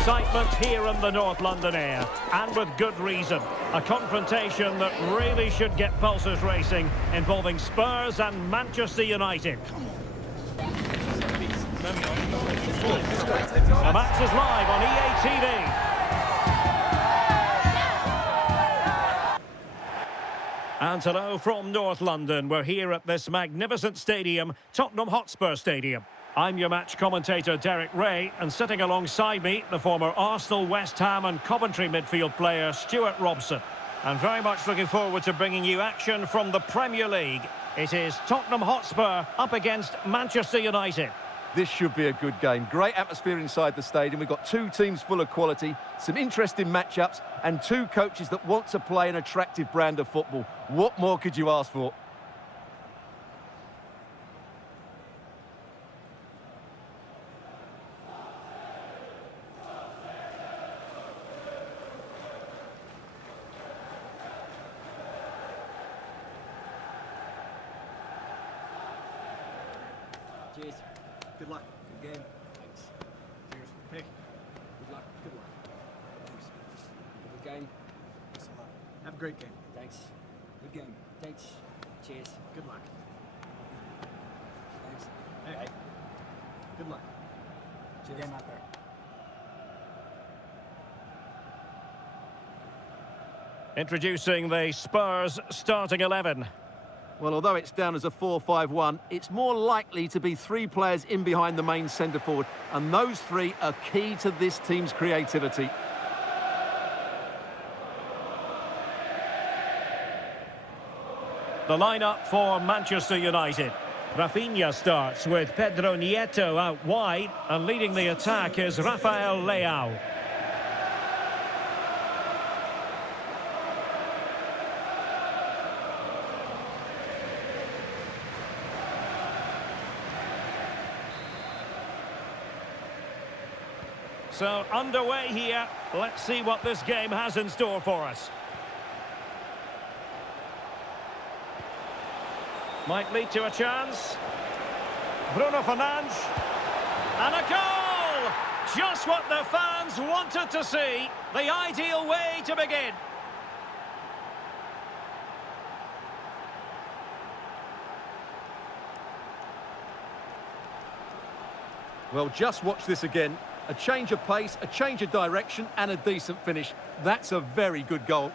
excitement here in the North London air, and with good reason. A confrontation that really should get pulses racing, involving Spurs and Manchester United. The match is live on EA TV. And hello from North London. We're here at this magnificent stadium, Tottenham Hotspur Stadium. I'm your match commentator, Derek Ray, and sitting alongside me, the former Arsenal, West Ham and Coventry midfield player, Stuart Robson. And very much looking forward to bringing you action from the Premier League. It is Tottenham Hotspur up against Manchester United. This should be a good game. Great atmosphere inside the stadium. We've got two teams full of quality, some interesting matchups, and two coaches that want to play an attractive brand of football. What more could you ask for? Cheers. Good luck. Good game. Thanks. Cheers. Pick. Good luck. Good luck. Thanks. Good game. Thanks a lot. Have a great game. Thanks. Good game. Thanks. Cheers. Good luck. Thanks. Hey. Bye. Good luck. Cheers. Good game out there. Introducing the Spurs starting 11. Well, although it's down as a 4-5-1, it's more likely to be three players in behind the main centre-forward, and those three are key to this team's creativity. The lineup for Manchester United. Rafinha starts with Pedro Nieto out wide, and leading the attack is Rafael Leao. So, underway here. Let's see what this game has in store for us. Might lead to a chance. Bruno Fernandes. And a goal! Just what the fans wanted to see. The ideal way to begin. Well, just watch this again. A change of pace, a change of direction, and a decent finish. That's a very good goal.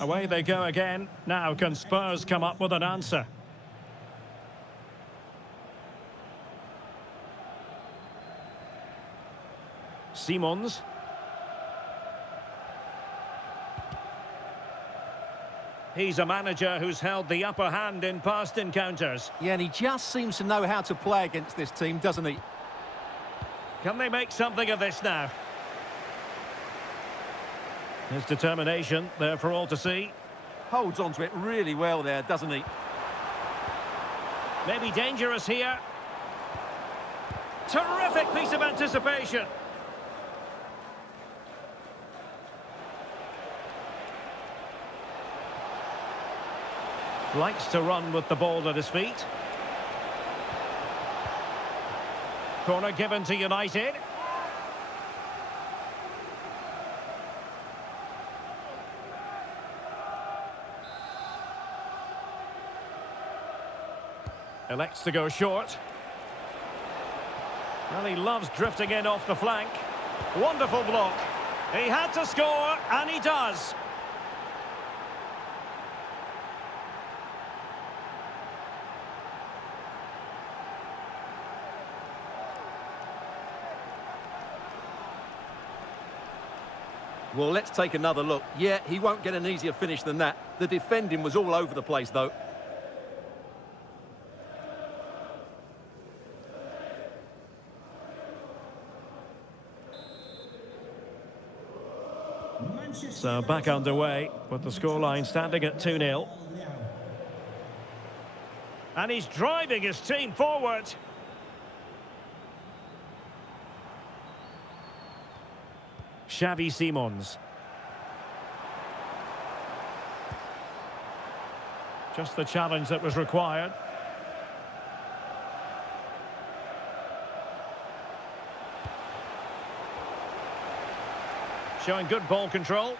Away they go again. Now can Spurs come up with an answer? Simons. He's a manager who's held the upper hand in past encounters. Yeah, and he just seems to know how to play against this team, doesn't he? Can they make something of this now? His determination there for all to see. Holds on to it really well there, doesn't he? Maybe dangerous here. Terrific piece of anticipation. Likes to run with the ball at his feet. Corner given to United. Elects to go short. Well, he loves drifting in off the flank. Wonderful block. He had to score, and he does. Well, let's take another look. Yeah, he won't get an easier finish than that. The defending was all over the place, though. So back underway, with the scoreline standing at 2-0. And he's driving his team forward. Xavi Simons. Just the challenge that was required. Showing good ball control.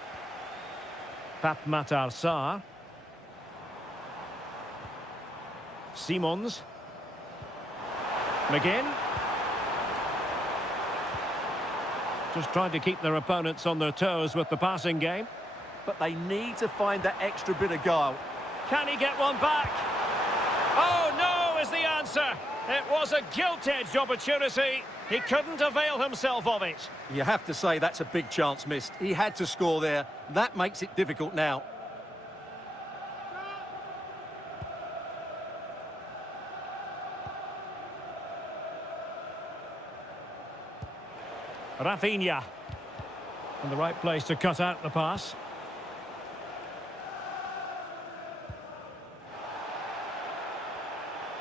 Pap Matar Sarr. Simons. McGinn. Just trying to keep their opponents on their toes with the passing game. But they need to find that extra bit of guile. Can he get one back? Oh, no is the answer. It was a gilt-edged opportunity. He couldn't avail himself of it. You have to say that's a big chance missed. He had to score there. That makes it difficult now. Rafinha. In the right place to cut out the pass.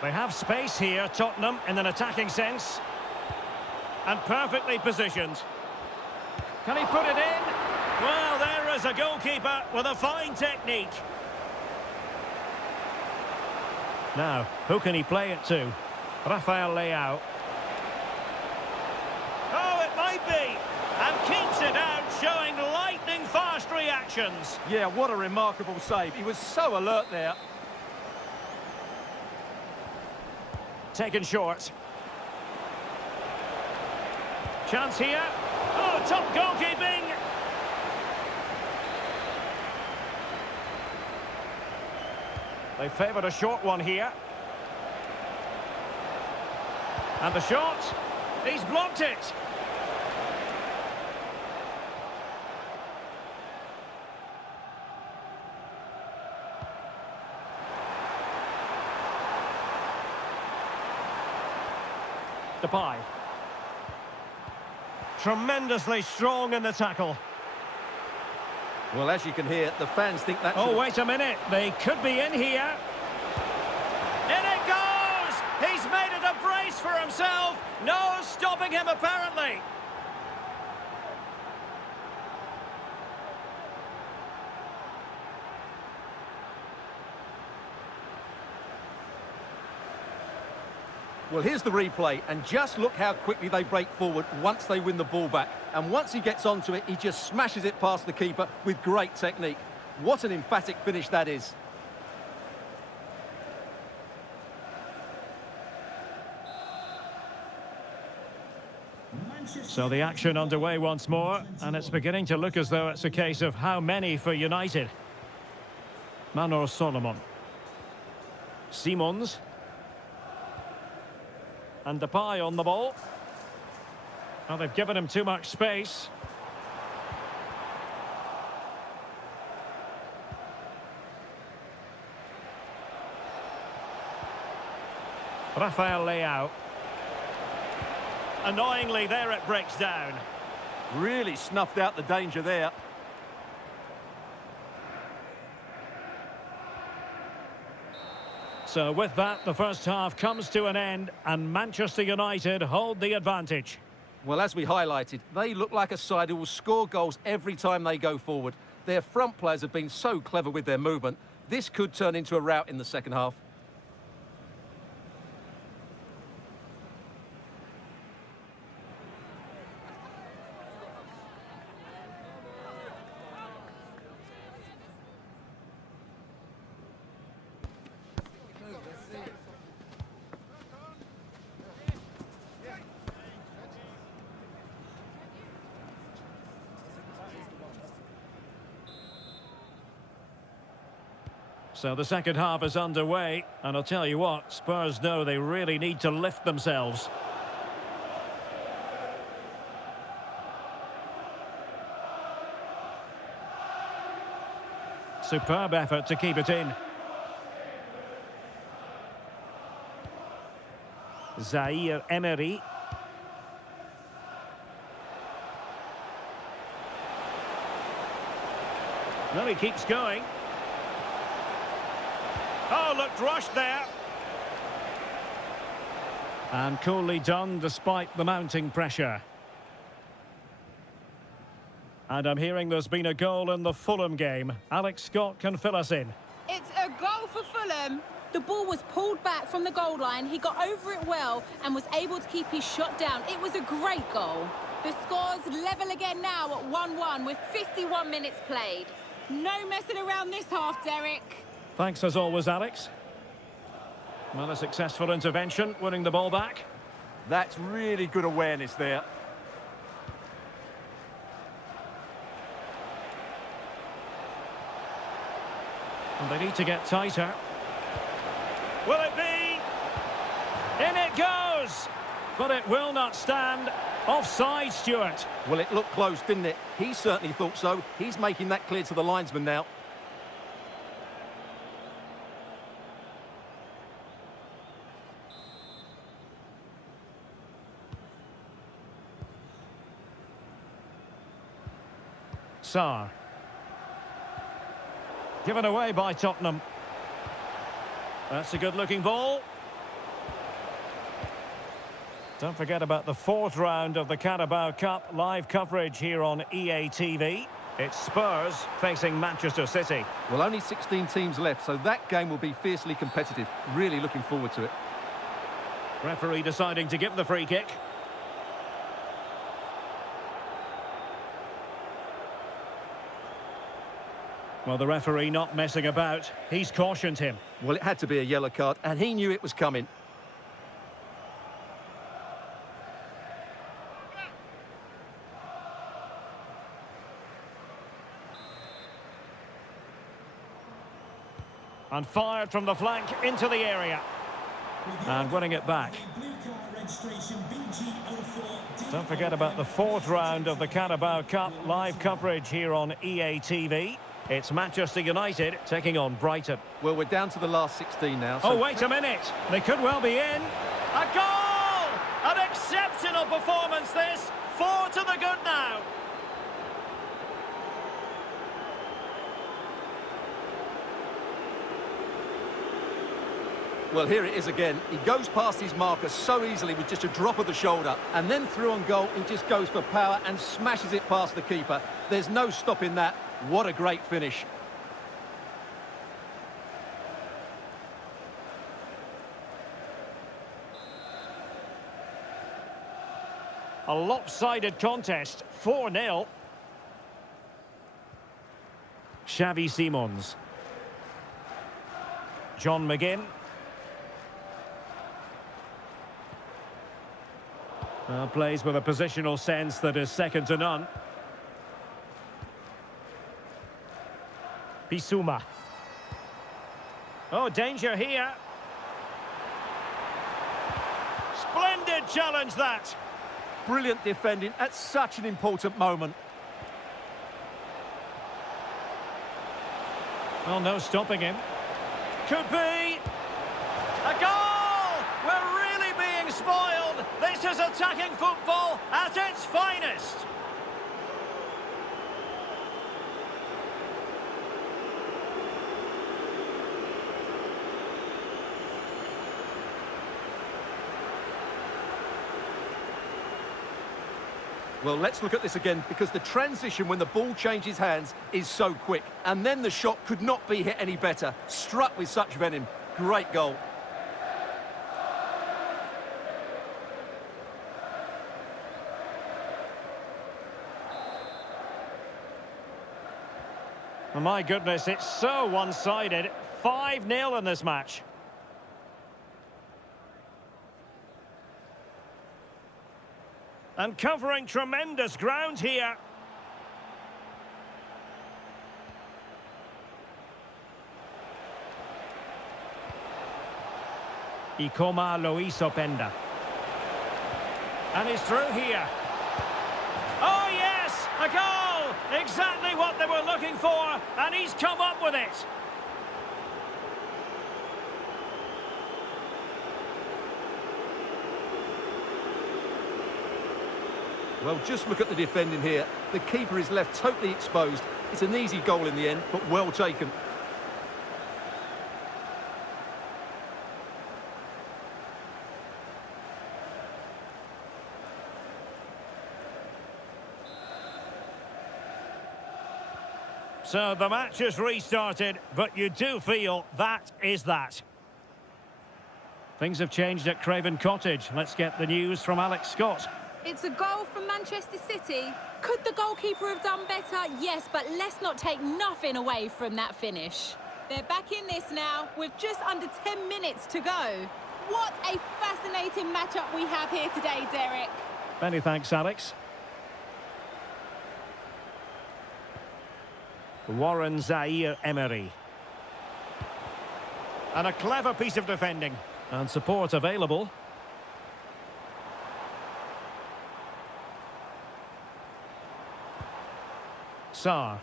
They have space here, Tottenham, in an attacking sense. And perfectly positioned. Can he put it in? Well, there is a goalkeeper with a fine technique. Now, who can he play it to? Rafael Leao. Oh, it might be. And keeps it out, showing lightning-fast reactions. Yeah, what a remarkable save. He was so alert there. Taken short. Chance here. Oh, top goalkeeping. They favoured a short one here. And the shot. He's blocked it. Depay. Tremendously strong in the tackle. Well, as you can hear, the fans think that... Oh, wait a minute. They could be in here. In it goes! He's made it a brace for himself. No stopping him, apparently. Well, here's the replay, and just look how quickly they break forward once they win the ball back. And once he gets onto it, he just smashes it past the keeper with great technique. What an emphatic finish that is. So the action underway once more, and it's beginning to look as though it's a case of how many for United. Manor Solomon. Simons. And Depay on the ball. Well, they've given him too much space. Rafael Leao. Annoyingly, there it breaks down. Really snuffed out the danger there. So with that, the first half comes to an end and Manchester United hold the advantage. Well, as we highlighted, they look like a side who will score goals every time they go forward. Their front players have been so clever with their movement. This could turn into a rout in the second half. So the second half is underway, and I'll tell you what, Spurs know they really need to lift themselves. Superb effort to keep it in. Zaire Emery. No, he keeps going. Oh, looked rushed there. And coolly done despite the mounting pressure. And I'm hearing there's been a goal in the Fulham game. Alex Scott can fill us in. It's a goal for Fulham. The ball was pulled back from the goal line. He got over it well and was able to keep his shot down. It was a great goal. The score's level again now at 1-1 with 51 minutes played. No messing around this half, Derek. Thanks as always, Alex. Well, a successful intervention, winning the ball back. That's really good awareness there. And they need to get tighter. Will it be? In it goes! But it will not stand. Offside, Stuart. Well, it looked close, didn't it? He certainly thought so. He's making that clear to the linesman now. Sarr. Given away by Tottenham. That's a good-looking ball. Don't forget about the fourth round of the Carabao Cup. Live coverage here on EA TV. It's Spurs facing Manchester City. Well, only 16 teams left, so that game will be fiercely competitive. Really looking forward to it. Referee deciding to give the free kick. Well, the referee not messing about. He's cautioned him. Well, it had to be a yellow card, and he knew it was coming. And fired from the flank into the area. And winning it back. Don't forget about the fourth round of the Carabao Cup. Live coverage here on EA TV. It's Manchester United taking on Brighton. Well, we're down to the last 16 now. Oh, wait a minute. They could well be in. A goal! An exceptional performance, this. 4 to the good now. Well, here it is again. He goes past his marker so easily with just a drop of the shoulder. And then through on goal, he just goes for power and smashes it past the keeper. There's no stopping that. What a great finish. A lopsided contest, 4-0. Xavi Simons. John McGinn. Plays with a positional sense that is second to none. Bissouma. Oh, danger here. Splendid challenge, that. Brilliant defending at such an important moment. Well, no stopping him. Could be. A goal! We're really being spoiled. This is attacking football at its finest. Well, let's look at this again, because the transition when the ball changes hands is so quick. And then the shot could not be hit any better. Struck with such venom. Great goal. Oh, my goodness, it's so one-sided. 5-0 in this match. And covering tremendous ground here. Ikoma Luis Openda. And he's through here. Oh, yes! A goal! Exactly what they were looking for, and he's come up with it. Well, just look at the defending here. The keeper is left totally exposed. It's an easy goal in the end, but well taken. So the match has restarted, but you do feel that is that. Things have changed at Craven Cottage. Let's get the news from Alex Scott. It's a goal from Manchester City. Could the goalkeeper have done better? Yes, but let's not take nothing away from that finish. They're back in this now with just under 10 minutes to go. What a fascinating matchup we have here today, Derek. Many thanks, Alex. Warren Zaire-Emery. And a clever piece of defending. And support available. Sarr.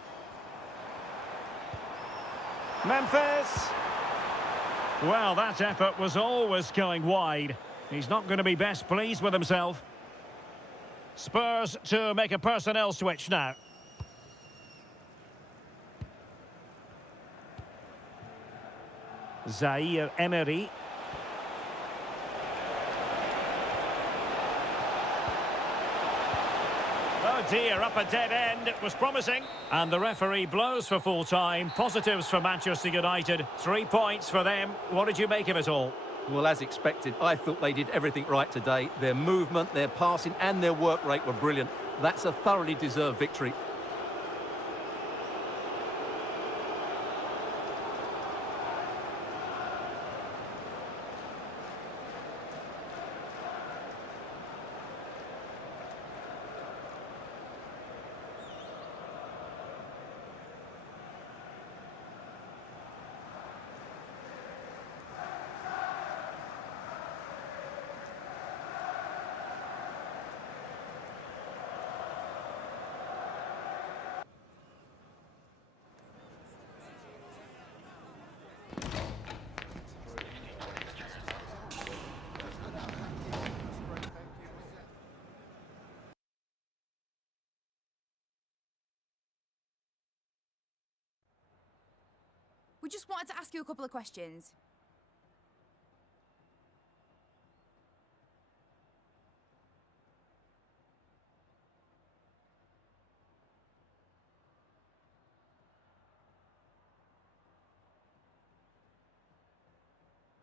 Memphis! Well, that effort was always going wide. He's not going to be best pleased with himself. Spurs to make a personnel switch now. Zaire-Emery. Oh dear, up a dead end. It was promising. And the referee blows for full time. Positives for Manchester United. 3 points for them. What did you make of it all? Well, as expected, I thought they did everything right today. Their movement, their passing and their work rate were brilliant. That's a thoroughly deserved victory. We just wanted to ask you a couple of questions.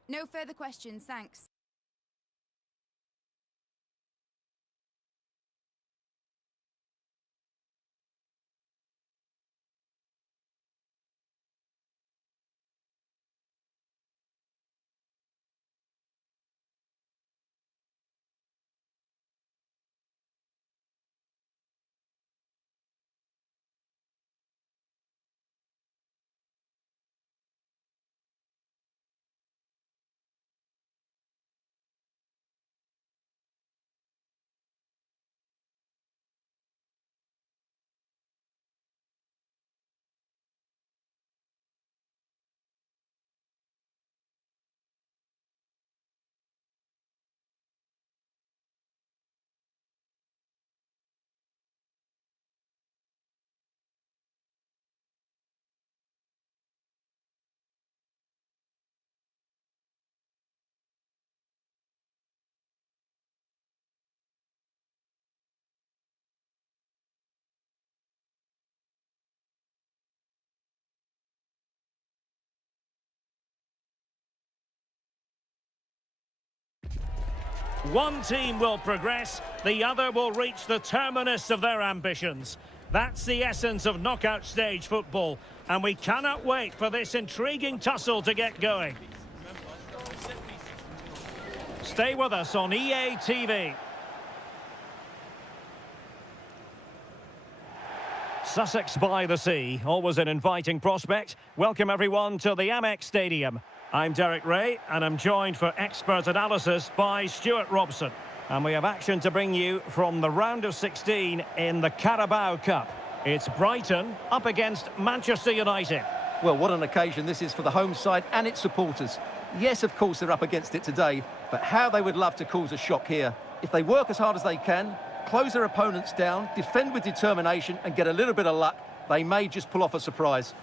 No further questions, thanks. One team will progress, the other will reach the terminus of their ambitions. That's the essence of knockout stage football, and we cannot wait for this intriguing tussle to get going. Stay with us on EA TV. Sussex by the sea, always an inviting prospect. Welcome everyone to the Amex Stadium. I'm Derek Ray, and I'm joined for expert analysis by Stuart Robson. And we have action to bring you from the round of 16 in the Carabao Cup. It's Brighton up against Manchester United. Well, what an occasion this is for the home side and its supporters. Yes, of course, they're up against it today, but how they would love to cause a shock here. If they work as hard as they can, close their opponents down, defend with determination and get a little bit of luck, they may just pull off a surprise.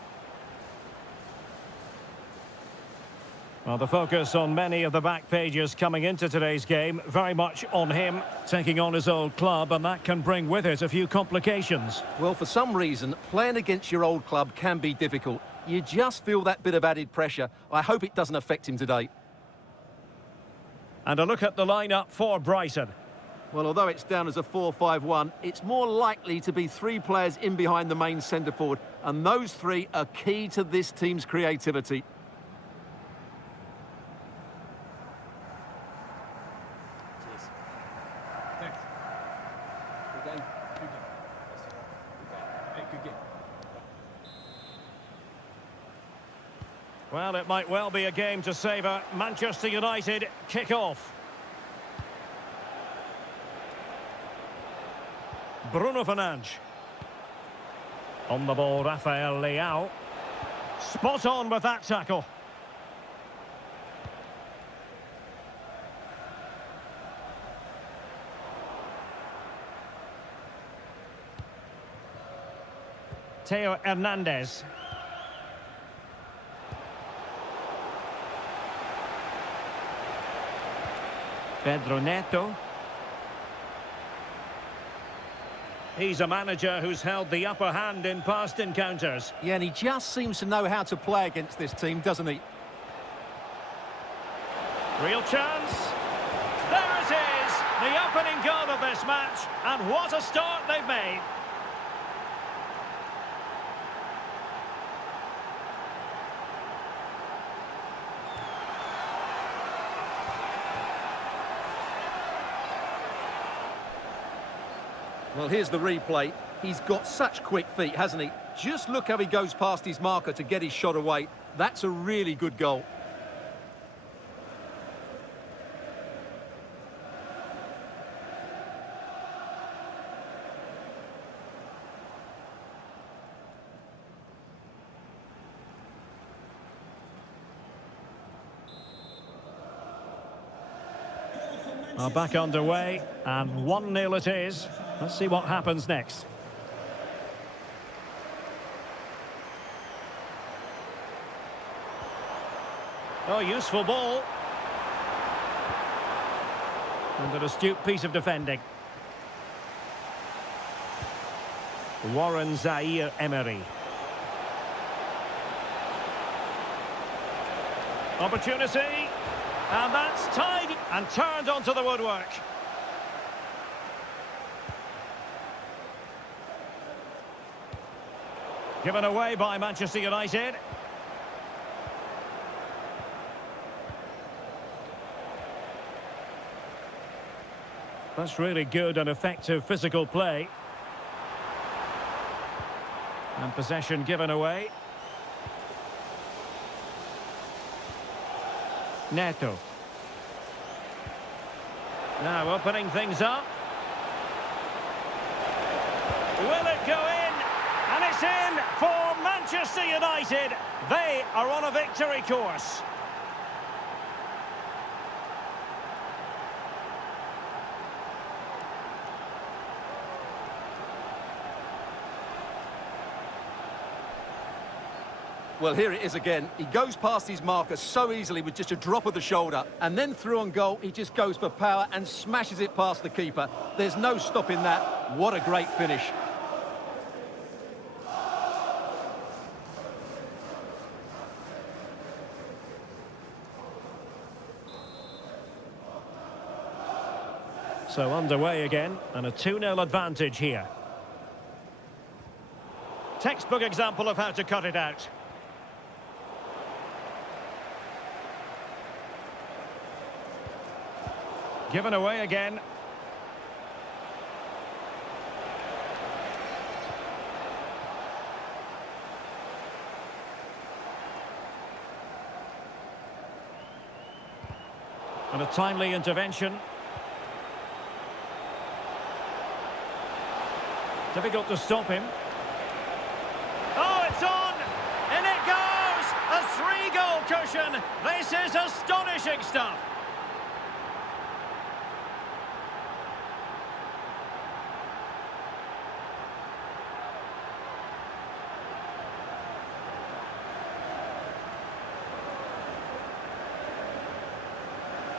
Well, the focus on many of the back pages coming into today's game, very much on him taking on his old club, and that can bring with it a few complications. Well, for some reason, playing against your old club can be difficult. You just feel that bit of added pressure. I hope it doesn't affect him today. And a look at the lineup for Brighton. Well, although it's down as a 4-5-1, it's more likely to be 3 players in behind the main centre-forward, and those 3 are key to this team's creativity. Cheers. Thanks. Good game. Good game. Hey, good game. Well, it might well be a game to savour. Manchester United kick off. Bruno Fernandes. On the ball, Rafael Leao. Spot on with that tackle. Theo Hernandez. Pedro Neto. He's a manager who's held the upper hand in past encounters. Yeah, and he just seems to know how to play against this team, doesn't he? Real chance. There it is, the opening goal of this match, and what a start they've made. Well, here's the replay. He's got such quick feet, hasn't he? Just look how he goes past his marker to get his shot away. That's a really good goal. Are back underway, and 1-0 it is. Let's see what happens next. Oh, useful ball. And an astute piece of defending. Warren Zaire-Emery. Opportunity. And that's tied and turned onto the woodwork. Given away by Manchester United. That's really good and effective physical play. And possession given away. Neto. Now opening things up. Will it go in? And it's in for Manchester United. They are on a victory course. Well, here it is again. He goes past his marker so easily with just a drop of the shoulder. And then through on goal, he just goes for power and smashes it past the keeper. There's no stopping that. What a great finish. So underway again, and a 2-0 advantage here. Textbook example of how to cut it out. Given away again. And a timely intervention. Difficult to stop him. Oh, it's on! In it goes! A 3-goal cushion! This is astonishing stuff!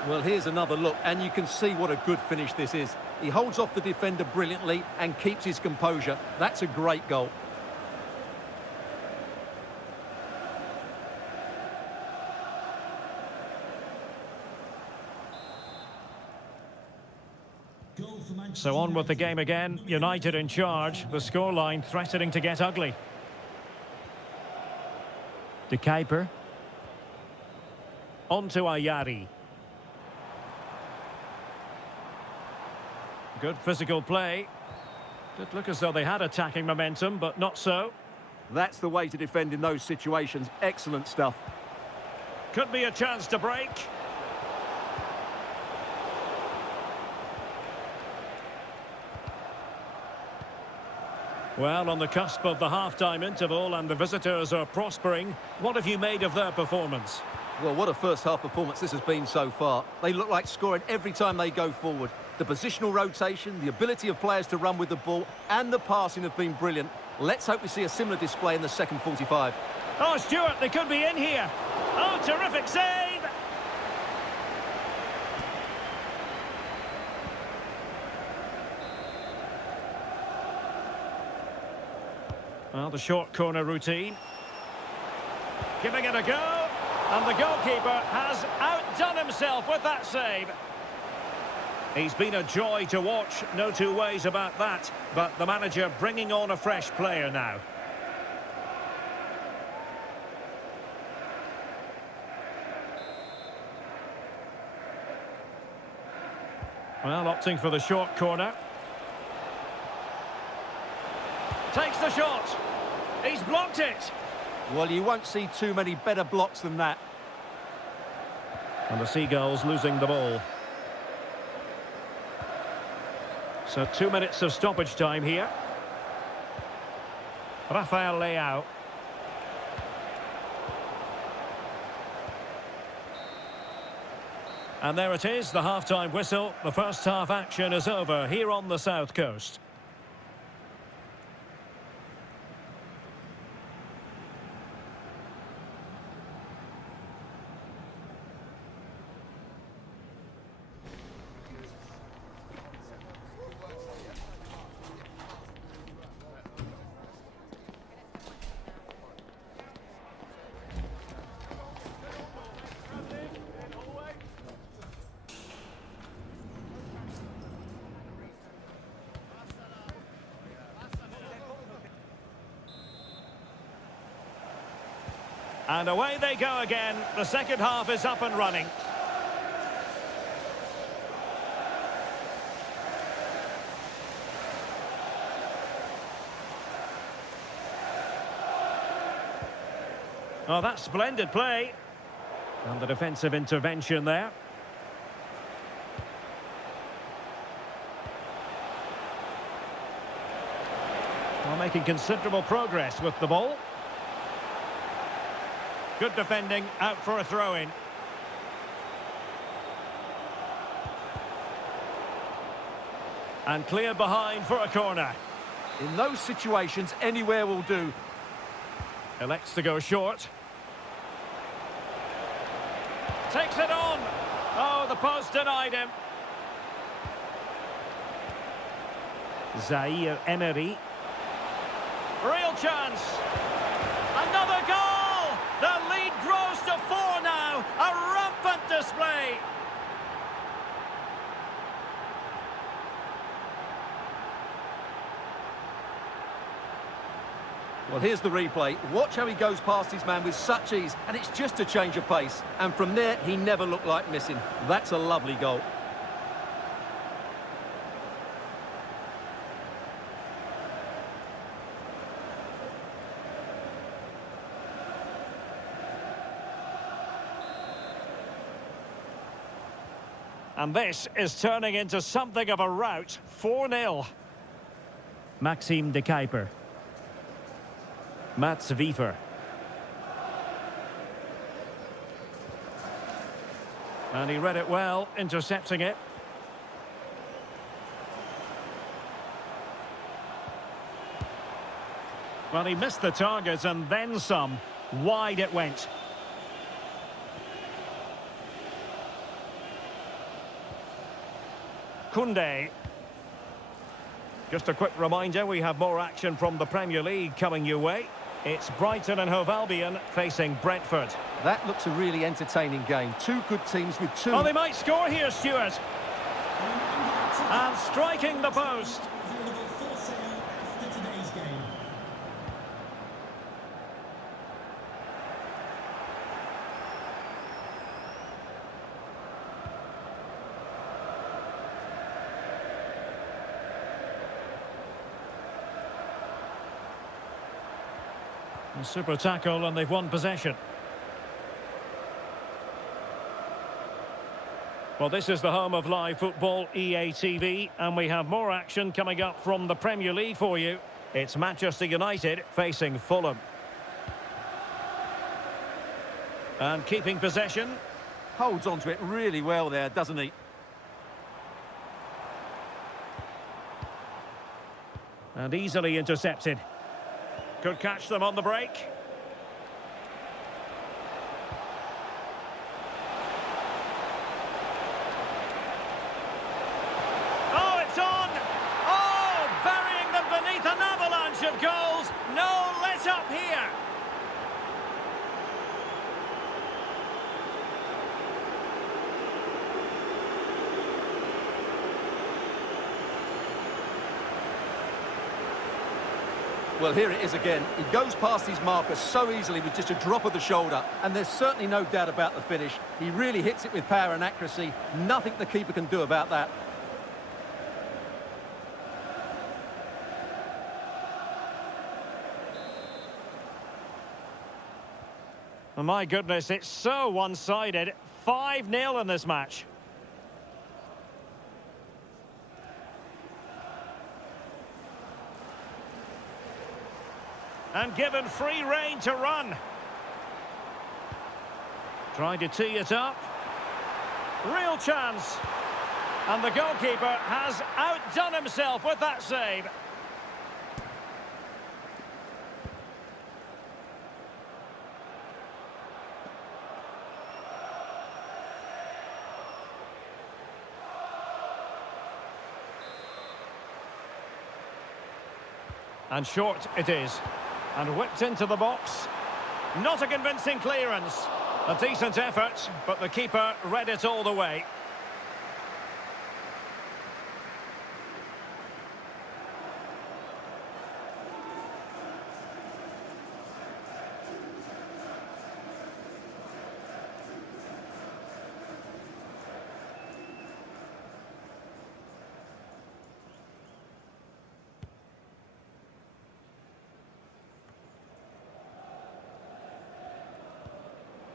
Well, here's another look, and you can see what a good finish this is. He holds off the defender brilliantly and keeps his composure. That's a great goal. So on with the game again. United in charge. The scoreline threatening to get ugly. De Kuiper. On to Ayari. Good physical play. Did look as though they had attacking momentum, but not so. That's the way to defend in those situations. Excellent stuff. Could be a chance to break. Well, on the cusp of the half-time interval and the visitors are prospering. What have you made of their performance? Well, what a first-half performance this has been so far. They look like scoring every time they go forward. The positional rotation, the ability of players to run with the ball, and the passing have been brilliant. Let's hope we see a similar display in the second 45. Oh, Stuart, they could be in here. Oh, terrific save! Well, the short corner routine. Giving it a go. And the goalkeeper has outdone himself with that save. He's been a joy to watch, no two ways about that. But the manager bringing on a fresh player now. Well, opting for the short corner. Takes the shot. He's blocked it. Well, you won't see too many better blocks than that. And the Seagulls losing the ball. So 2 minutes of stoppage time here. Rafael Leao. And there it is, the half-time whistle. The first half action is over here on the South Coast. And away they go again. The second half is up and running. Oh, that's splendid play. And the defensive intervention there. Well, making considerable progress with the ball. Good defending, out for a throw-in. And clear behind for a corner. In those situations, anywhere will do. Elects to go short. Takes it on. Oh, the post denied him. Zaire Emery. Real chance. Another goal. The lead grows to 4 now. A rampant display. Well, here's the replay. Watch how he goes past his man with such ease, and it's just a change of pace. And from there, he never looked like missing. That's a lovely goal. And this is turning into something of a rout. 4-0. Maxime De Kuiper. Mats Wiefer. And he read it well, intercepting it. Well, he missed the target and then some. Wide it went. Koundé. Just a quick reminder, we have more action from the Premier League coming your way. It's Brighton and Hove Albion facing Brentford. That looks a really entertaining game. Two good teams with two... Oh, they might score here, Stuart. And striking the post. A super tackle and they've won possession. Well, this is the home of live football, EA TV, and we have more action coming up from the Premier League for you. It's Manchester United facing Fulham. And keeping possession. Holds onto it really well there, doesn't he? And easily intercepted. Could catch them on the break. Oh, it's on! Oh, burying them beneath an avalanche of goals. No let up here. Well, here it is again. He goes past his marker so easily with just a drop of the shoulder, and there's certainly no doubt about the finish. He really hits it with power and accuracy. Nothing the keeper can do about that. Oh, my goodness, it's so one-sided. 5-0 in this match. And given free rein to run. Trying to tee it up. Real chance. And the goalkeeper has outdone himself with that save. And short it is. And whipped into the box. Not a convincing clearance. A decent effort, but the keeper read it all the way.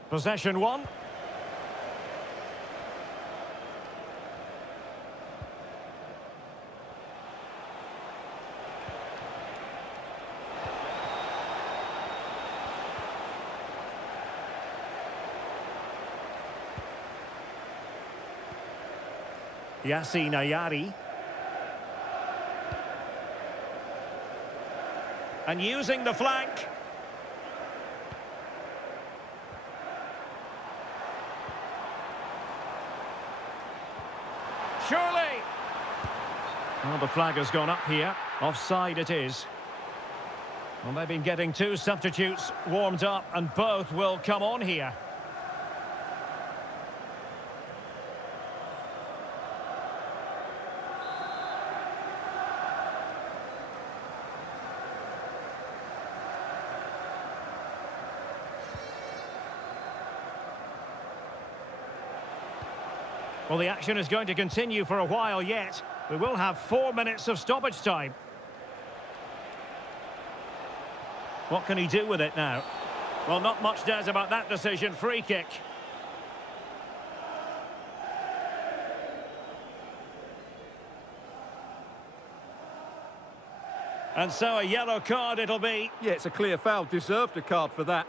Possession one. Yassine Ayari. And using the flank. Surely! Well, the flag has gone up here. Offside it is. Well, they've been getting two substitutes warmed up, and both will come on here. Well, the action is going to continue for a while yet. We will have 4 minutes of stoppage time. What can he do with it now? Well, not much doubt about that decision. Free kick. And so a yellow card it'll be. Yeah, it's a clear foul. Deserved a card for that.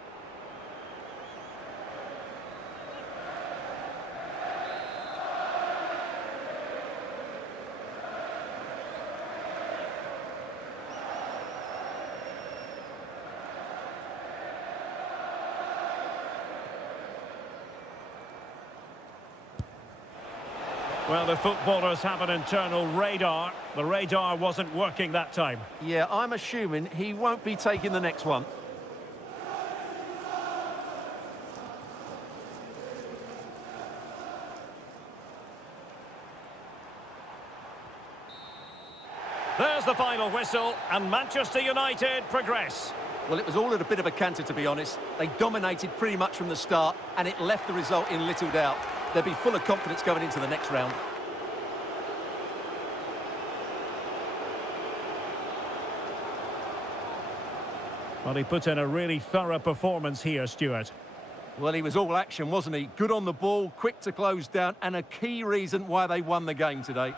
Well, the footballers have an internal radar. The radar wasn't working that time. Yeah, I'm assuming he won't be taking the next one. There's the final whistle, and Manchester United progress. Well, it was all at a bit of a canter, to be honest. They dominated pretty much from the start, and it left the result in little doubt. They'll be full of confidence going into the next round. Well, he put in a really thorough performance here, Stuart. Well, he was all action, wasn't he? Good on the ball, quick to close down, and a key reason why they won the game today.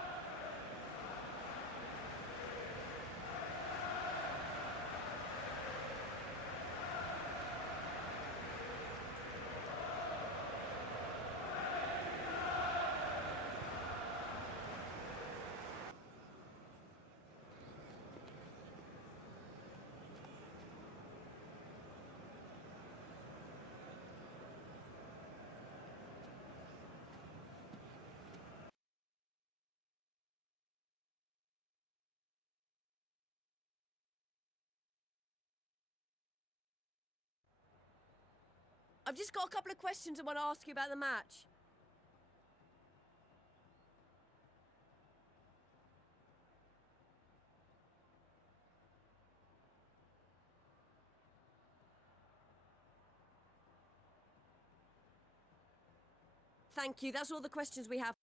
I've just got a couple of questions I want to ask you about the match. Thank you. That's all the questions we have.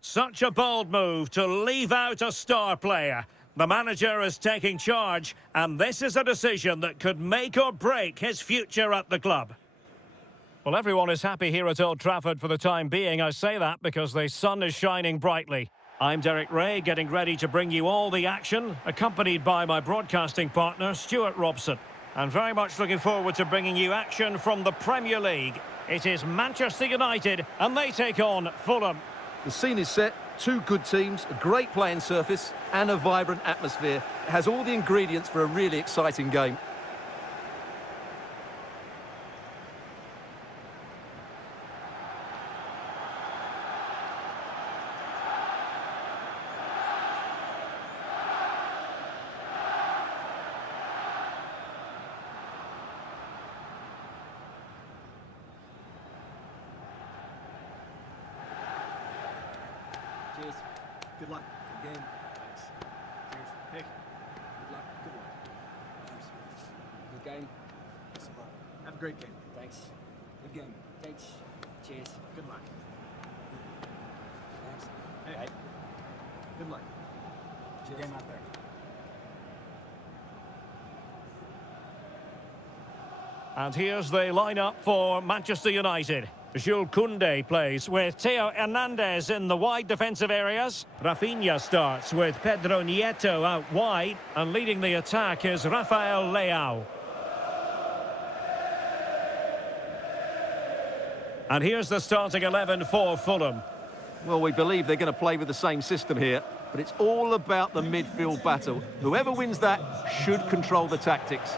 Such a bold move to leave out a star player. The manager is taking charge, and this is a decision that could make or break his future at the club. Well, everyone is happy here at Old Trafford for the time being. I say that because the sun is shining brightly. I'm Derek Ray, getting ready to bring you all the action, accompanied by my broadcasting partner, Stuart Robson. And very much looking forward to bringing you action from the Premier League. It is Manchester United, and they take on Fulham. The scene is set, two good teams, a great playing surface and a vibrant atmosphere. It has all the ingredients for a really exciting game. Cheers. Good luck. Good game. Thanks. Cheers. Pick. Good luck. Good luck. Cheers. Good game. Thanks a lot. Have a great game. Thanks. Good game. Thanks. Cheers. Good luck. Thanks. Hey. Right. Good luck. Cheers. Good game out there. And here's the lineup for Manchester United. Jules Koundé plays with Theo Hernandez in the wide defensive areas. Rafinha starts with Pedro Nieto out wide, and leading the attack is Rafael Leao. And here's the starting 11 for Fulham. Well, we believe they're going to play with the same system here, but it's all about the midfield battle. Whoever wins that should control the tactics.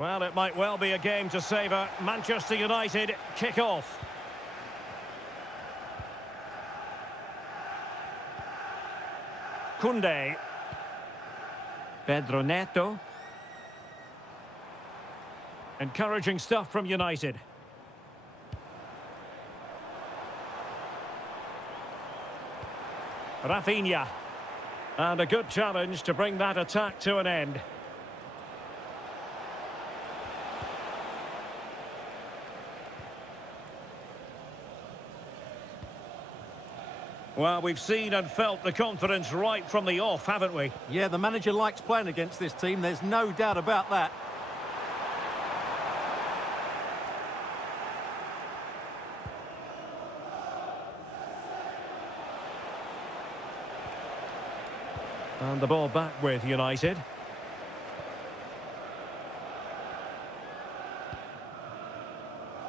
Well, it might well be a game to savour. Manchester United kick off. Koundé. Pedro Neto. Encouraging stuff from United. Rafinha. And a good challenge to bring that attack to an end. Well, we've seen and felt the confidence right from the off, haven't we? Yeah, the manager likes playing against this team, there's no doubt about that. And the ball back with United.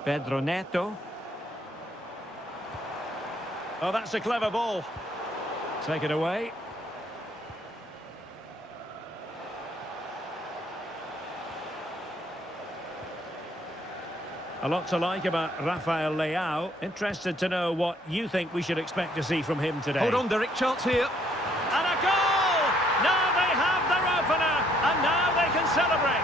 Pedro Neto. Oh, that's a clever ball. Take it away. A lot to like about Rafael Leao. Interested to know what you think we should expect to see from him today. Hold on, Derek, chance here. And a goal! Now they have their opener, and now they can celebrate.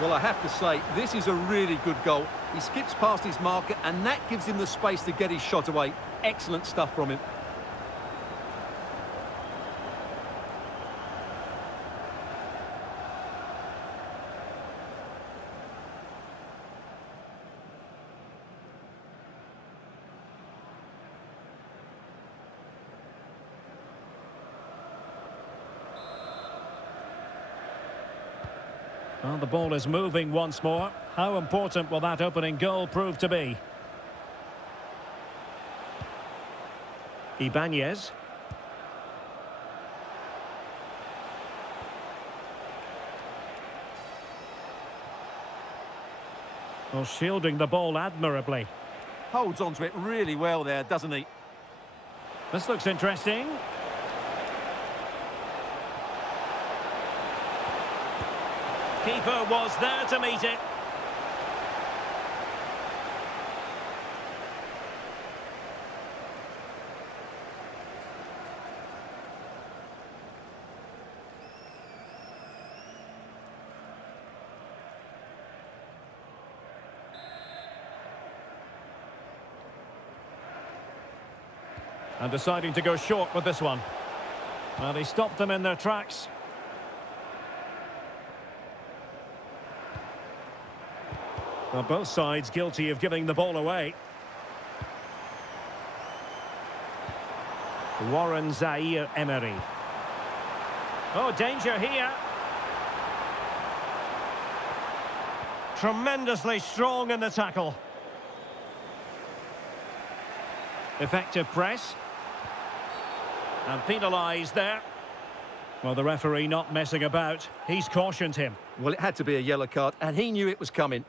Well, I have to say, this is a really good goal. He skips past his marker, and that gives him the space to get his shot away. Excellent stuff from him. Well, the ball is moving once more. How important will that opening goal prove to be? Ibanez. Well, shielding the ball admirably. Holds onto it really well there, doesn't he? This looks interesting. Keeper was there to meet it. And deciding to go short with this one. Well, he stopped them in their tracks. Well, both sides guilty of giving the ball away. Warren Zaire-Emery. Oh, danger here. Tremendously strong in the tackle. Effective press. And penalised there. Well, the referee not messing about. He's cautioned him. Well, it had to be a yellow card, and he knew it was coming.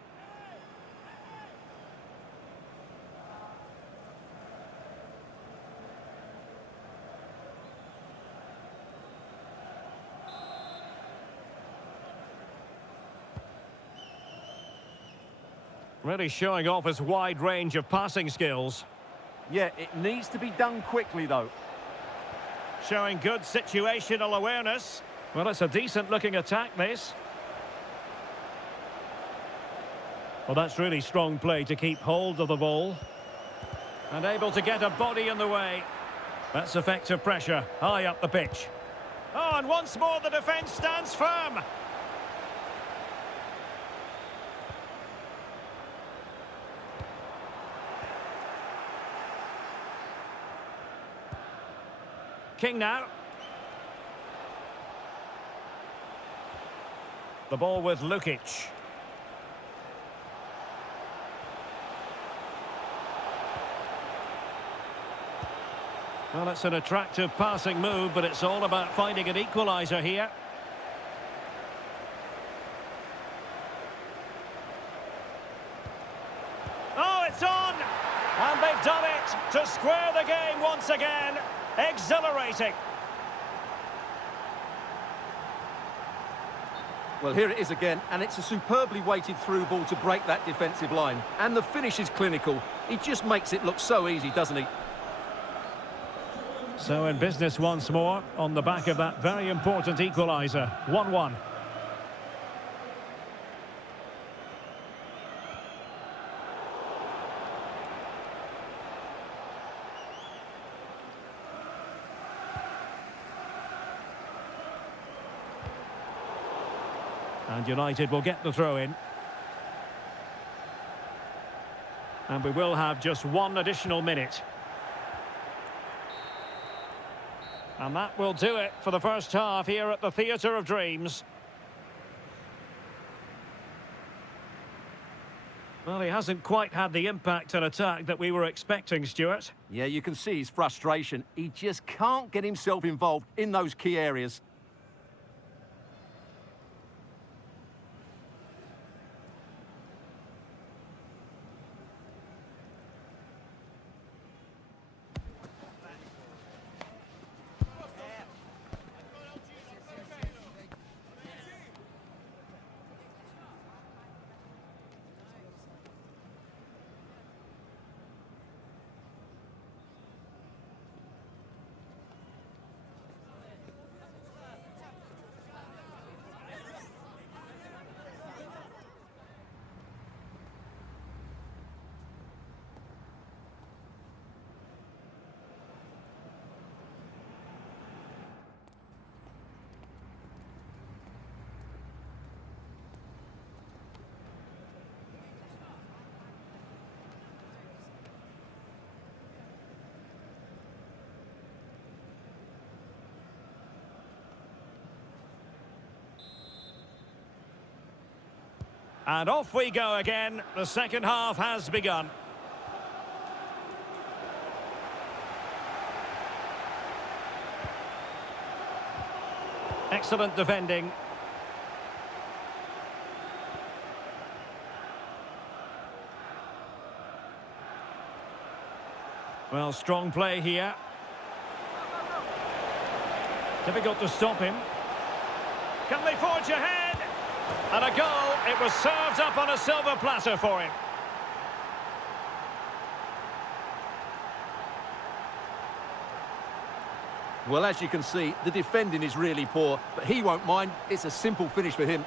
Really showing off his wide range of passing skills. Yeah, it needs to be done quickly, though. Showing good situational awareness. Well, it's a decent-looking attack, this. Well, that's really strong play to keep hold of the ball. And able to get a body in the way. That's effective pressure, high up the pitch. Oh, and once more the defence stands firm. King now. The ball with Lukic. Well, it's an attractive passing move, but it's all about finding an equaliser here. Oh, it's on! And they've done it to square the game once again. Exhilarating. Well, here it is again, and it's a superbly weighted through ball to break that defensive line. And the finish is clinical. He just makes it look so easy, doesn't he? So in business once more, on the back of that very important equaliser. 1-1. And United will get the throw in. And we will have just one additional minute. And that will do it for the first half here at the Theatre of Dreams. Well, he hasn't quite had the impact and attack that we were expecting, Stuart. Yeah, you can see his frustration. He just can't get himself involved in those key areas. And off we go again. The second half has begun. Excellent defending. Well, strong play here. Difficult to stop him. Can they forge ahead? And a goal. It was served up on a silver platter for him. Well, as you can see, the defending is really poor, but he won't mind. It's a simple finish for him.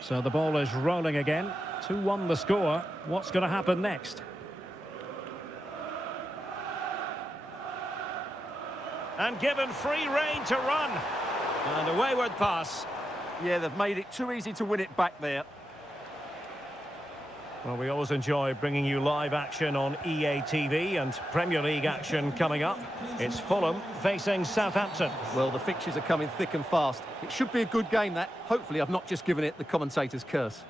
So the ball is rolling again. 2-1 the score. What's going to happen next? And given free rein to run. And a wayward pass. Yeah, they've made it too easy to win it back there. Well, we always enjoy bringing you live action on EA TV and Premier League action coming up. It's Fulham facing Southampton. Well, the fixtures are coming thick and fast. It should be a good game, that. Hopefully I've not just given it the commentator's curse.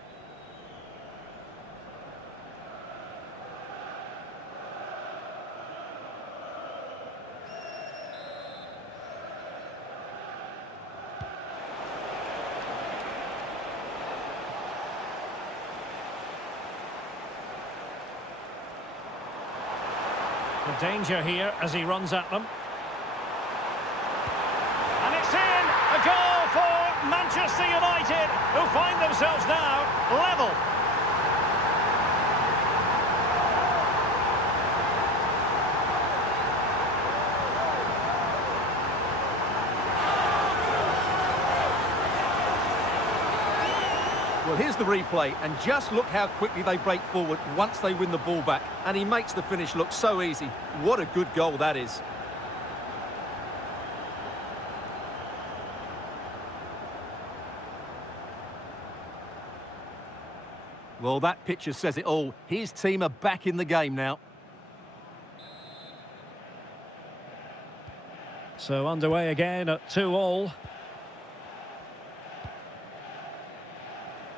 The danger here as he runs at them. And it's in! A goal for Manchester United, who find themselves now level. Well, here's the replay, and just look how quickly they break forward once they win the ball back. And he makes the finish look so easy. What a good goal that is. Well, that picture says it all. His team are back in the game now. So underway again at 2-2.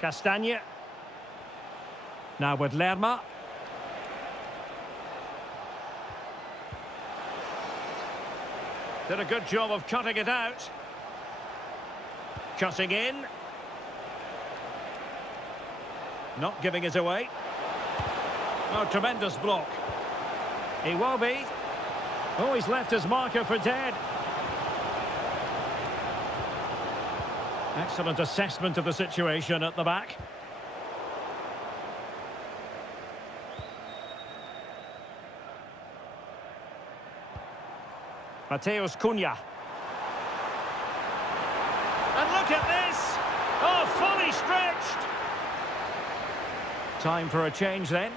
Castagne. Now with Lerma. Did a good job of cutting it out. Cutting in. Not giving it away. Oh, tremendous block. Iwobi. Oh, he's left his marker for dead. Excellent assessment of the situation at the back. Mateus Cunha. And look at this! Oh, fully stretched! Time for a change then.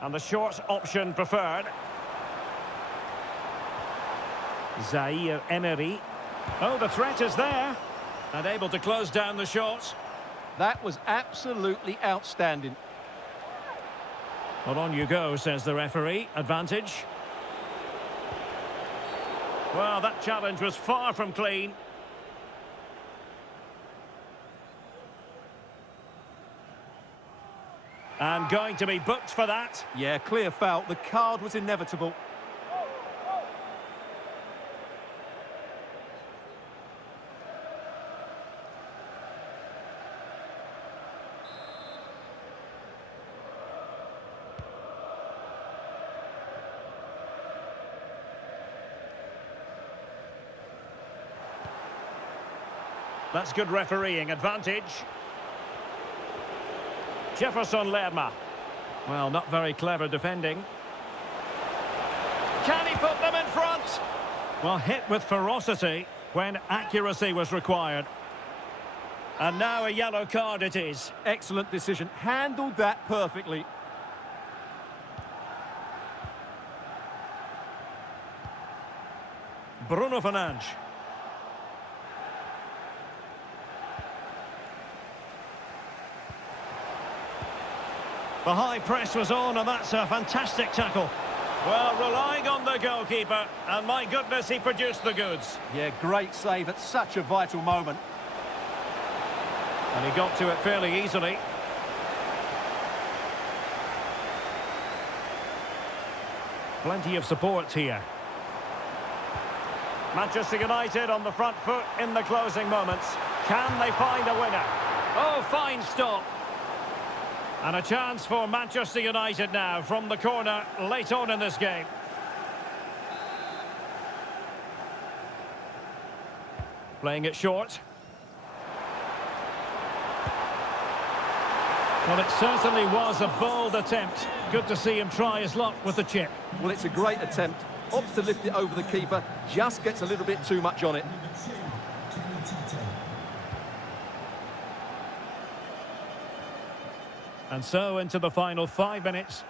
And the short option preferred. Zaire Emery. Oh, the threat is there. And able to close down the shot. That was absolutely outstanding. Well, on you go, says the referee. Advantage. Well, that challenge was far from clean. And going to be booked for that. Yeah, clear foul. The card was inevitable. That's good refereeing. Advantage. Jefferson Lerma. Well, not very clever defending. Can he put them in front? Well, hit with ferocity when accuracy was required. And now a yellow card it is. Excellent decision. Handled that perfectly. Bruno Fernandes. The high press was on, and that's a fantastic tackle. Well, relying on the goalkeeper, and my goodness, he produced the goods. Yeah, great save at such a vital moment. And he got to it fairly easily. Plenty of support here. Manchester United on the front foot in the closing moments. Can they find a winner? Oh, fine stop. And a chance for Manchester United now from the corner late on in this game. Playing it short. Well, it certainly was a bold attempt. Good to see him try his luck with the chip. Well, it's a great attempt. Opts to lift it over the keeper, just gets a little bit too much on it. And so into the final 5 minutes.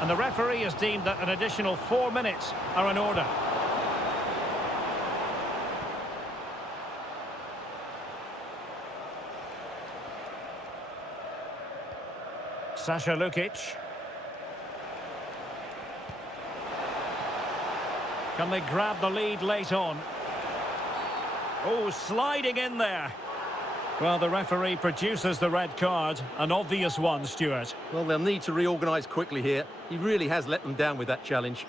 And the referee has deemed that an additional 4 minutes are in order. Sasha Lukic. Can they grab the lead late on? Oh, sliding in there. Well, the referee produces the red card, an obvious one, Stuart. Well, they'll need to reorganise quickly here. He really has let them down with that challenge.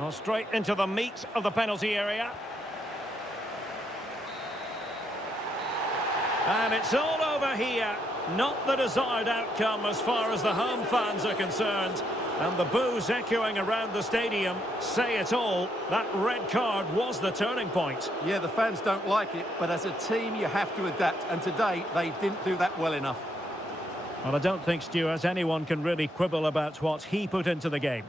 Well, straight into the meat of the penalty area. And it's all over here. Not the desired outcome as far as the home fans are concerned. And the boos echoing around the stadium say it all. That red card was the turning point. Yeah, the fans don't like it, but as a team you have to adapt. And today they didn't do that well enough. Well, I don't think, Stuart, anyone can really quibble about what he put into the game.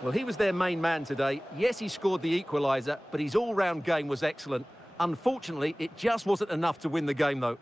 Well, he was their main man today. Yes, he scored the equaliser, but his all-round game was excellent. Unfortunately, it just wasn't enough to win the game, though.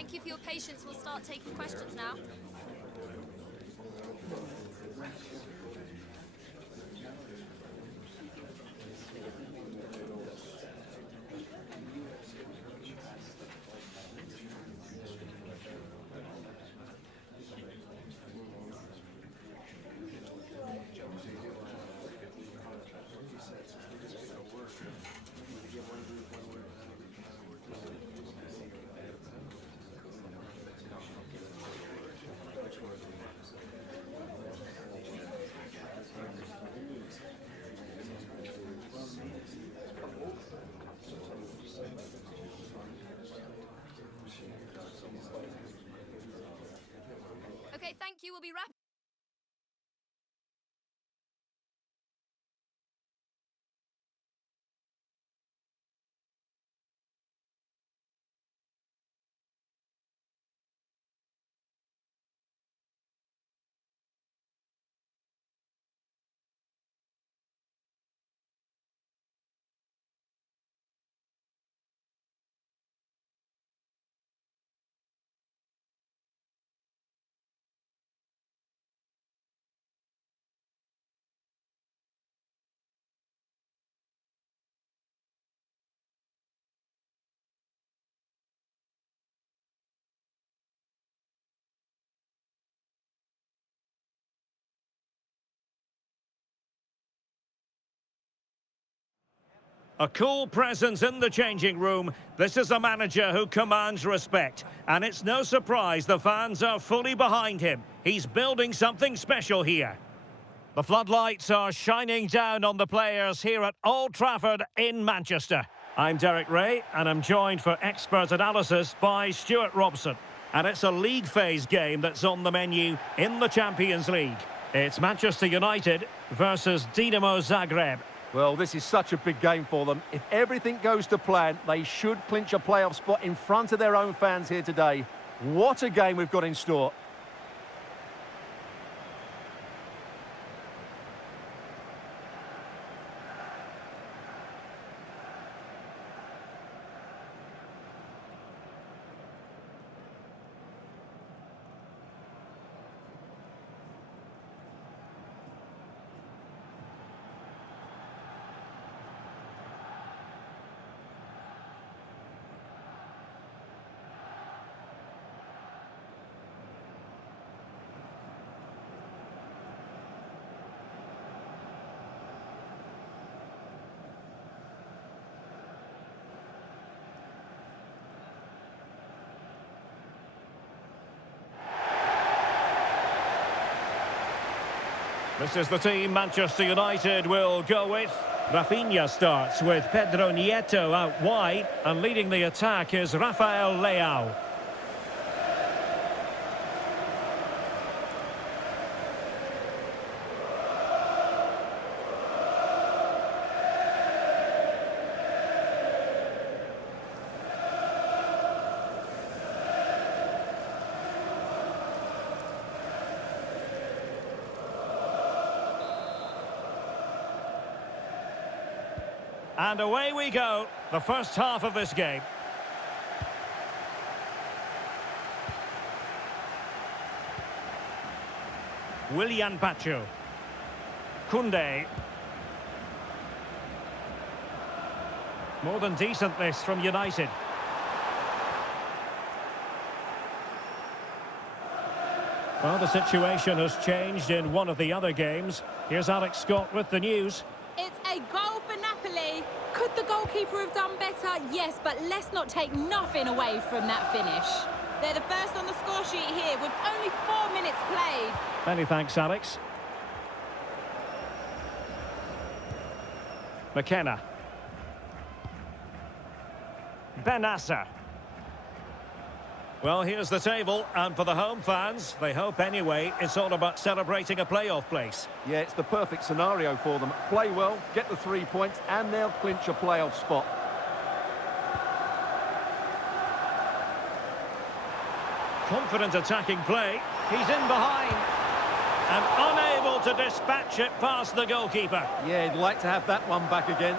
Thank you for your patience. We'll start taking questions now. Okay, thank you. We'll be wrapping. A cool presence in the changing room. This is a manager who commands respect. And it's no surprise the fans are fully behind him. He's building something special here. The floodlights are shining down on the players here at Old Trafford in Manchester. I'm Derek Ray, and I'm joined for expert analysis by Stuart Robson. And it's a league phase game that's on the menu in the Champions League. It's Manchester United versus Dinamo Zagreb. Well, this is such a big game for them. If everything goes to plan, they should clinch a playoff spot in front of their own fans here today. What a game we've got in store. This is the team Manchester United will go with. Rafinha starts with Pedro Nieto out wide, and leading the attack is Rafael Leao. And away we go, the first half of this game. Willian Pacho. Koundé. More than decent this from United. Well, the situation has changed in one of the other games. Here's Alex Scott with the news. It's a goal for Napoli. Could the goalkeeper have done better? Yes, but let's not take nothing away from that finish. They're the first on the score sheet here with only 4 minutes played. Many thanks, Alex. McKenna. Benassa. Well, here's the table, and for the home fans, they hope anyway, it's all about celebrating a playoff place. Yeah, it's the perfect scenario for them. Play well, get the 3 points, and they'll clinch a playoff spot. Confident attacking play. He's in behind. And unable to dispatch it past the goalkeeper. Yeah, he'd like to have that one back again.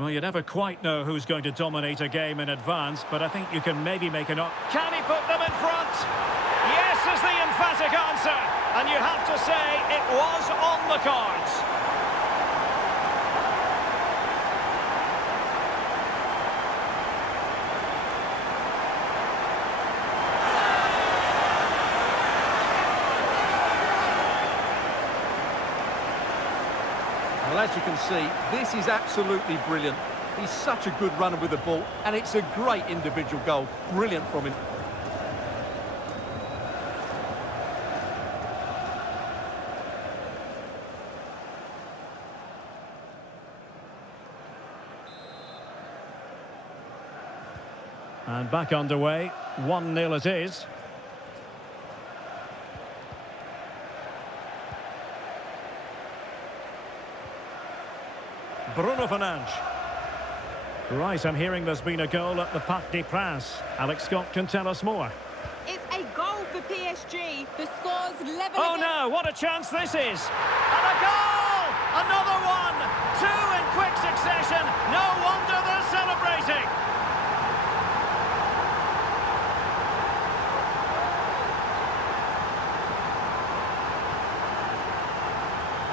Well, you never quite know who's going to dominate a game in advance, but I think you can maybe make an up. Can he put them in front? Yes is the emphatic answer. And you have to say it was on the cards. Well, as you can see, this is absolutely brilliant. He's such a good runner with the ball, and it's a great individual goal. Brilliant from him. And back underway, 1-0 it is. Bruno Fernandes. Right, I'm hearing there's been a goal at the Parc des Princes. Alex Scott can tell us more. It's a goal for PSG. The score's level Oh again. no, what a chance this is! And a goal! Another one! Two in quick succession. No wonder they're celebrating.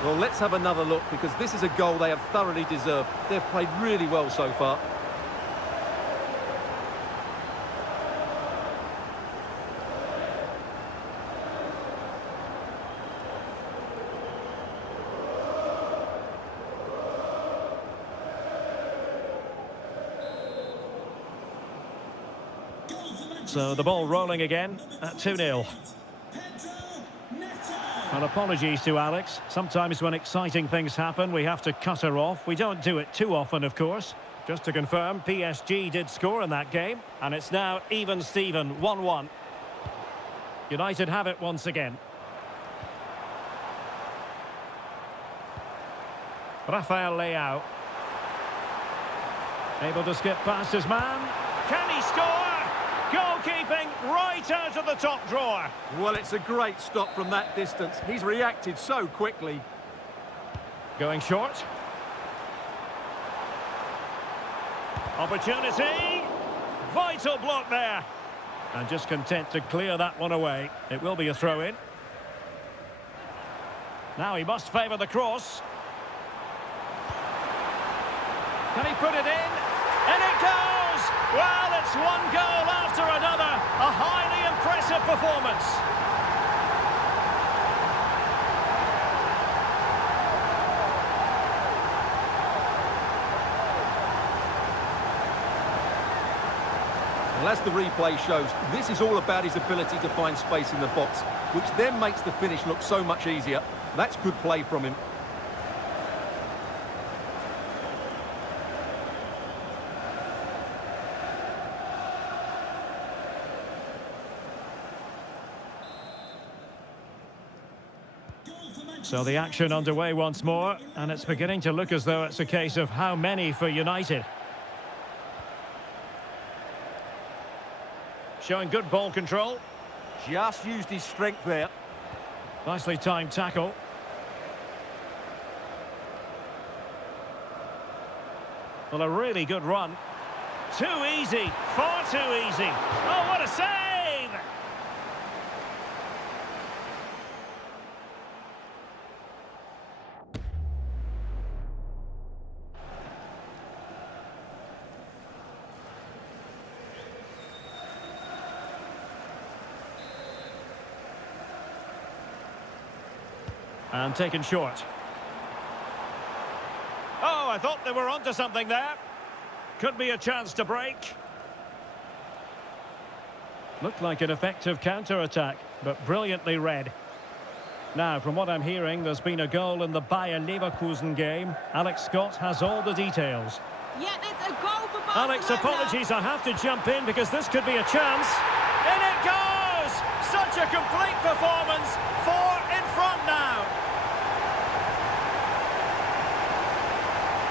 Well, let's have another look, because this is a goal they have thoroughly deserved. They've played really well so far. So the ball rolling again at 2-0. And apologies to Alex. Sometimes when exciting things happen, we have to cut her off. We don't do it too often, of course. Just to confirm, PSG did score in that game. And it's now even Steven, 1-1. United have it once again. Rafael Leao. Able to skip past his man. Can he score? Goalkeeping right out of the top drawer. Well, it's a great stop from that distance. He's reacted so quickly. Going short. Opportunity. Vital block there. And just content to clear that one away. It will be a throw-in. Now he must favour the cross. Can he put it in? And it goes! Well, it's one goal after another. A highly impressive performance. Well, as the replay shows, this is all about his ability to find space in the box, which then makes the finish look so much easier. That's good play from him. So the action underway once more, and it's beginning to look as though it's a case of how many for United. Showing good ball control. Just used his strength there. Nicely timed tackle. Well, a really good run. Too easy, far too easy. Oh, what a save! And taken short. Oh, I thought they were onto something there. Could be a chance to break. Looked like an effective counter-attack, but brilliantly read. Now, from what I'm hearing, there's been a goal in the Bayer Leverkusen game. Alex Scott has all the details. Yeah, it's a goal for Barcelona. Alex, apologies, I have to jump in because this could be a chance. In it goes! Such a complete performance. 4 in front now.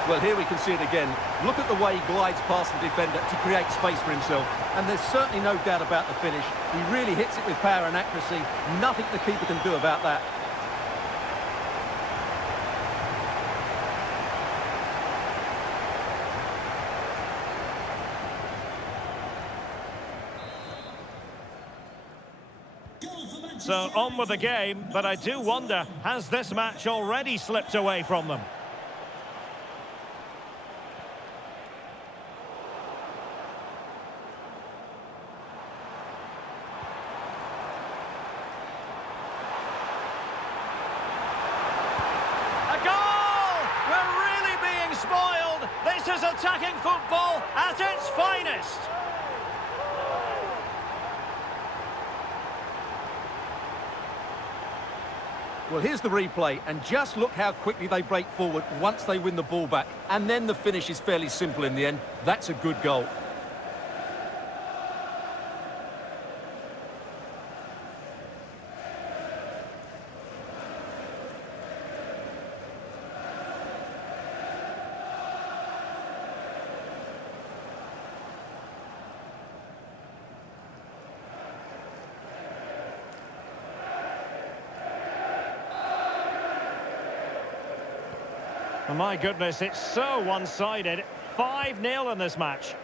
Well, here we can see it again. Look at the way he glides past the defender to create space for himself. And there's certainly no doubt about the finish. He really hits it with power and accuracy. Nothing the keeper can do about that. So on with the game, but I do wonder, has this match already slipped away from them? A goal! We're really being spoiled. This is attacking football at its finest. Well, here's the replay, and just look how quickly they break forward once they win the ball back. And then the finish is fairly simple in the end. That's a good goal. Oh, my goodness, it's so one-sided. 5-0 in this match.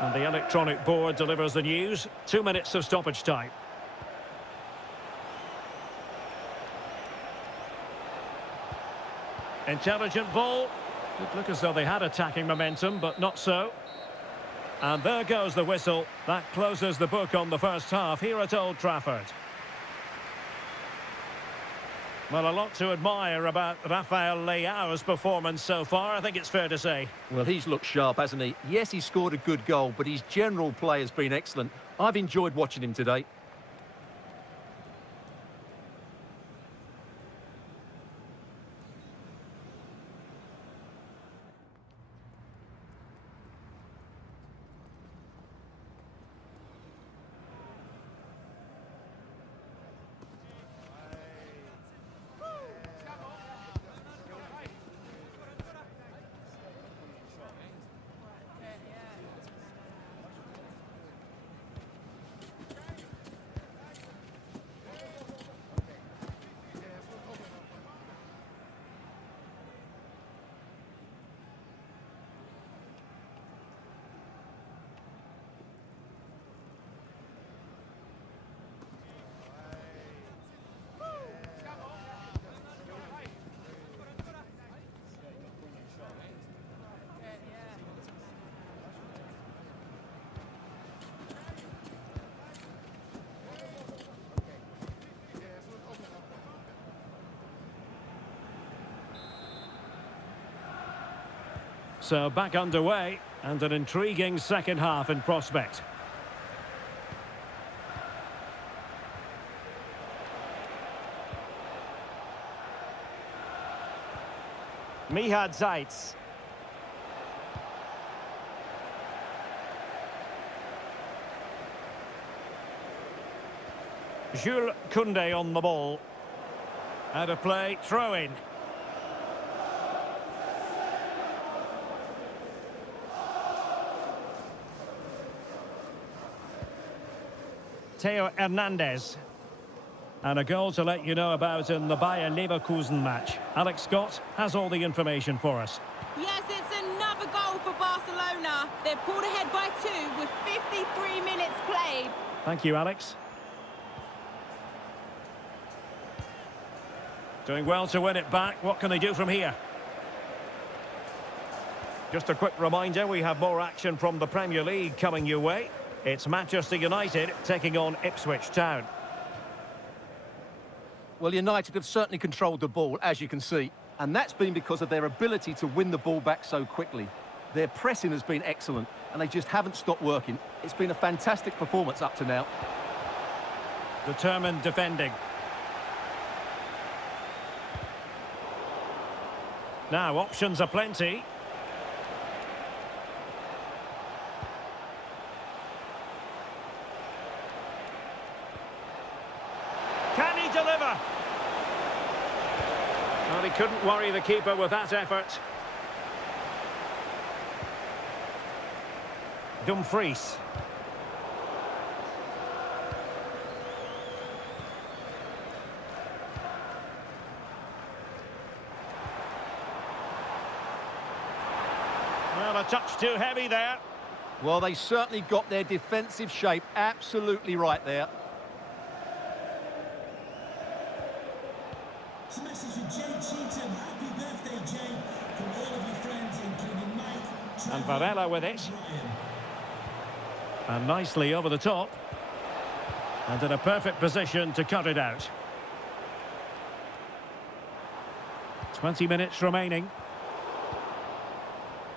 And the electronic board delivers the news. 2 minutes of stoppage time. Intelligent ball. Did look as though they had attacking momentum, but not so. And there goes the whistle. That closes the book on the first half here at Old Trafford. Well, a lot to admire about Rafael Leao's performance so far, I think it's fair to say. Well, he's looked sharp, hasn't he? Yes, he scored a good goal, but his general play has been excellent. I've enjoyed watching him today. So back underway, and an intriguing second half in prospect. Mihad Zaitz. Jules Koundé on the ball. Out of play, throw in. Theo Hernandez. And a goal to let you know about in the Bayer Leverkusen match. Alex Scott has all the information for us. Yes, it's another goal for Barcelona. They're pulled ahead by 2 with 53 minutes played. Thank you, Alex. Doing well to win it back. What can they do from here? Just a quick reminder, we have more action from the Premier League coming your way. It's Manchester United taking on Ipswich Town. Well, United have certainly controlled the ball, as you can see. And that's been because of their ability to win the ball back so quickly. Their pressing has been excellent, and they just haven't stopped working. It's been a fantastic performance up to now. Determined defending. Now, options are plenty. Can he deliver? Well, he couldn't worry the keeper with that effort. Dumfries. Well, a touch too heavy there. Well, they certainly got their defensive shape absolutely right there. It's a message from Jay Cheatham. Happy birthday, Jay, from all of your friends, including Mike, And Trevor, Varela with it. Ryan. And nicely over the top. And in a perfect position to cut it out. 20 minutes remaining.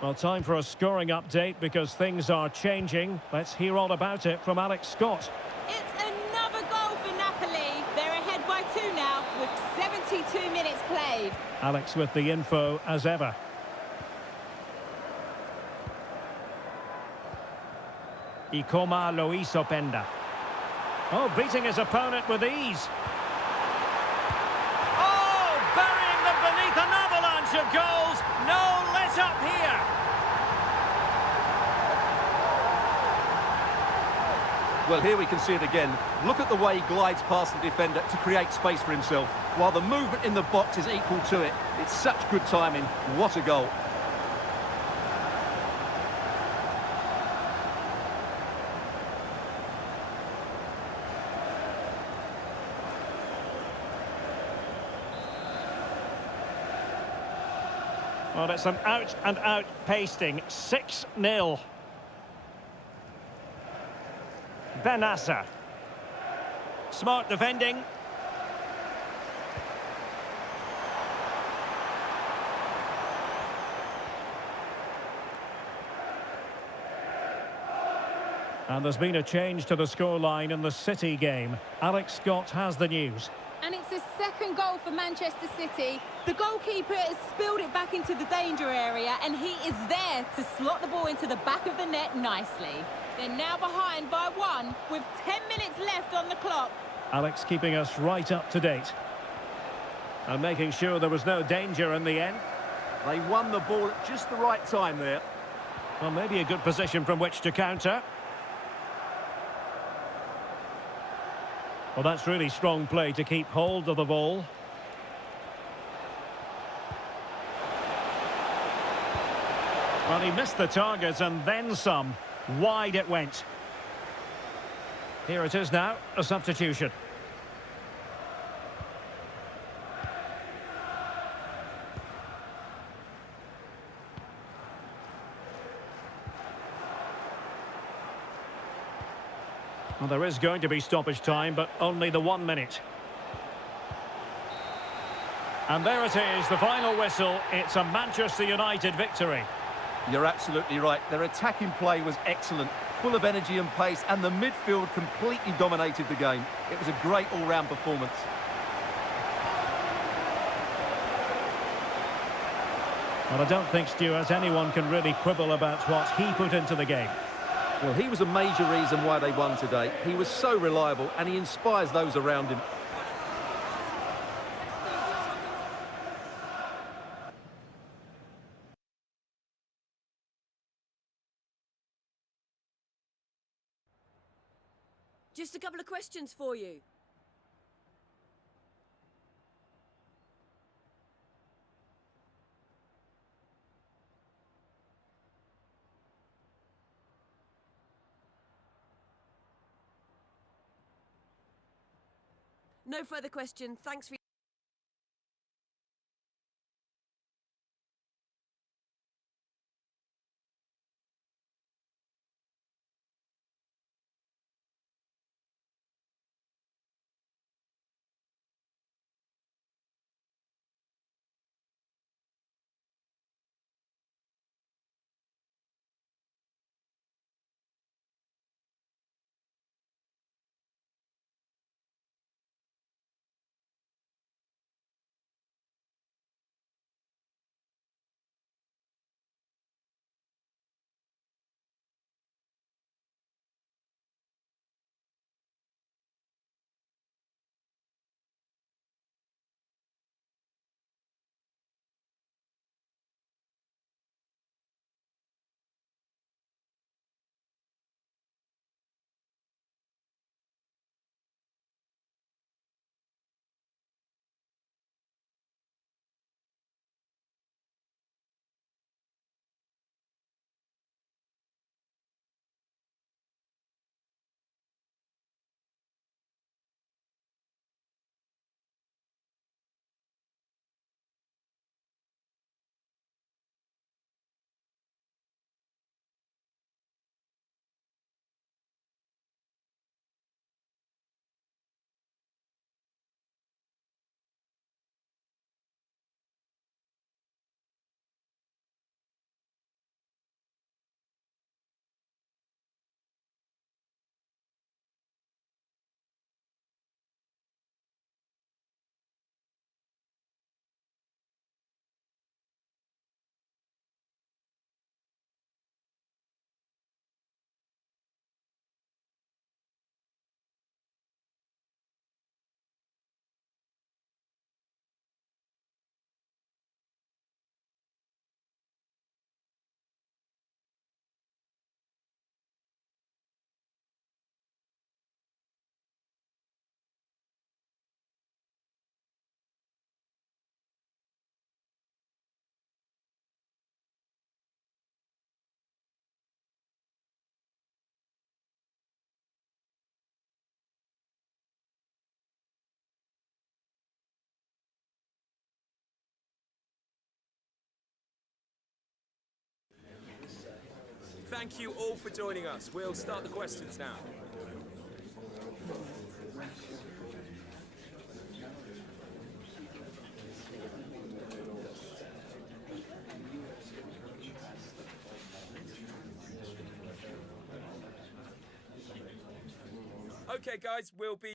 Well, time for a scoring update because things are changing. Let's hear all about it from Alex Scott. It's another goal for Napoli. They're ahead by 2 now with 72 minutes played. Alex with the info as ever. Ikoma Luis Openda. Oh, beating his opponent with ease. Oh, burying them beneath an avalanche of goals. No let up here. Well, here we can see it again. Look at the way he glides past the defender to create space for himself, while the movement in the box is equal to it. It's such good timing. What a goal. Well, it's an out-and-out pasting. 6-0. Benassa. Smart defending. And there's been a change to the scoreline in the City game. Alex Scott has the news. And it's a second goal for Manchester City. The goalkeeper has spilled it back into the danger area and he is there to slot the ball into the back of the net nicely. They're now behind by 1 with 10 minutes left on the clock. Alex keeping us right up to date. And making sure there was no danger in the end. They won the ball at just the right time there. Well, maybe a good position from which to counter. Well, that's really strong play to keep hold of the ball. Well, he missed the target and then some. Wide it went. Here it is now, a substitution. Well, there is going to be stoppage time, but only the 1 minute. And there it is, the final whistle. It's a Manchester United victory. You're absolutely right. Their attacking play was excellent, full of energy and pace, and the midfield completely dominated the game. It was a great all-round performance. Well, I don't think, Stuart, anyone can really quibble about what he put into the game. Well, he was a major reason why they won today. He was so reliable, and he inspires those around him. Just a couple of questions for you. No further questions. Thanks for thank you all for joining us. We'll start the questions now. Okay, guys, we'll be...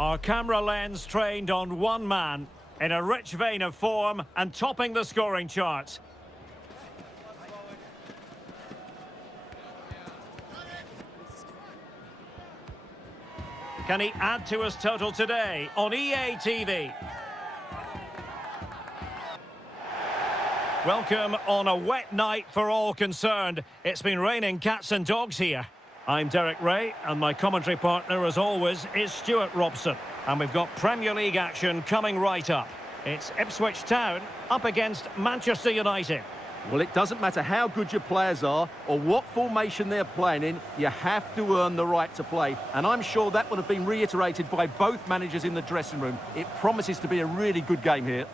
Our camera lens trained on one man, in a rich vein of form and topping the scoring charts. Can he add to his total today on EA TV? Welcome on a wet night for all concerned. It's been raining cats and dogs here. I'm Derek Ray, and my commentary partner, as always, is Stuart Robson. And we've got Premier League action coming right up. It's Ipswich Town up against Manchester United. Well, it doesn't matter how good your players are or what formation they're playing in, you have to earn the right to play. And I'm sure that would have been reiterated by both managers in the dressing room. It promises to be a really good game here.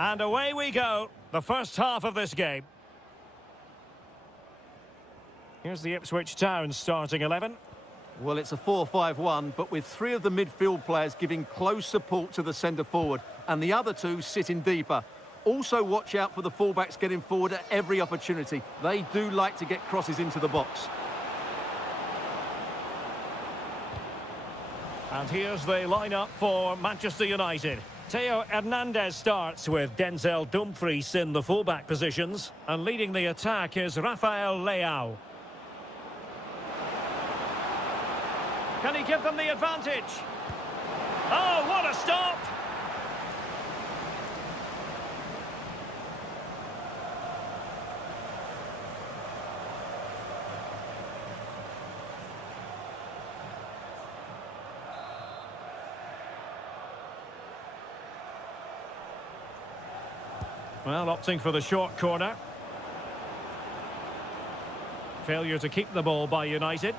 And away we go, the first half of this game. Here's the Ipswich Town starting 11. Well, it's a 4-5-1, but with three of the midfield players giving close support to the centre forward, and the other two sitting deeper. Also watch out for the fullbacks getting forward at every opportunity. They do like to get crosses into the box. And here's the lineup for Manchester United. Theo Hernandez starts with Denzel Dumfries in the fullback positions, and leading the attack is Rafael Leao. Can he give them the advantage? Oh, what a stop! Well, opting for the short corner. Failure to keep the ball by United.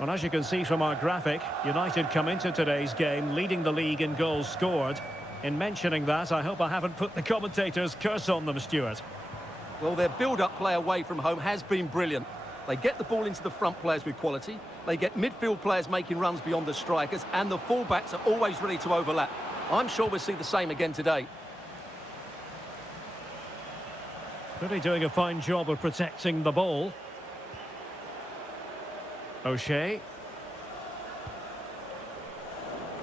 Well, as you can see from our graphic, United come into today's game leading the league in goals scored. In mentioning that, I hope I haven't put the commentator's curse on them, Stuart. Well, their build-up play away from home has been brilliant. They get the ball into the front players with quality. They get midfield players making runs beyond the strikers, and the fullbacks are always ready to overlap. I'm sure we'll see the same again today. Really doing a fine job of protecting the ball. O'Shea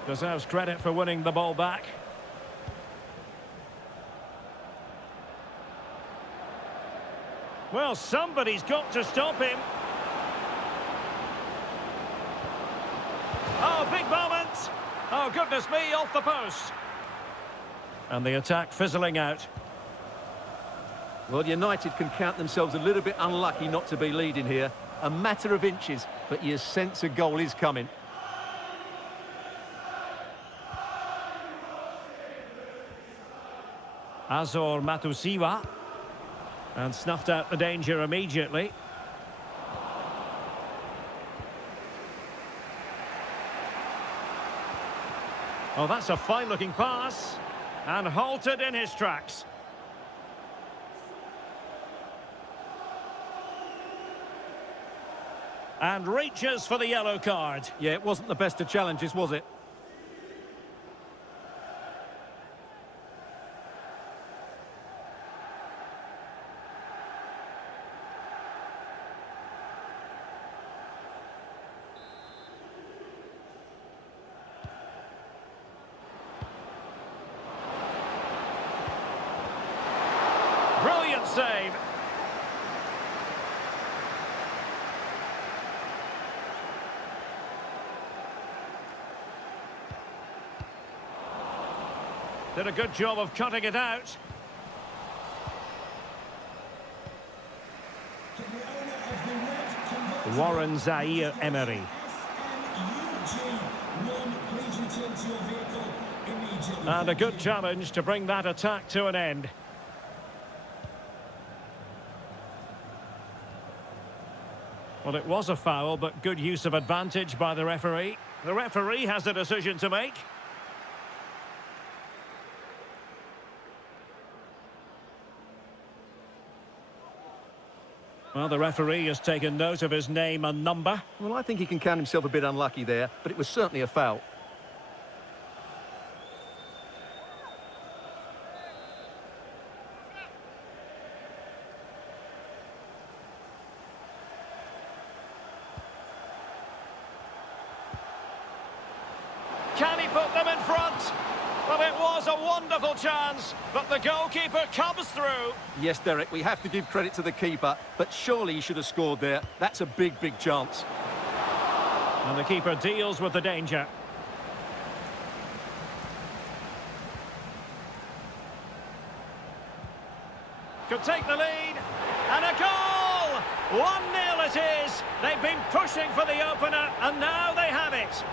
deserves credit for winning the ball back. Well, somebody's got to stop him. Oh, big moment. Oh, goodness me, off the post. And the attack fizzling out. Well, United can count themselves a little bit unlucky not to be leading here. A matter of inches, but you sense a goal is coming. Azor Matusiwa. And snuffed out the danger immediately. Oh, that's a fine-looking pass. And halted in his tracks. And reaches for the yellow card. Yeah, it wasn't the best of challenges, was it? Brilliant save. Did a good job of cutting it out. Warren Zaire-Emery. And a good challenge to bring that attack to an end. Well, it was a foul, but good use of advantage by the referee. The referee has a decision to make. Well, the referee has taken note of his name and number. Well, I think he can count himself a bit unlucky there, but it was certainly a foul. put them in front. Well, it was a wonderful chance, but the goalkeeper comes through. Yes, Derek, we have to give credit to the keeper, but surely he should have scored there. That's a big, big chance. And the keeper deals with the danger. Could take the lead, and a goal! 1-0 it is. They've been pushing for the opener, and now they have it.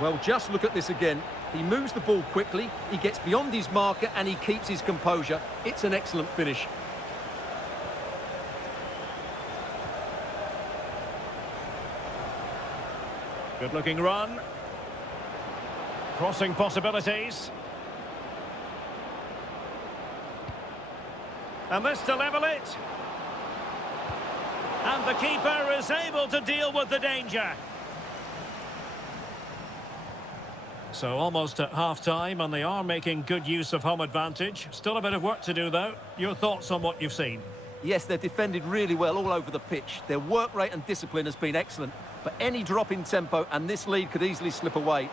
Well, just look at this again. He moves the ball quickly, he gets beyond his marker, and he keeps his composure. It's an excellent finish. Good-looking run. Crossing possibilities. And this to level it. And the keeper is able to deal with the danger. So almost at half-time, and they are making good use of home advantage. Still a bit of work to do, though. Your thoughts on what you've seen? Yes, they're defended really well all over the pitch. Their work rate and discipline has been excellent. But any drop in tempo, and this lead could easily slip away.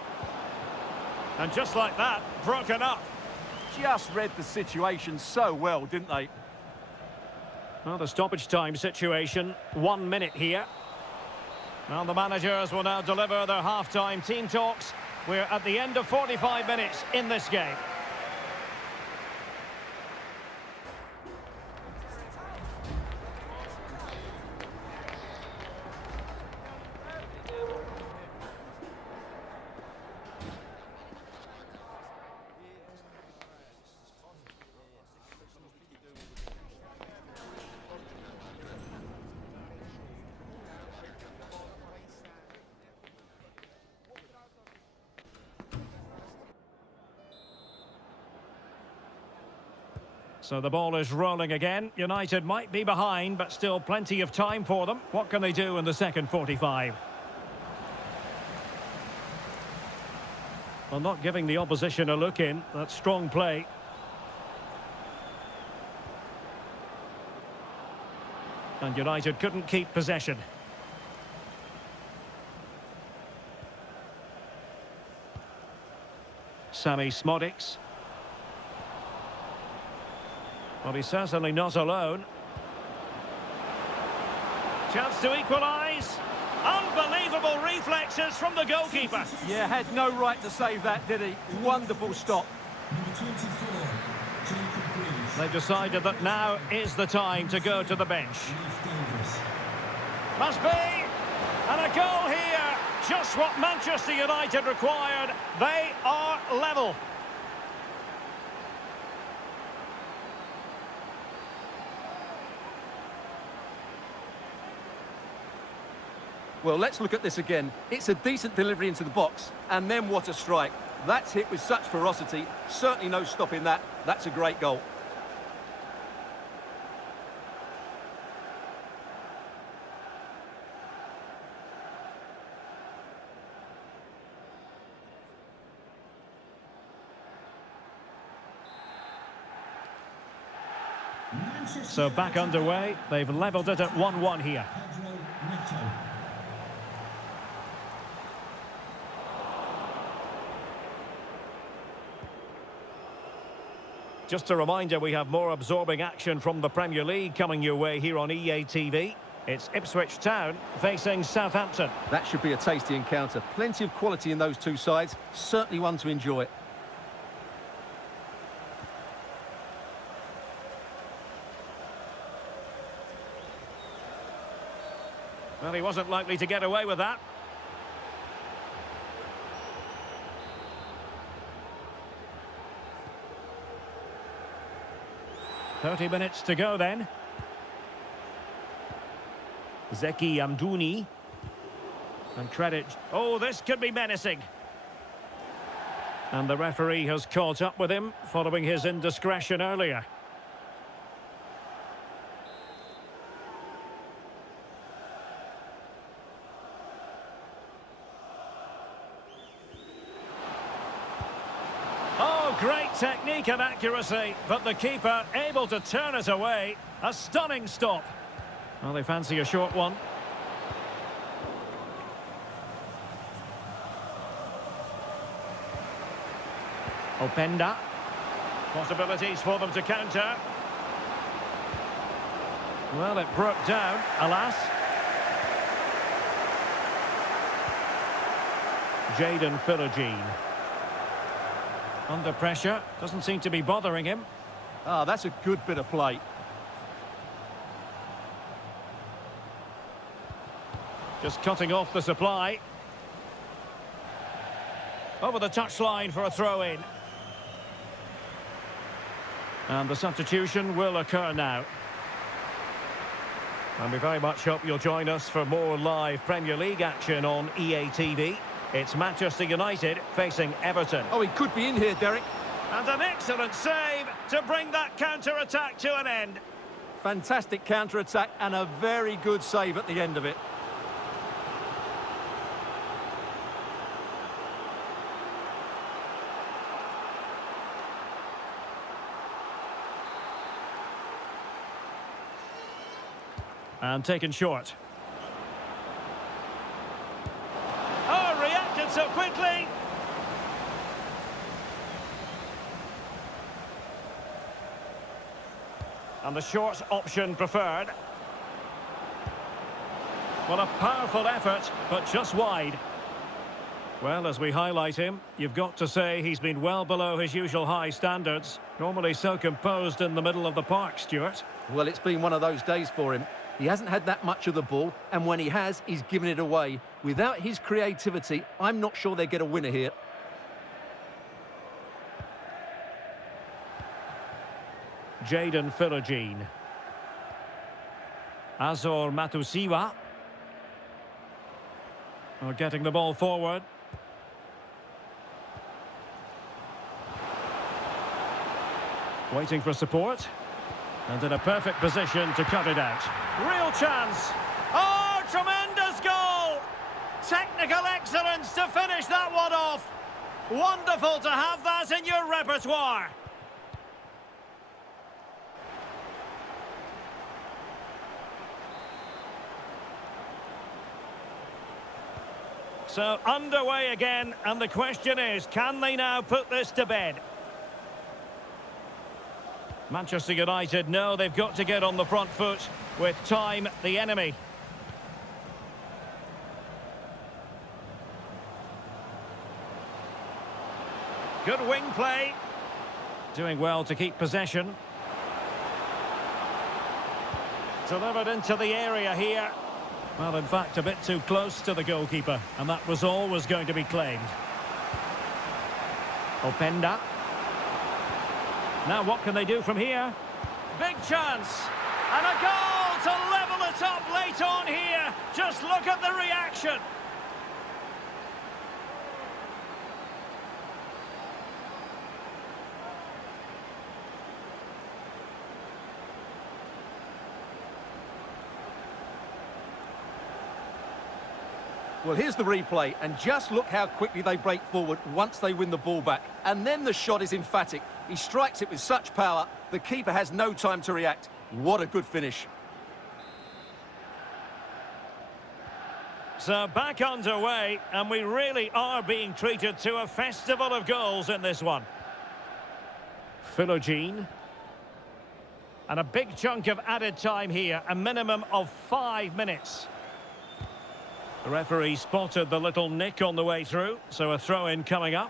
And just like that, broken up. Just read the situation so well, didn't they? Well, the stoppage time situation, 1 minute here. Well, the managers will now deliver their half-time team talks. We're at the end of 45 minutes in this game. So the ball is rolling again. United might be behind, but still plenty of time for them. What can they do in the second 45? Well, not giving the opposition a look in. That's strong play. And United couldn't keep possession. Sami Smodics. Well, he's certainly not alone. Chance to equalise. Unbelievable reflexes from the goalkeeper. Yeah, had no right to save that, did he? Wonderful stop. They've decided that now is the time to go to the bench. Must be. And a goal here. Just what Manchester United required. They are level. Well, let's look at this again. It's a decent delivery into the box, and then what a strike. That's hit with such ferocity. Certainly no stopping that. That's a great goal. So back underway. They've levelled it at 1-1 here. Just a reminder, we have more absorbing action from the Premier League coming your way here on EA TV. It's Ipswich Town facing Southampton. That should be a tasty encounter. Plenty of quality in those two sides. Certainly one to enjoy. Well, he wasn't likely to get away with that. "30 minutes to go then." Zeki Amdouni. And credit. Oh, this could be menacing. And the referee has caught up with him following his indiscretion earlier. Oh, great technique and accuracy, but the keeper able to turn it away. A stunning stop. Well, they fancy a short one. Openda. Possibilities for them to counter. Well, it broke down, alas. Jadon Philogene. Under pressure, doesn't seem to be bothering him. Ah, that's a good bit of play. Just cutting off the supply. Over the touchline for a throw-in. And the substitution will occur now. And we very much hope you'll join us for more live Premier League action on EA TV. It's Manchester United facing Everton. Oh, he could be in here, Derek. And an excellent save to bring that counter-attack to an end. Fantastic counter-attack and a very good save at the end of it. And taken short. Oh, reacted so quickly. And the short option preferred. Well, a powerful effort, but just wide. Well, as we highlight him, you've got to say he's been well below his usual high standards. Normally so composed in the middle of the park, Stuart. Well, it's been one of those days for him. He hasn't had that much of the ball, and when he has, he's given it away. Without his creativity, I'm not sure they get a winner here. Jadon Philogene. Azor Matusiwa. Getting the ball forward. Waiting for support. And in a perfect position to cut it out. Real chance. Oh, tremendous goal! Technical excellence to finish that one off. Wonderful to have that in your repertoire. So underway again, and the question is, can they now put this to bed? Manchester United know they've got to get on the front foot with time the enemy. Good wing play. Doing well to keep possession. Delivered into the area here. Well, in fact, a bit too close to the goalkeeper, and that was always going to be claimed. Openda. Now what can they do from here? Big chance! And a goal to level it up late on here. Just look at the reaction. Well, here's the replay, and just look how quickly they break forward once they win the ball back. And then the shot is emphatic. He strikes it with such power, the keeper has no time to react. What a good finish. So back underway, and we really are being treated to a festival of goals in this one. Philogene. And a big chunk of added time here, a minimum of 5 minutes. The referee spotted the little nick on the way through, so a throw-in coming up.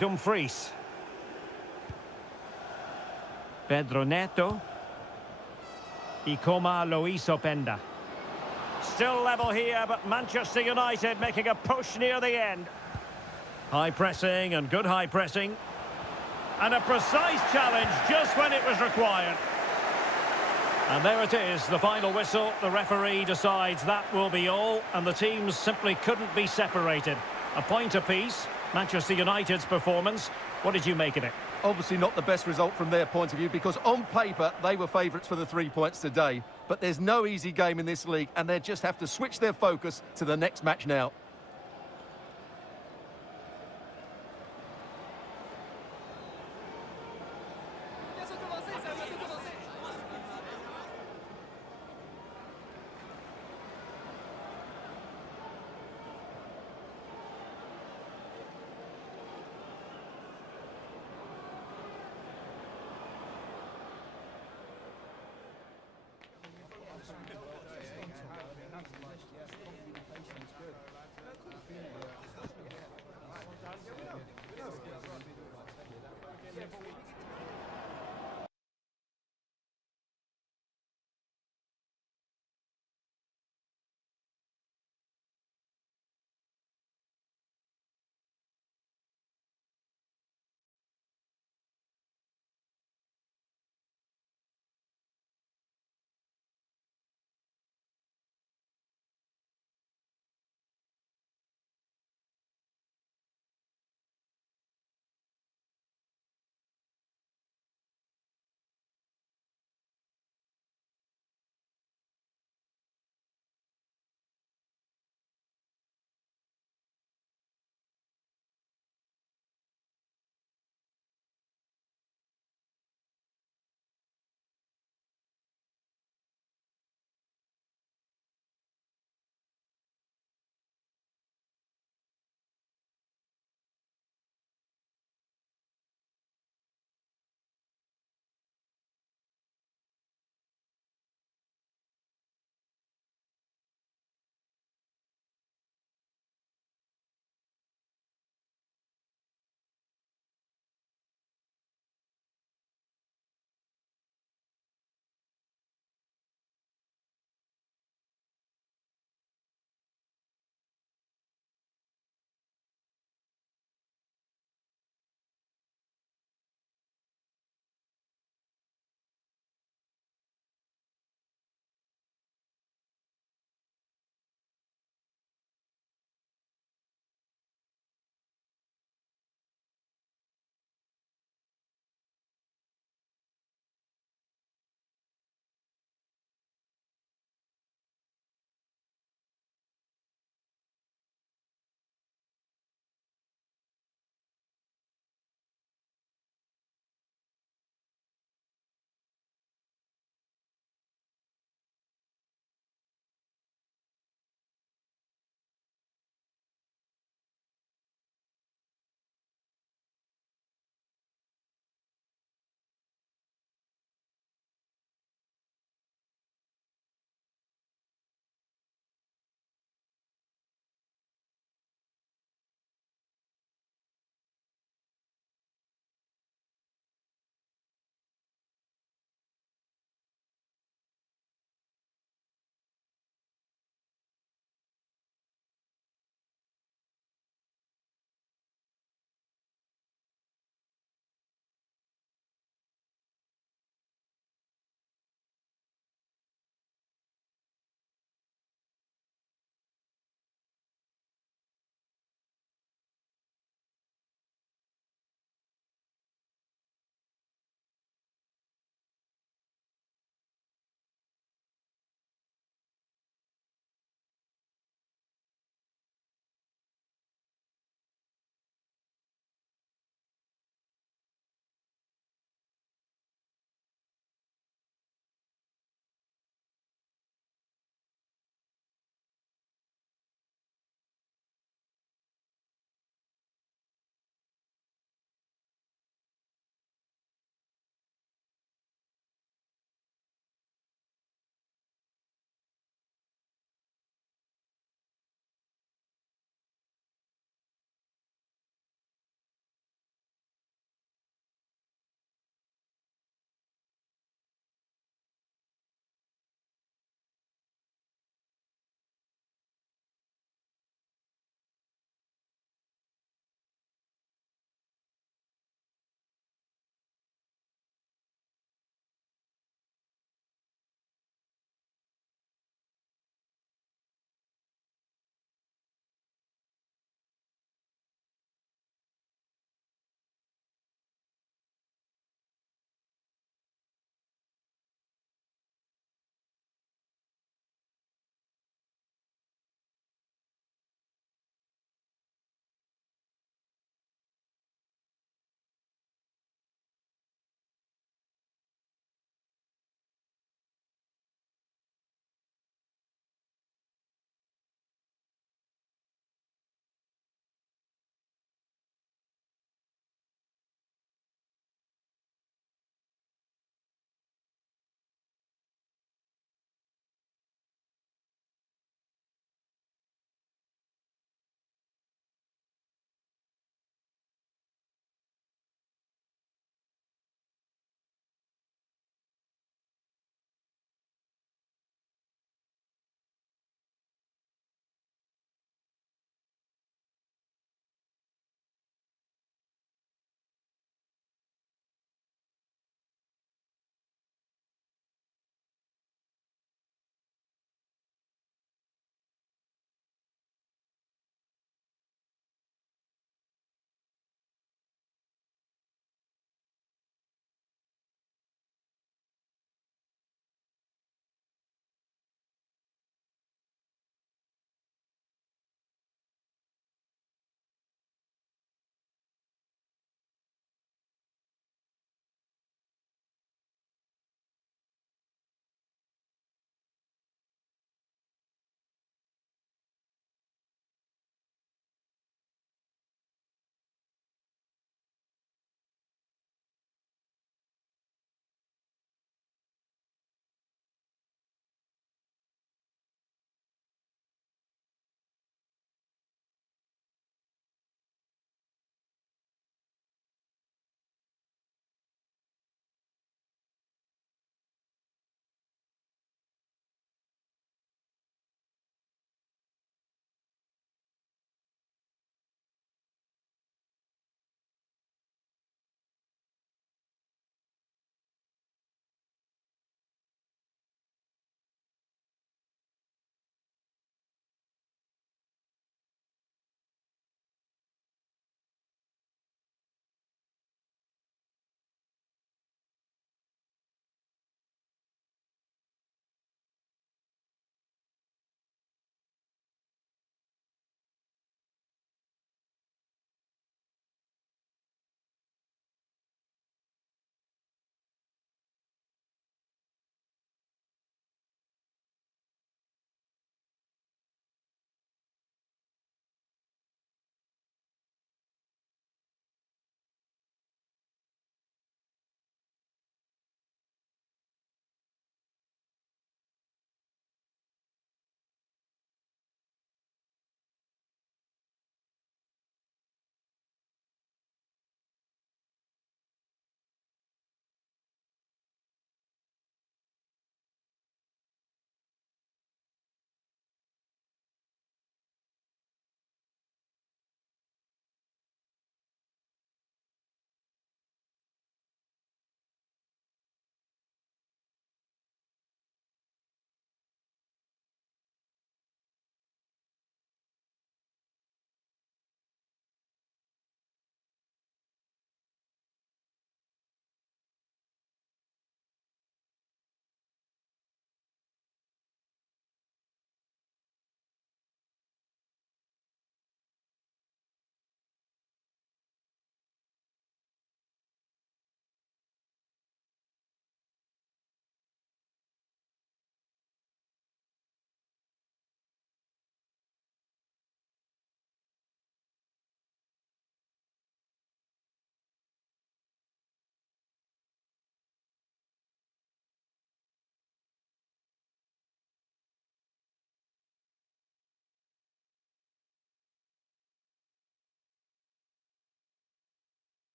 Dumfries. Pedro Neto. Ikoma Luis Openda. Still level here, but Manchester United making a push near the end. High pressing and good high pressing. And a precise challenge just when it was required. And there it is, the final whistle. The referee decides that will be all, and the teams simply couldn't be separated. A point apiece. Manchester United's performance. What did you make of it? Obviously not the best result from their point of view, because on paper they were favourites for the 3 points today. But there's no easy game in this league, and they just have to switch their focus to the next match now.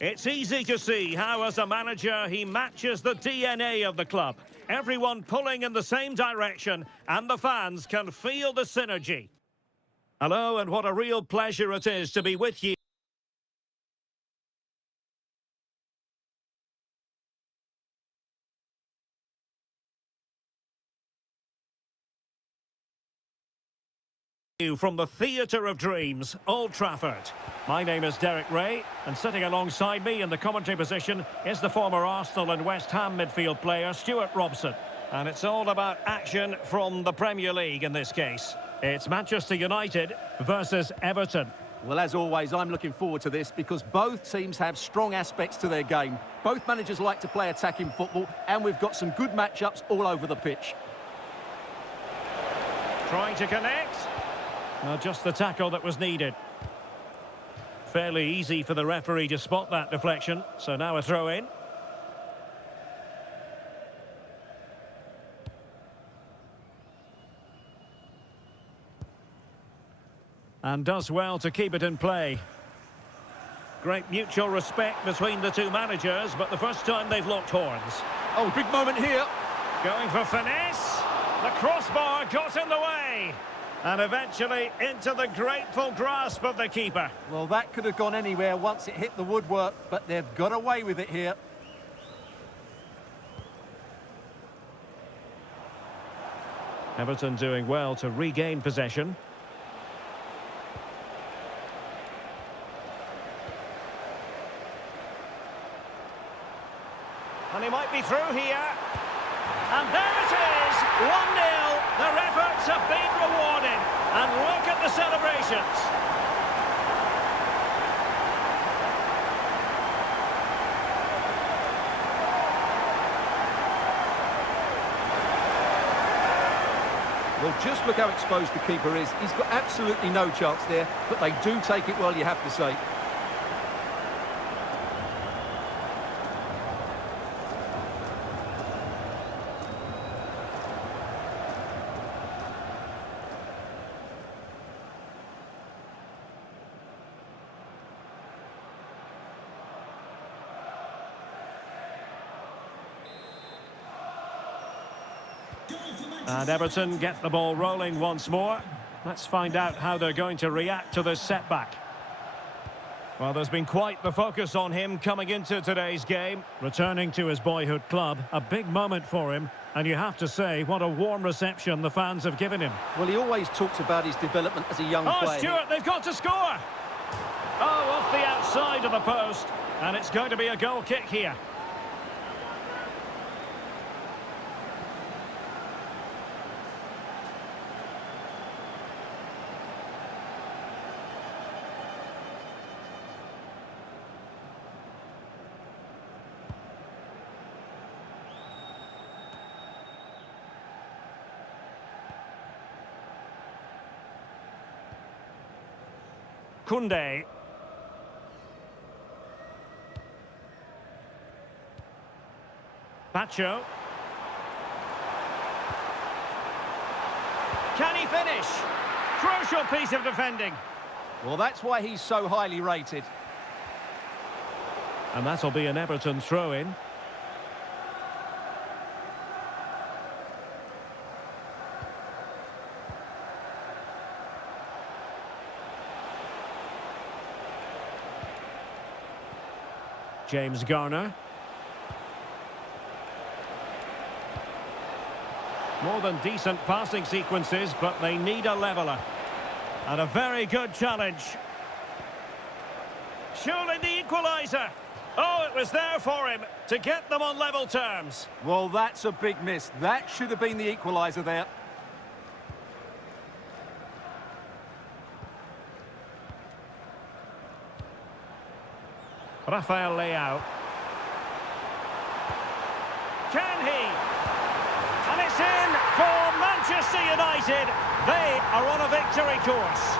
It's easy to see how, as a manager, he matches the DNA of the club. Everyone pulling in the same direction, and the fans can feel the synergy. Hello, and what a real pleasure it is to be with you. From the Theatre of Dreams, Old Trafford. My name is Derek Ray, and sitting alongside me in the commentary position is the former Arsenal and West Ham midfield player Stuart Robson. And it's all about action from the Premier League in this case. It's Manchester United versus Everton. Well, as always, I'm looking forward to this because both teams have strong aspects to their game. Both managers like to play attacking football, and we've got some good matchups all over the pitch. Trying to connect. Just the tackle that was needed. Fairly easy for the referee to spot that deflection. So now a throw in. And does well to keep it in play. Great mutual respect between the two managers, but the first time they've locked horns. Oh, big moment here. Going for finesse. The crossbar got in the way. And eventually into the grateful grasp of the keeper. Well, that could have gone anywhere once it hit the woodwork, but they've got away with it here. Everton doing well to regain possession. And he might be through here. And there it is, 1-0. Their efforts have been rewarded. And look at the celebrations. Well, just look how exposed the keeper is. He's got absolutely no chance there, but they do take it well, you have to say. And Everton get the ball rolling once more. Let's find out how they're going to react to this setback. Well, there's been quite the focus on him coming into today's game. Returning to his boyhood club, a big moment for him. And you have to say, what a warm reception the fans have given him. Well, he always talks about his development as a young player. Oh, Stuart, they've got to score! Oh, off the outside of the post. And it's going to be a goal kick here. Koundé. Pacho. Can he finish? Crucial piece of defending. Well, that's why he's so highly rated. And that'll be an Everton throw-in. James Garner. More than decent passing sequences, but they need a leveller. And a very good challenge. Surely the equaliser. Oh, it was there for him to get them on level terms. Well, that's a big miss. That should have been the equaliser there. Rafael Leao. Can he? And it's in for Manchester United. They are on a victory course.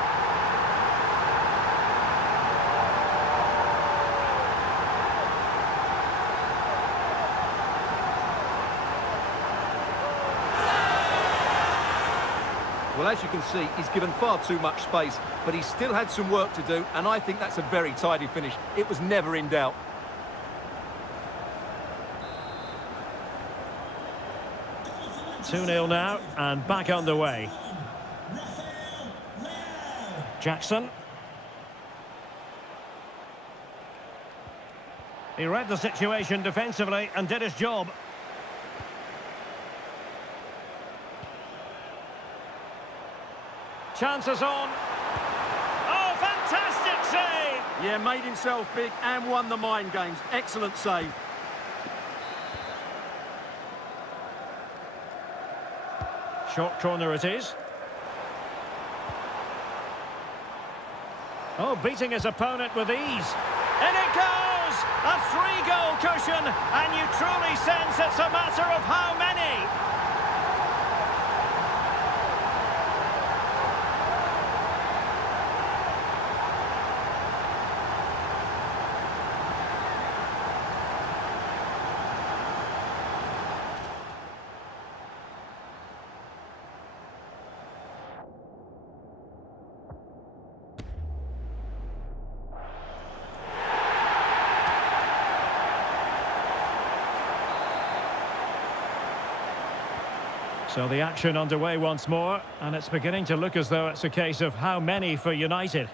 Well, as you can see, he's given far too much space, but he still had some work to do, and I think that's a very tidy finish. It was never in doubt. Goal for 2-0 now, and back underway. Rafael Leao. Jackson. He read the situation defensively and did his job. Chances on. Oh, fantastic save! Yeah, made himself big and won the mind games. Excellent save. Short corner it is. Oh, beating his opponent with ease. In it goes! A 3-goal cushion, and you truly sense it's a matter of how many. So the action underway once more, and it's beginning to look as though it's a case of how many for United.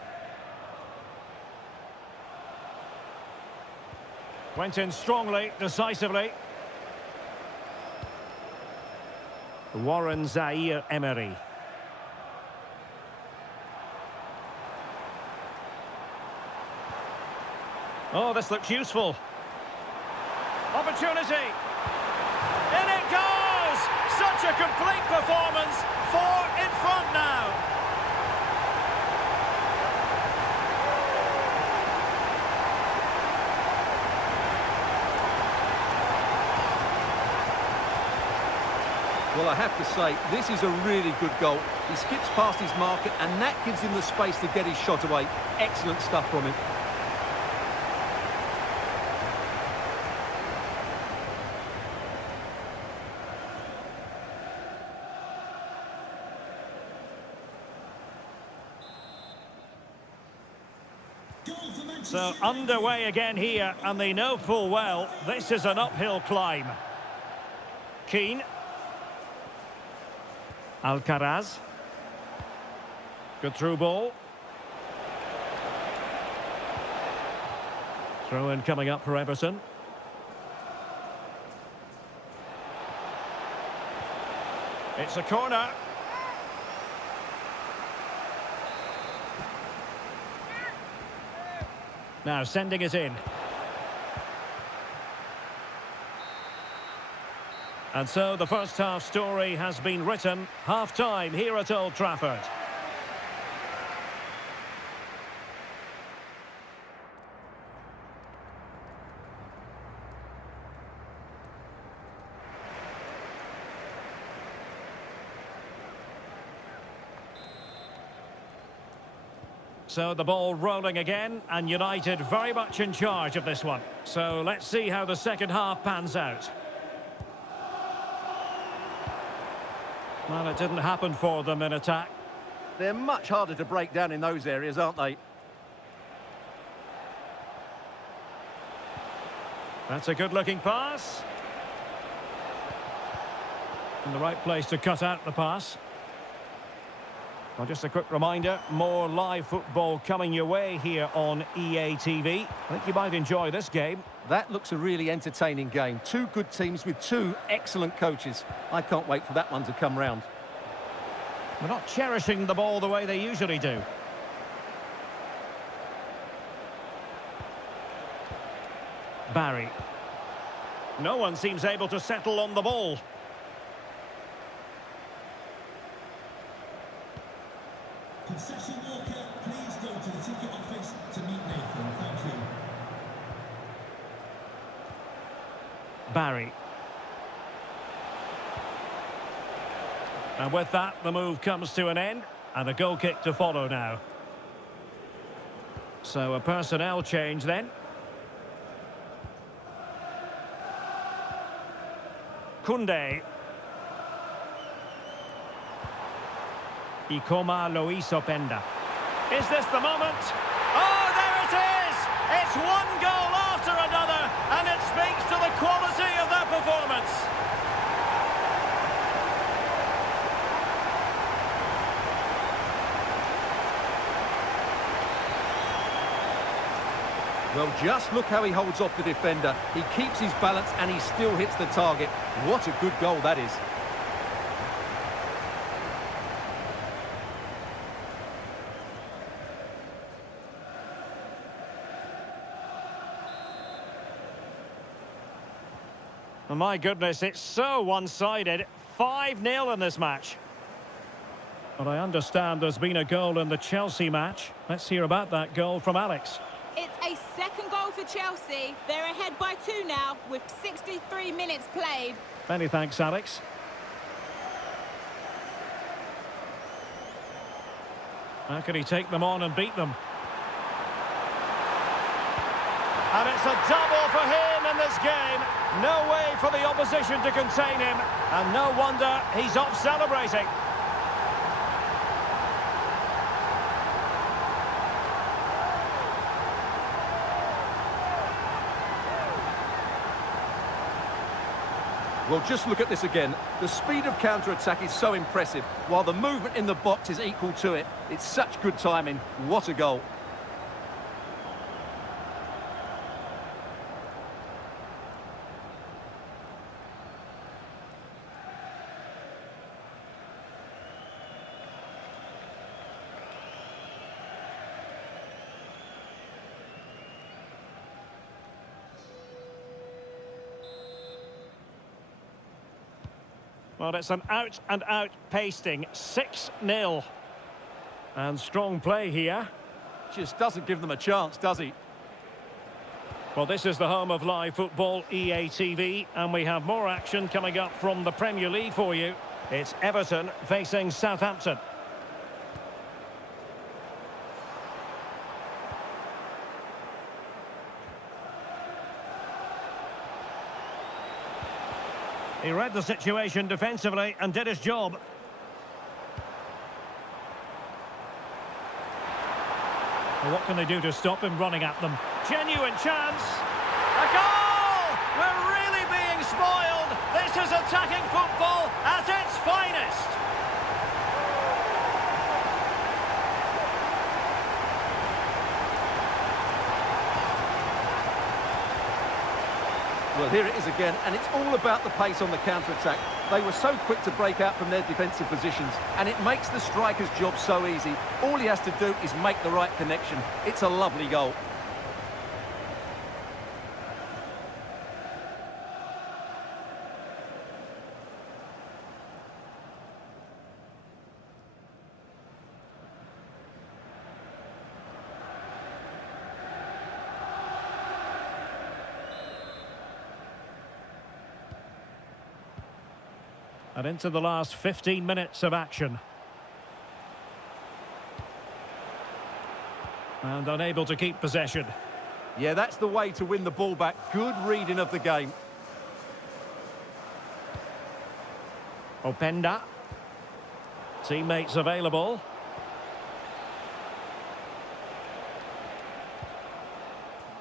Went in strongly, decisively. Warren Zaire-Emery. Oh, this looks useful. Opportunity. In it goes! Such a complete performance. 4 in front now. Well, I have to say, this is a really good goal. He skips past his marker, and that gives him the space to get his shot away. Excellent stuff from him. So underway again here, and they know full well this is an uphill climb. Keane. Alcaraz. Good through ball. Throw-in coming up for Everton. It's a corner. Now sending it in. And so the first half story has been written. Half-time here at Old Trafford. So the ball rolling again, and United very much in charge of this one. So let's see how the second half pans out. Well, it didn't happen for them in attack. They're much harder to break down in those areas, aren't they? That's a good-looking pass. In the right place to cut out the pass. Well, just a quick reminder, more live football coming your way here on EA TV. I think you might enjoy this game. That looks a really entertaining game. Two good teams with two excellent coaches. I can't wait for that one to come round. They're not cherishing the ball the way they usually do. Barry. No one seems able to settle on the ball. Concession worker, please go to the ticket office to meet Nathan. Thank you. Barry. And with that, the move comes to an end, and a goal kick to follow now. So a personnel change then. Koundé. Ikoma Luis Openda. Is this the moment? Oh, there it is! It's one goal after another, and it speaks to the quality of their performance. Well, just look how he holds off the defender. He keeps his balance and he still hits the target. What a good goal that is. Oh, my goodness, it's so one-sided. 5-0 in this match. But I understand there's been a goal in the Chelsea match. Let's hear about that goal from Alex. It's a second goal for Chelsea. They're ahead by 2 now with 63 minutes played. Many thanks, Alex. How can he take them on and beat them? And it's a double for him in this game. No way for the opposition to contain him. And no wonder he's off celebrating. Well, just look at this again. The speed of counter-attack is so impressive, while the movement in the box is equal to it. It's such good timing. What a goal. Well, it's an out-and-out pasting. 6-0. And strong play here. Just doesn't give them a chance, does he? Well, this is the home of live football, EA TV, and we have more action coming up from the Premier League for you. It's Everton facing Southampton. He read the situation defensively and did his job. Well, what can they do to stop him running at them? Genuine chance. A goal! We're really being spoiled. This is attacking football at its finest. Well, here it is again, and it's all about the pace on the counter-attack. They were so quick to break out from their defensive positions, and it makes the striker's job so easy. All he has to do is make the right connection. It's a lovely goal. And into the last 15 minutes of action. And unable to keep possession. Yeah, that's the way to win the ball back. Good reading of the game. Openda. Teammates available.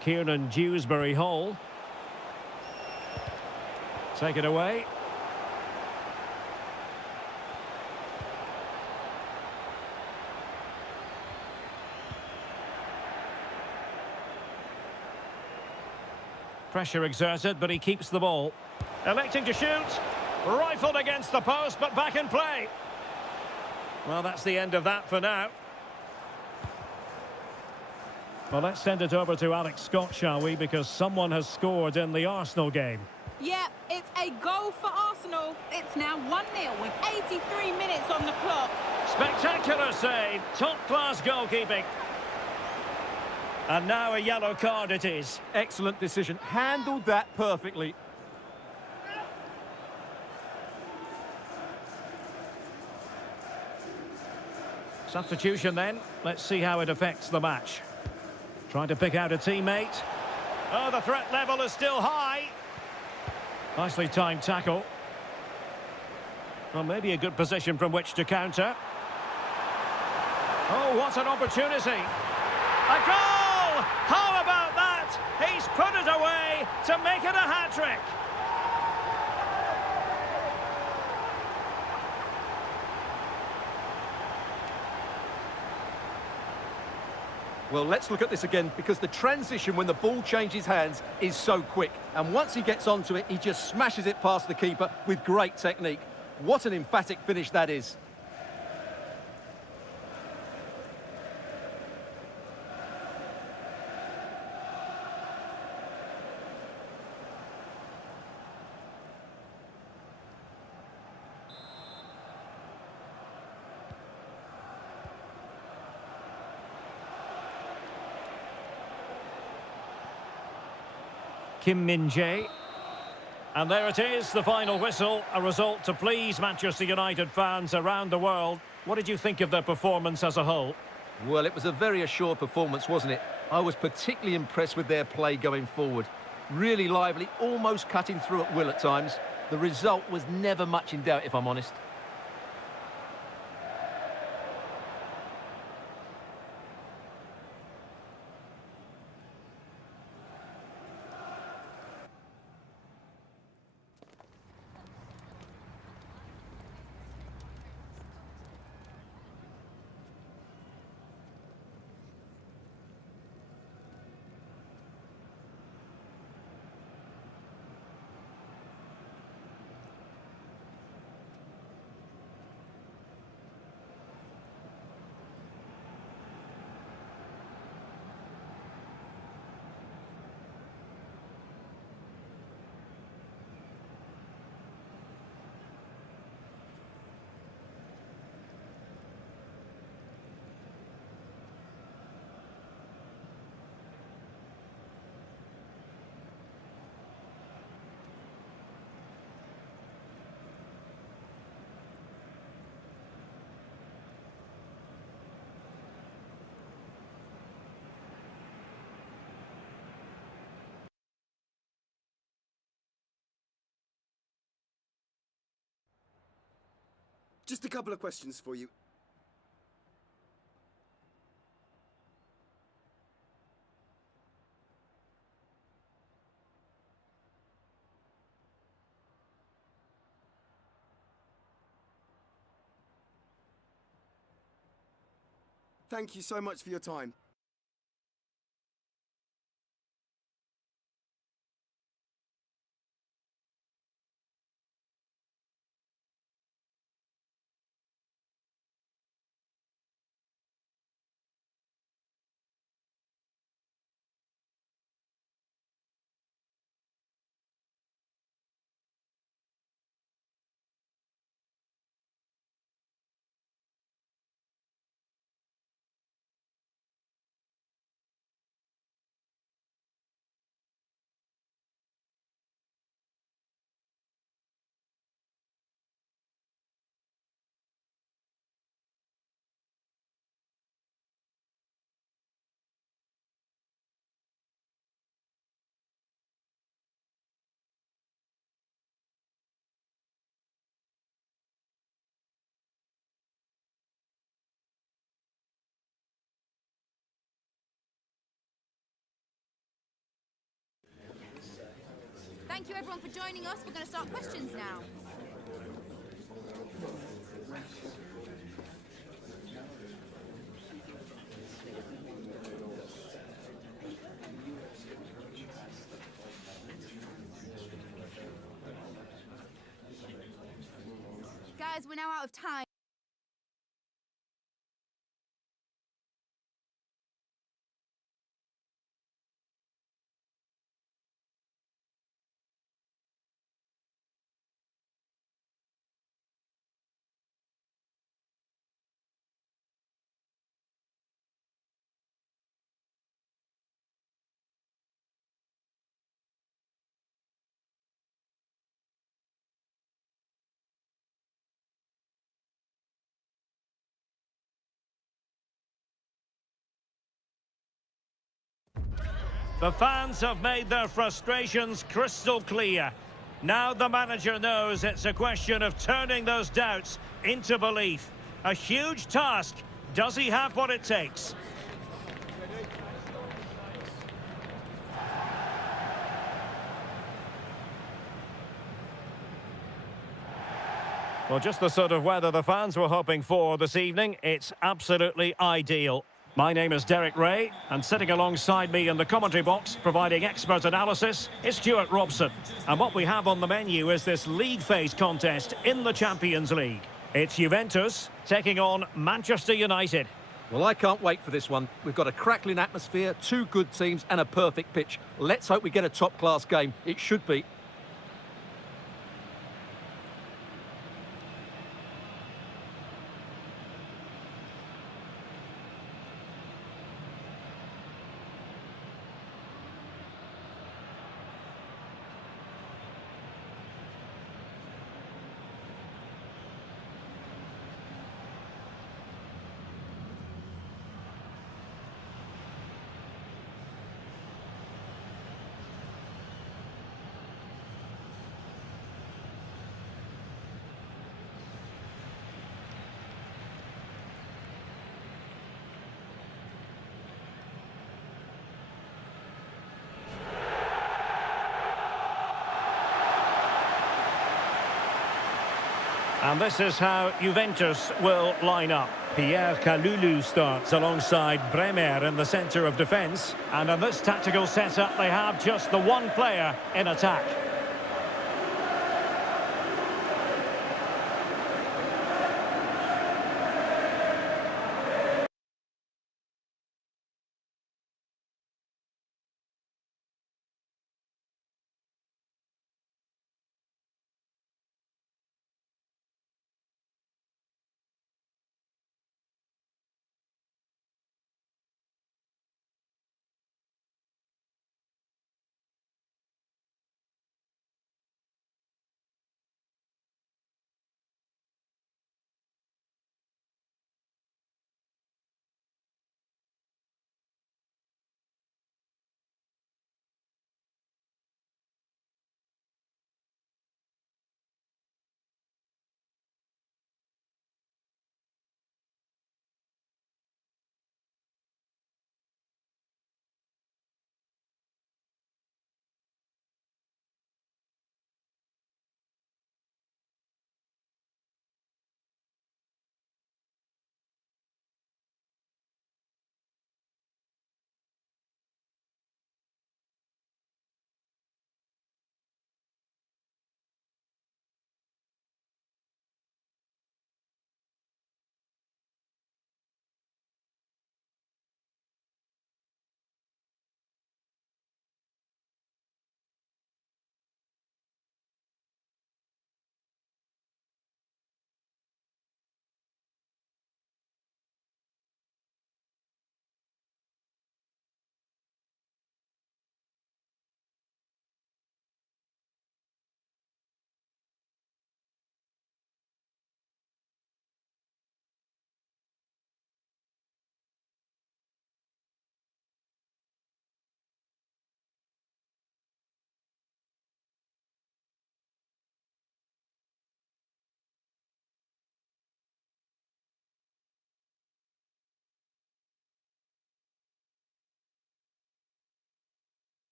Kieran Dewsbury-Hall. Take it away. Pressure exerted, but he keeps the ball. Electing to shoot. Rifled against the post, but back in play. Well, that's the end of that for now. Well, let's send it over to Alex Scott, shall we? Because someone has scored in the Arsenal game. Yeah, it's a goal for Arsenal. It's now 1-0 with 83 minutes on the clock. Spectacular save. Top-class goalkeeping. And now a yellow card it is. Excellent decision. Handled that perfectly. Substitution then. Let's see how it affects the match. Trying to pick out a teammate. Oh, the threat level is still high. Nicely timed tackle. Well, maybe a good position from which to counter. Oh, what an opportunity. A goal! How about that? He's put it away to make it a hat-trick. Well, let's look at this again, because the transition when the ball changes hands is so quick. And once he gets onto it, he just smashes it past the keeper with great technique. What an emphatic finish that is. Kim Min-jae. And there it is, the final whistle, a result to please Manchester United fans around the world. What did you think of their performance as a whole? Well, it was a very assured performance, wasn't it? I was particularly impressed with their play going forward. Really lively, almost cutting through at will at times. The result was never much in doubt, if I'm honest. Just a couple of questions for you. Thank you so much for your time. Thank you everyone for joining us. We're going to start questions now. Guys, we're now out of time. The fans have made their frustrations crystal clear. Now the manager knows it's a question of turning those doubts into belief. A huge task, Does he have what it takes? Well, just the sort of weather the fans were hoping for this evening. It's absolutely ideal. My name is Derek Ray, and sitting alongside me in the commentary box, providing expert analysis, is Stuart Robson. And what we have on the menu is this league phase contest in the Champions League. It's Juventus taking on Manchester United. Well, I can't wait for this one. We've got a crackling atmosphere, two good teams and a perfect pitch. Let's hope we get a top-class game. It should be. And this is how Juventus will line up. Pierre Kalulu starts alongside Bremer in the centre of defence. And in this tactical setup, they have just the one player in attack.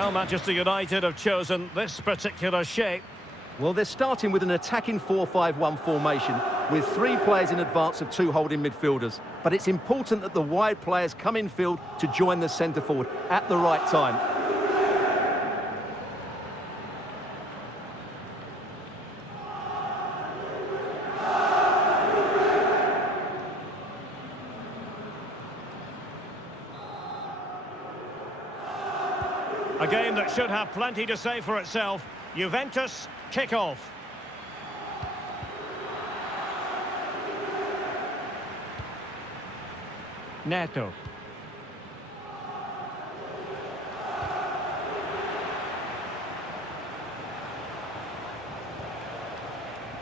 Well, Manchester United have chosen this particular shape. Well, they're starting with an attacking 4-5-1 formation with 3 players in advance of 2 holding midfielders. But it's important that the wide players come in field to join the centre forward at the right time. A game that should have plenty to say for itself. Juventus kick-off. Neto.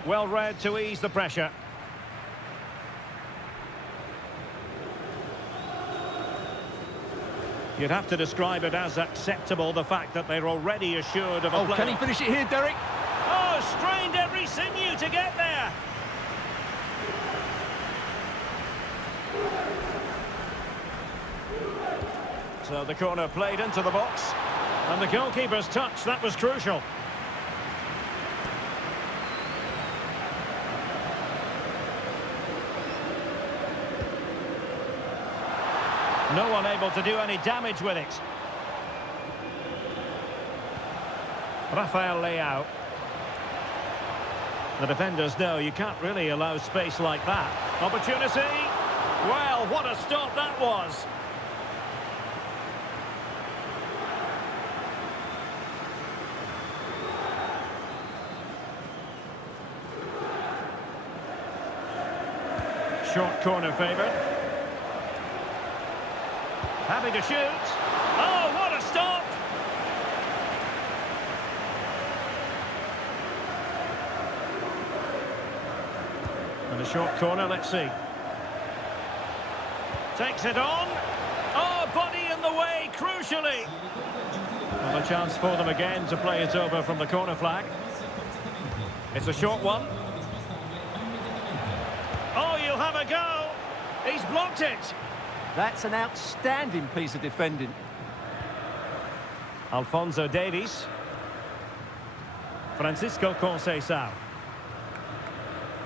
Well read to ease the pressure. You'd have to describe it as acceptable, the fact that they're already assured of a play. Can he finish it here, Derek? Oh, strained every sinew to get there. So the corner played into the box. And the goalkeeper's touch, that was crucial. No one able to do any damage with it. Rafael Leao. The defenders know you can't really allow space like that. Opportunity. Well, what a stop that was. Short corner favoured. Happy to shoot. Oh, what a stop! And a short corner, let's see. Takes it on. Oh, body in the way, crucially. Well, a chance for them again to play it over from the corner flag. It's a short one. Oh, you'll have a go. He's blocked it. That's an outstanding piece of defending. Alphonso Davies. Francisco Conceição.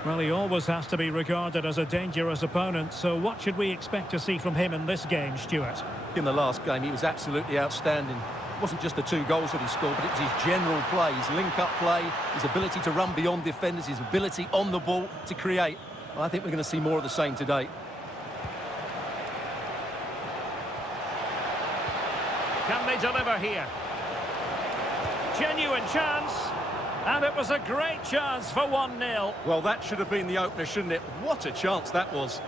Well, he always has to be regarded as a dangerous opponent, so what should we expect to see from him in this game, Stuart? In the last game, he was absolutely outstanding. It wasn't just the 2 goals that he scored, but it was his general play, his link-up play, his ability to run beyond defenders, his ability on the ball to create. I think we're going to see more of the same today. Can they deliver here? Genuine chance. And it was a great chance for 1-0. Well, that should have been the opener, shouldn't it? What a chance that was.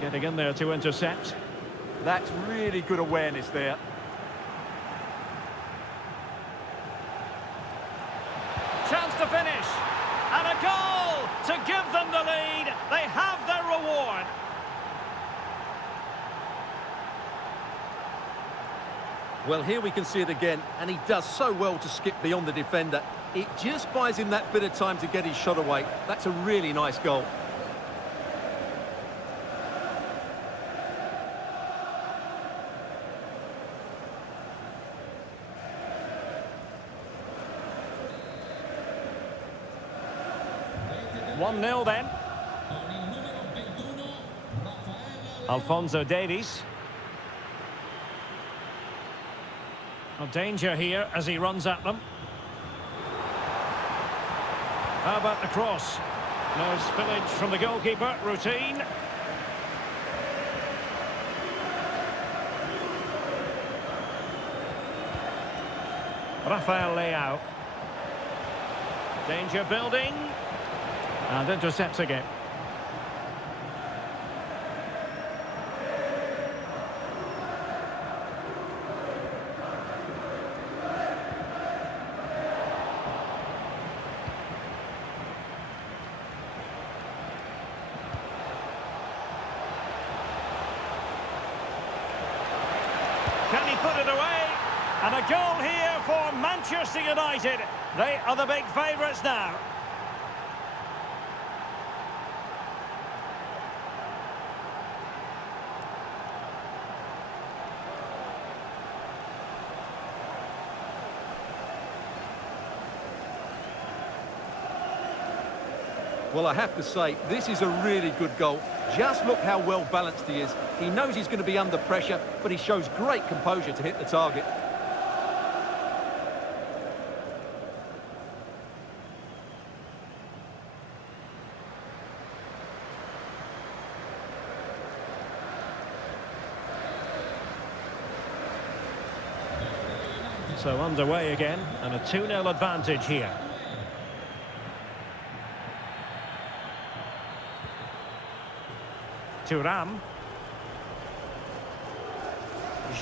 Getting in there to intercept. That's really good awareness there. Chance to finish. And a goal to give them the lead. They have their reward. Well, here we can see it again, and he does so well to skip beyond the defender. It just buys him that bit of time to get his shot away. That's a really nice goal. One 1-0 then. Alphonso Davies. A danger here as he runs at them. How about the cross? No spillage from the goalkeeper. Routine. Rafael Leao. Danger building. And intercepts again. put it away. And a goal here for Manchester United. They are the big favourites now. Well, I have to say, this is a really good goal. Just look how well balanced he is. He knows he's going to be under pressure, but he shows great composure to hit the target. So underway again, and a 2-0 advantage here. Thuram.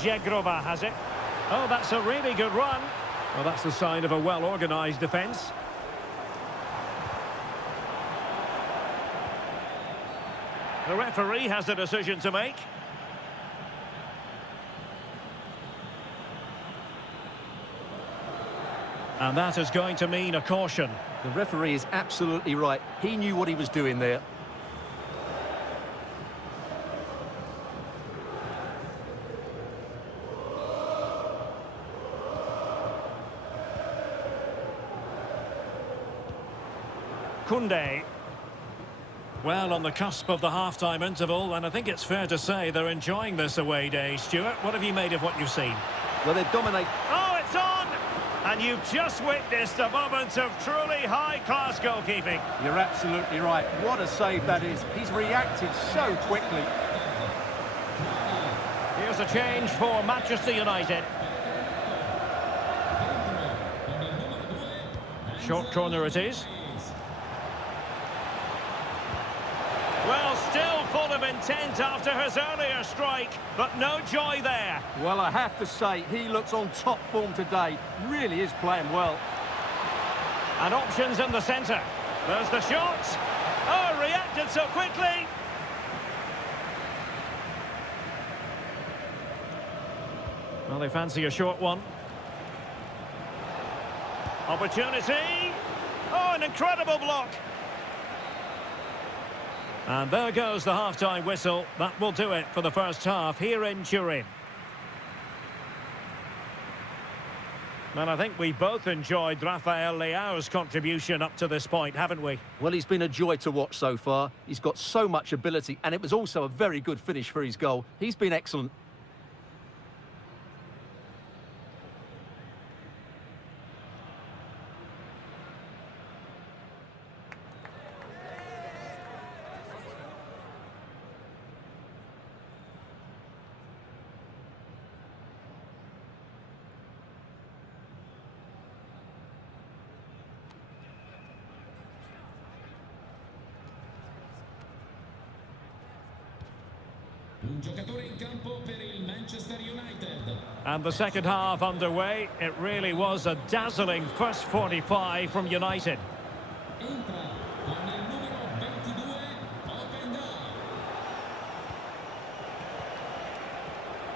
Zegrova has it. Oh, that's a really good run. Well, that's the sign of a well-organised defence. The referee has a decision to make. And that is going to mean a caution. The referee is absolutely right. He knew what he was doing there. Koundé. Well, on the cusp of the half-time interval, and I think it's fair to say they're enjoying this away day. Stuart, what have you made of what you've seen? Well, they dominate. Oh, it's on! And you've just witnessed a moment of truly high-class goalkeeping. You're absolutely right. What a save that is. He's reacted so quickly. Here's a change for Manchester United. Short corner it is. Well, still full of intent after his earlier strike, but no joy there. Well, I have to say, he looks on top form today. Really is playing well. And options in the centre. There's the shot. Oh, reacted so quickly. Well, they fancy a short one. Opportunity. Oh, an incredible block. And there goes the half-time whistle. That will do it for the first half here in Turin. And I think we both enjoyed Rafael Leao's contribution up to this point, haven't we? Well, he's been a joy to watch so far. He's got so much ability, and it was also a very good finish for his goal. He's been excellent. Un giocatore in campo per il Manchester United. And the second half underway. It really was a dazzling first 45 from United. Entra con il numero 22, Openda.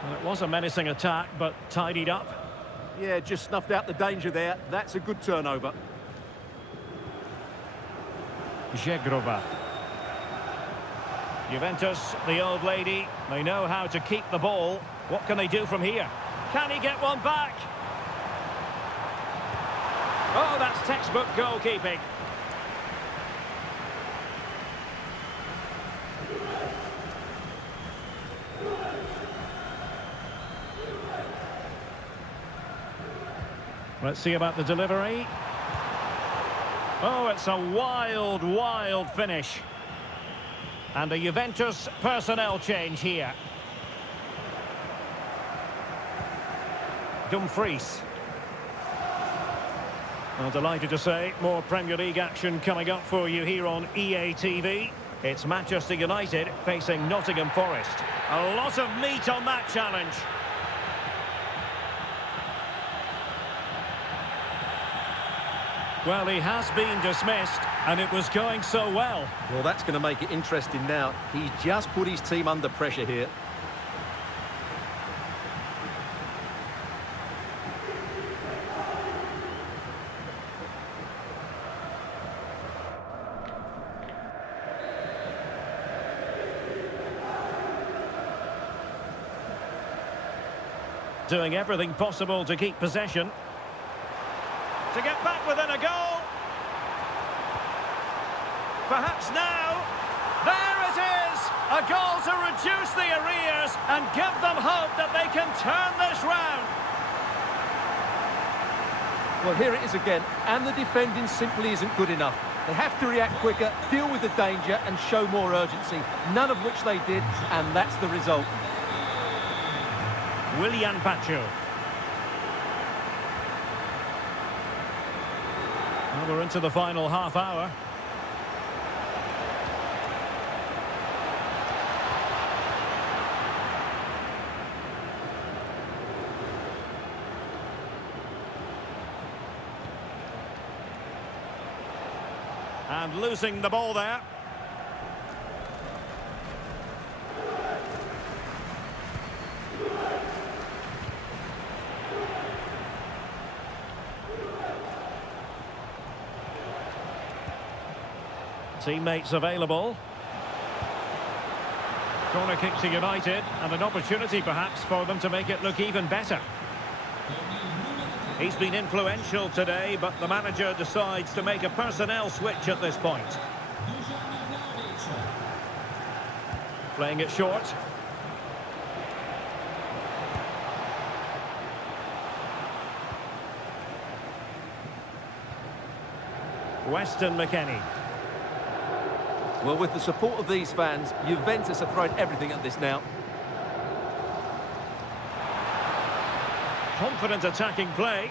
Well, it was a menacing attack, but tidied up. Yeah, just snuffed out the danger there. That's a good turnover. Zegrova. Juventus, the old lady, they know how to keep the ball. What can they do from here? Can he get one back? Oh, that's textbook goalkeeping. Let's see about the delivery. Oh, it's a wild, wild finish. And a Juventus personnel change here. Dumfries. Well, delighted to say, more Premier League action coming up for you here on EA TV. It's Manchester United facing Nottingham Forest. A lot of meat on that challenge. Well, he has been dismissed, and it was going so well. Well, that's going to make it interesting now. He just put his team under pressure here. Doing everything possible to keep possession. To get back within a goal. Perhaps now. There it is! A goal to reduce the arrears and give them hope that they can turn this round. Well, here it is again, and the defending simply isn't good enough. They have to react quicker, deal with the danger and show more urgency, none of which they did, and that's the result. Willian Pacho. Well, we're into the final half hour. And losing the ball there. Teammates available. Corner kick to United, and an opportunity perhaps for them to make it look even better. He's been influential today, but the manager decides to make a personnel switch at this point. Playing it short. Weston McKennie. Well, with the support of these fans, Juventus are throwing everything at this now. Confident attacking play.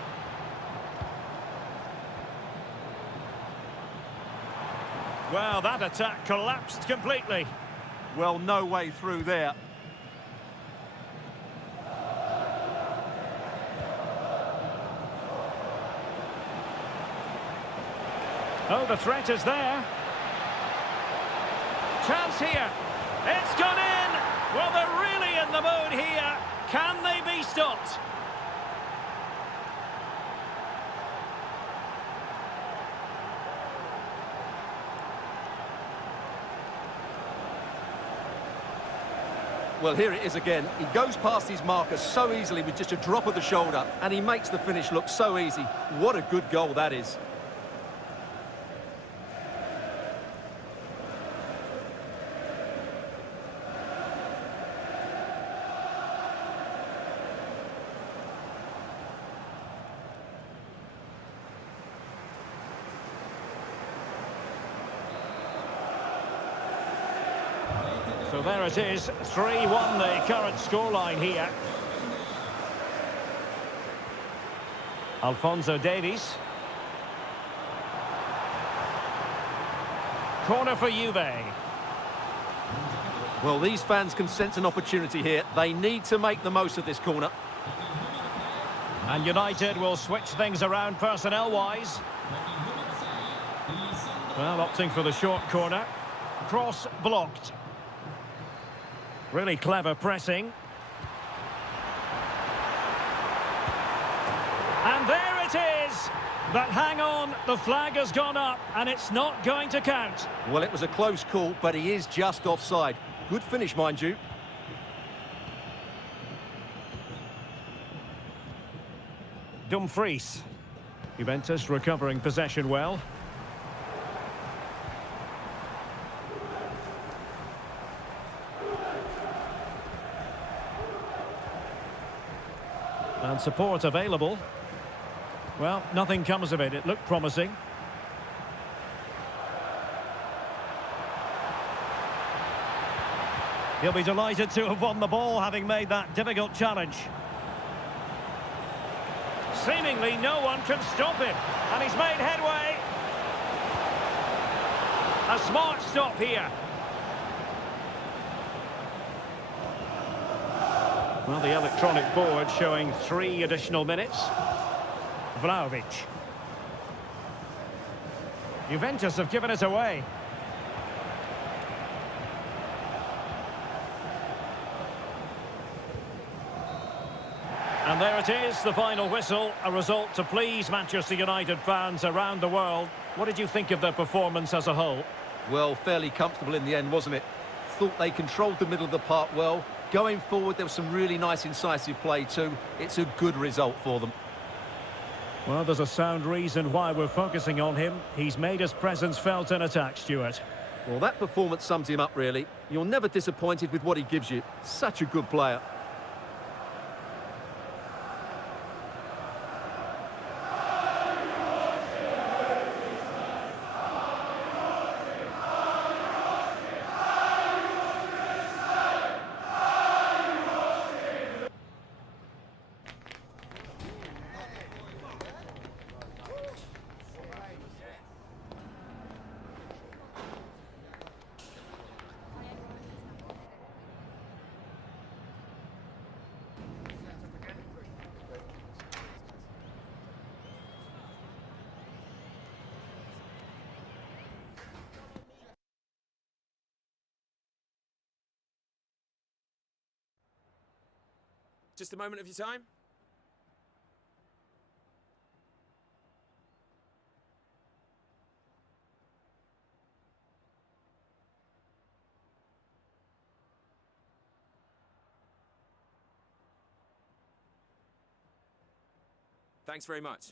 Well, that attack collapsed completely. Well, no way through there. Oh, the threat is there. Chance here. It's gone in. Well, they're really in the mood here. Can they be stopped? Well, here it is again. He goes past his marker so easily with just a drop of the shoulder, and he makes the finish look so easy. What a good goal that is. So there it is, 3-1 the current scoreline here. Alphonso Davies. Corner for Juve. Well, these fans can sense an opportunity here. They need to make the most of this corner. And United will switch things around personnel-wise. Well, opting for the short corner. Cross blocked. Really clever pressing. And there it is! But hang on, the flag has gone up and it's not going to count. Well, it was a close call, but he is just offside. Good finish, mind you. Dumfries. Juventus recovering possession well. And support available. Well, nothing comes of it. It looked promising. He'll be delighted to have won the ball, having made that difficult challenge. Seemingly no one can stop him. And he's made headway. A smart stop here. Well, the electronic board showing 3 additional minutes. Vlahovic. Juventus have given it away. And there it is, the final whistle. A result to please Manchester United fans around the world. What did you think of their performance as a whole? Well, fairly comfortable in the end, wasn't it? Thought they controlled the middle of the park well, Going forward, there was some really nice incisive play too. It's a good result for them. Well, there's a sound reason why we're focusing on him. He's made his presence felt in attack, Stuart. Well, that performance sums him up, really. You're never disappointed with what he gives you. Such a good player. Just a moment of your time. Thanks very much.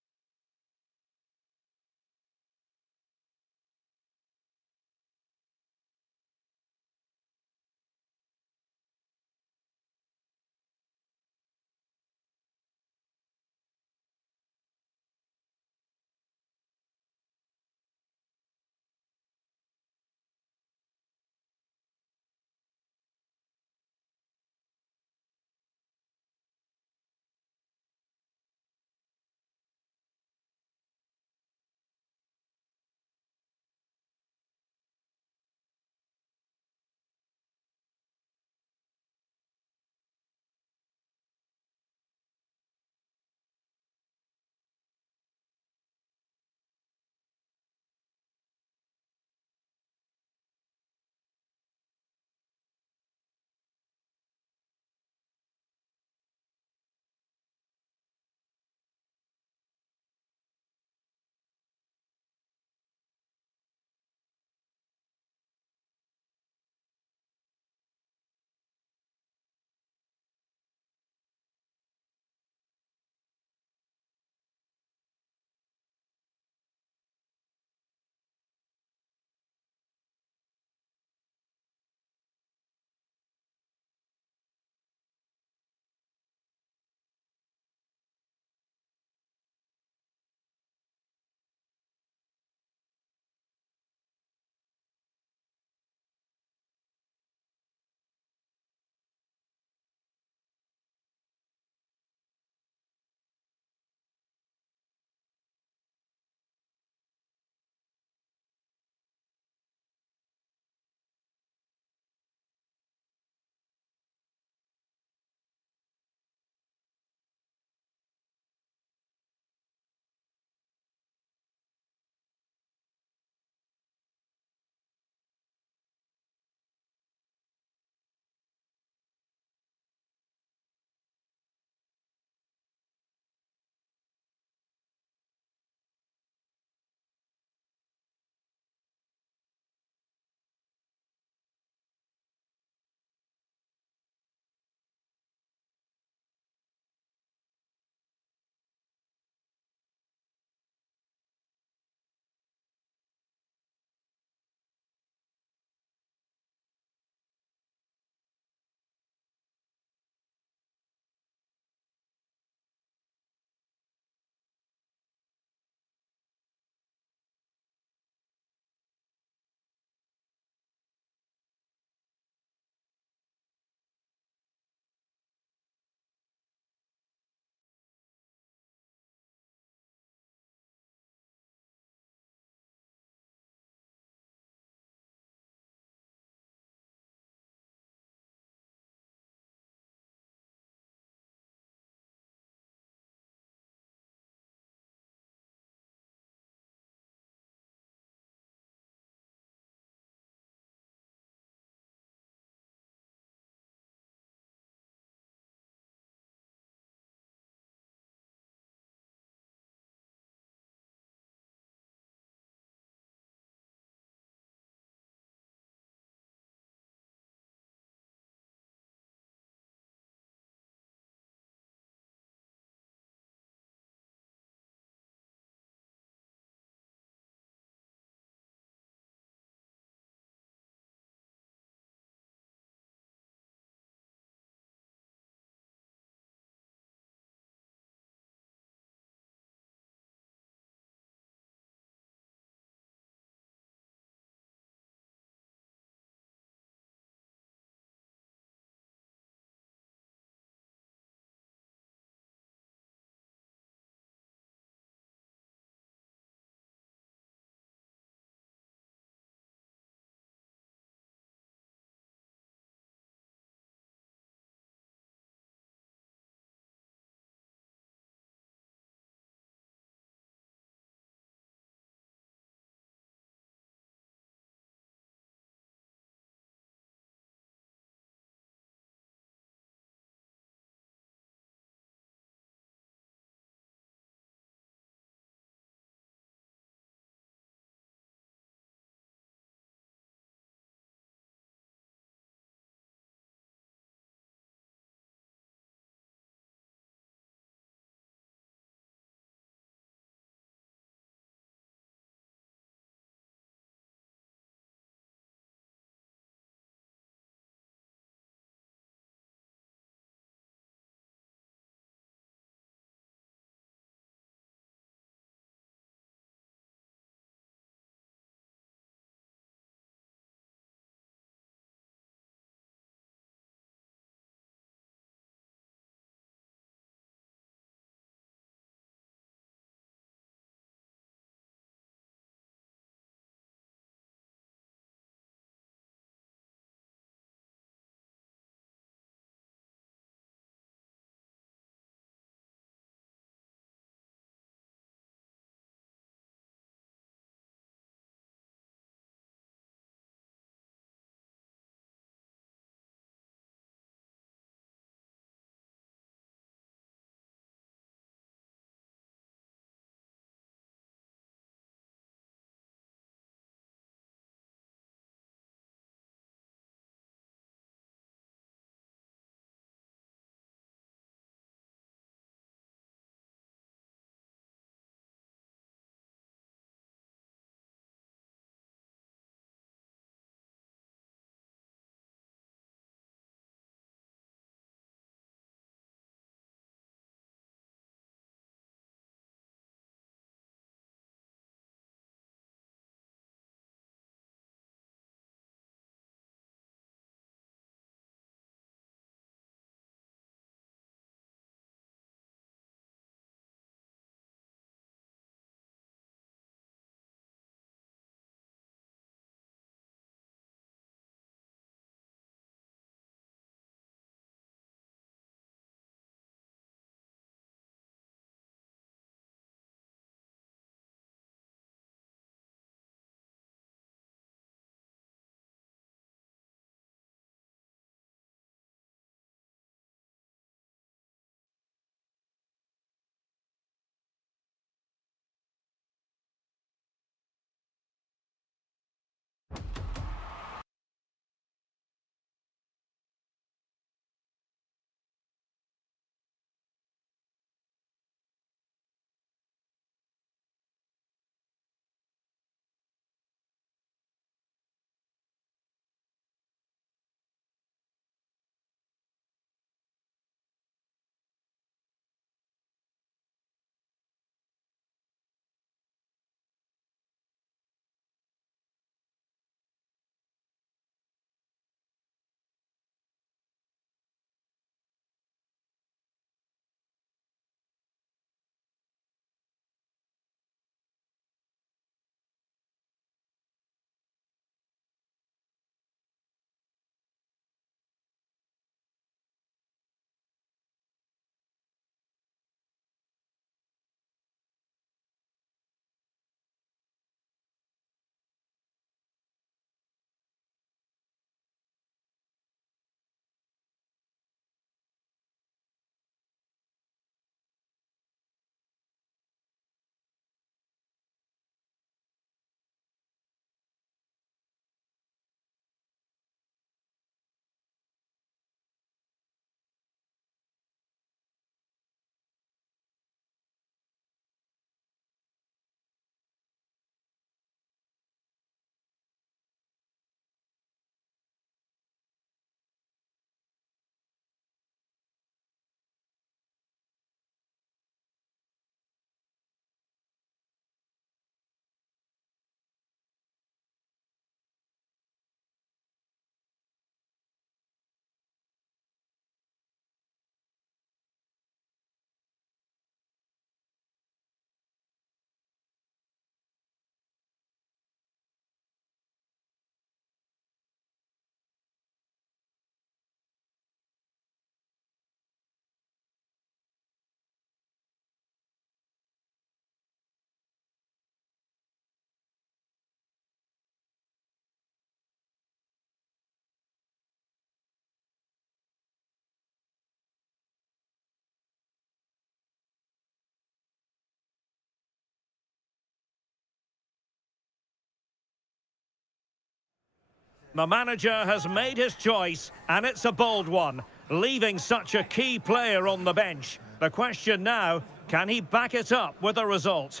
The manager has made his choice, and it's a bold one, leaving such a key player on the bench. The question now, can he back it up with a result?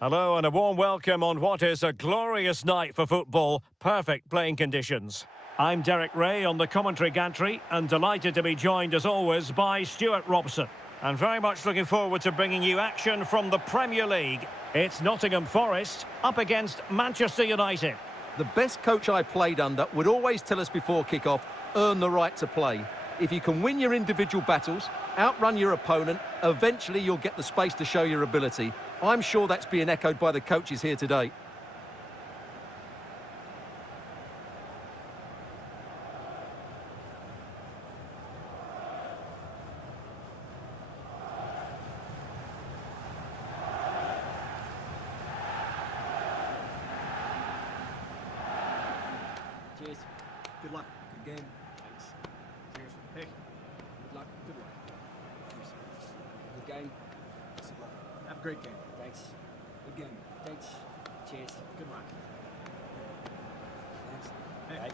Hello and a warm welcome on what is a glorious night for football. Perfect playing conditions. I'm Derek Ray on the commentary gantry and delighted to be joined as always by Stuart Robson. And very much looking forward to bringing you action from the Premier League. It's Nottingham Forest up against Manchester United. The best coach I played under would always tell us before kick-off, earn the right to play. If you can win your individual battles, outrun your opponent, eventually you'll get the space to show your ability. I'm sure that's being echoed by the coaches here today. Cheers. Good luck. Good game. Thanks. Cheers. Hey. Good luck. Good luck. Cheers. Good game. Thanks a lot. Have a great game. Thanks. Good game. Thanks. Cheers. Good luck. Thanks. Hey.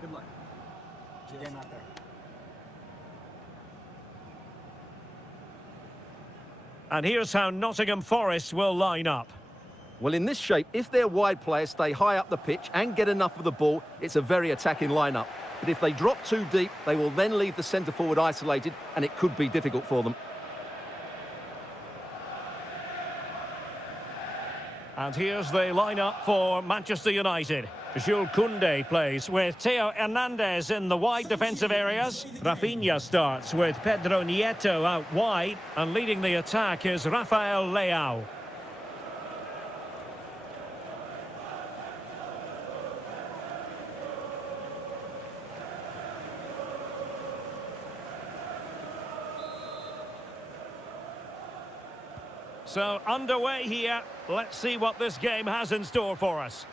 Good luck. Cheers. Game out there. And here's how Nottingham Forest will line up. Well, in this shape, if their wide players stay high up the pitch and get enough of the ball, it's a very attacking lineup. But if they drop too deep, they will then leave the centre-forward isolated, and it could be difficult for them. And here's the lineup for Manchester United. Jules Koundé plays with Theo Hernandez in the wide defensive areas. Rafinha starts with Pedro Nieto out wide, and leading the attack is Rafael Leao. So, underway here. Let's see what this game has in store for us.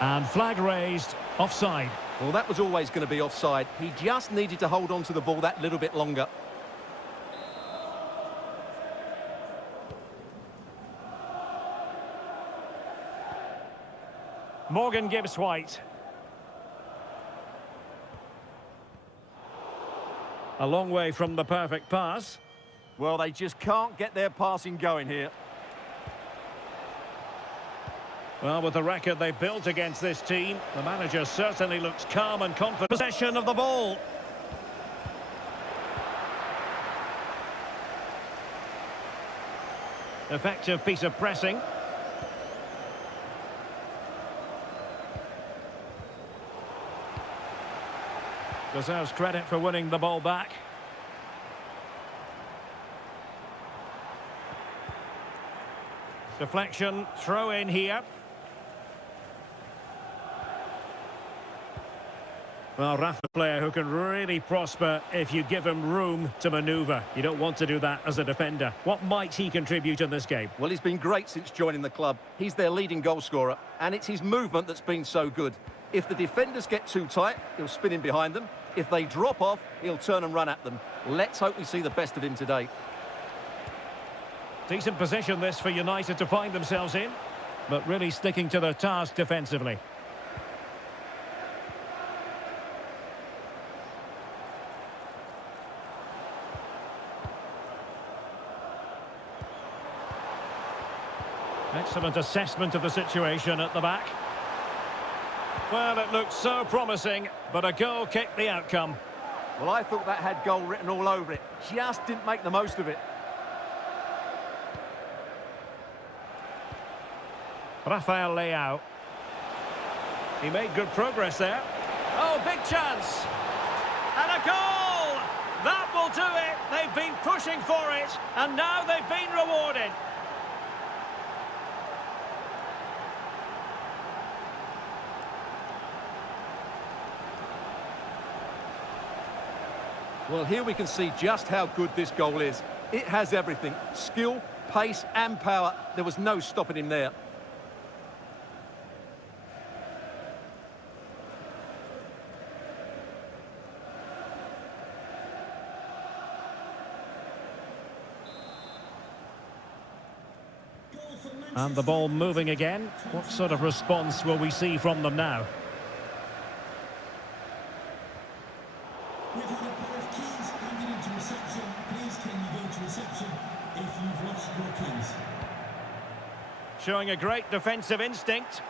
And flag raised, offside. Well, that was always going to be offside. He just needed to hold on to the ball that little bit longer. Morgan Gibbs-White. A long way from the perfect pass. Well, they just can't get their passing going here. Well, with the record they've built against this team, the manager certainly looks calm and confident. Possession of the ball. Effective piece of pressing. Deserves credit for winning the ball back. Deflection, throw in here. Well, Rafa, a player who can really prosper if you give him room to manoeuvre. You don't want to do that as a defender. What might he contribute in this game? Well, he's been great since joining the club. He's their leading goal scorer, and it's his movement that's been so good. If the defenders get too tight, he'll spin in behind them. If they drop off, he'll turn and run at them. Let's hope we see the best of him today. Decent position this for United to find themselves in, but really sticking to their task defensively. Excellent assessment of the situation at the back. Well, it looked so promising, but a goal kicked the outcome. Well, I thought that had goal written all over it. Just didn't make the most of it. Rafael Leao. He made good progress there. Oh, big chance. And a goal! That will do it. They've been pushing for it, and now they've been rewarded. Well, here we can see just how good this goal is. It has everything. Skill, pace and power. There was no stopping him there. And the ball moving again. What sort of response will we see from them now? We've had a pair of keys handed into reception. Please can you go to reception if you've lost your keys? Showing a great defensive instinct.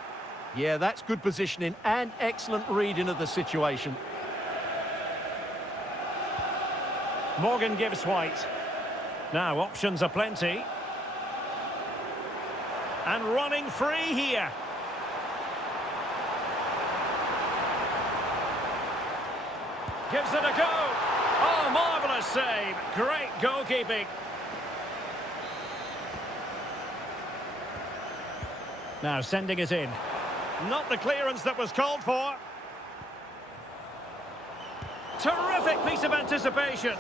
Yeah, that's good positioning and excellent reading of the situation. Morgan gives White. Now options are plenty. And running free here. Gives it a go. Oh, marvellous save. Great goalkeeping. Now sending it in. Not the clearance that was called for. Terrific piece of anticipation.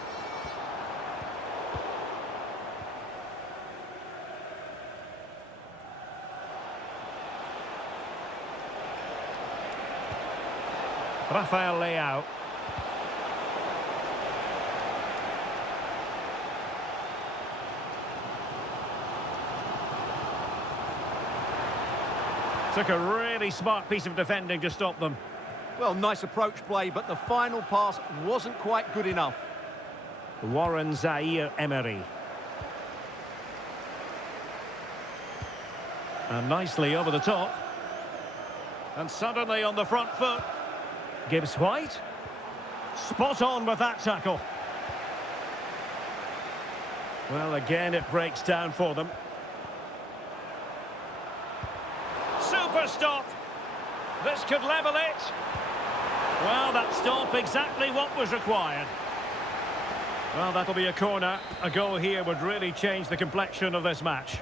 Rafael Leao. Took a really smart piece of defending to stop them. Well, nice approach play, but the final pass wasn't quite good enough. Warren Zaire-Emery. And nicely over the top. And suddenly on the front foot. Gibbs White. Spot on with that tackle. Well, again, it breaks down for them. Super stop. This could level it. Well, that stop exactly what was required. Well, that'll be a corner. A goal here would really change the complexion of this match.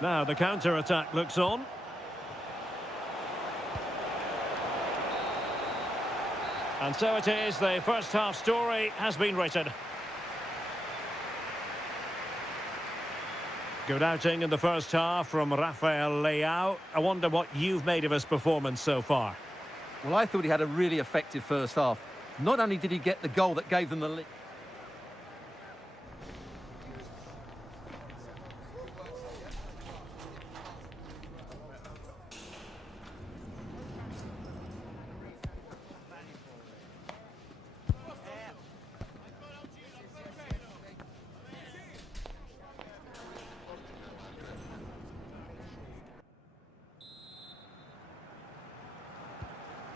Now the counter-attack looks on. And so it is, the first half story has been written. Good outing in the first half from Rafael Leao. I wonder what you've made of his performance so far. Well, I thought he had a really effective first half. Not only did he get the goal that gave them the lead.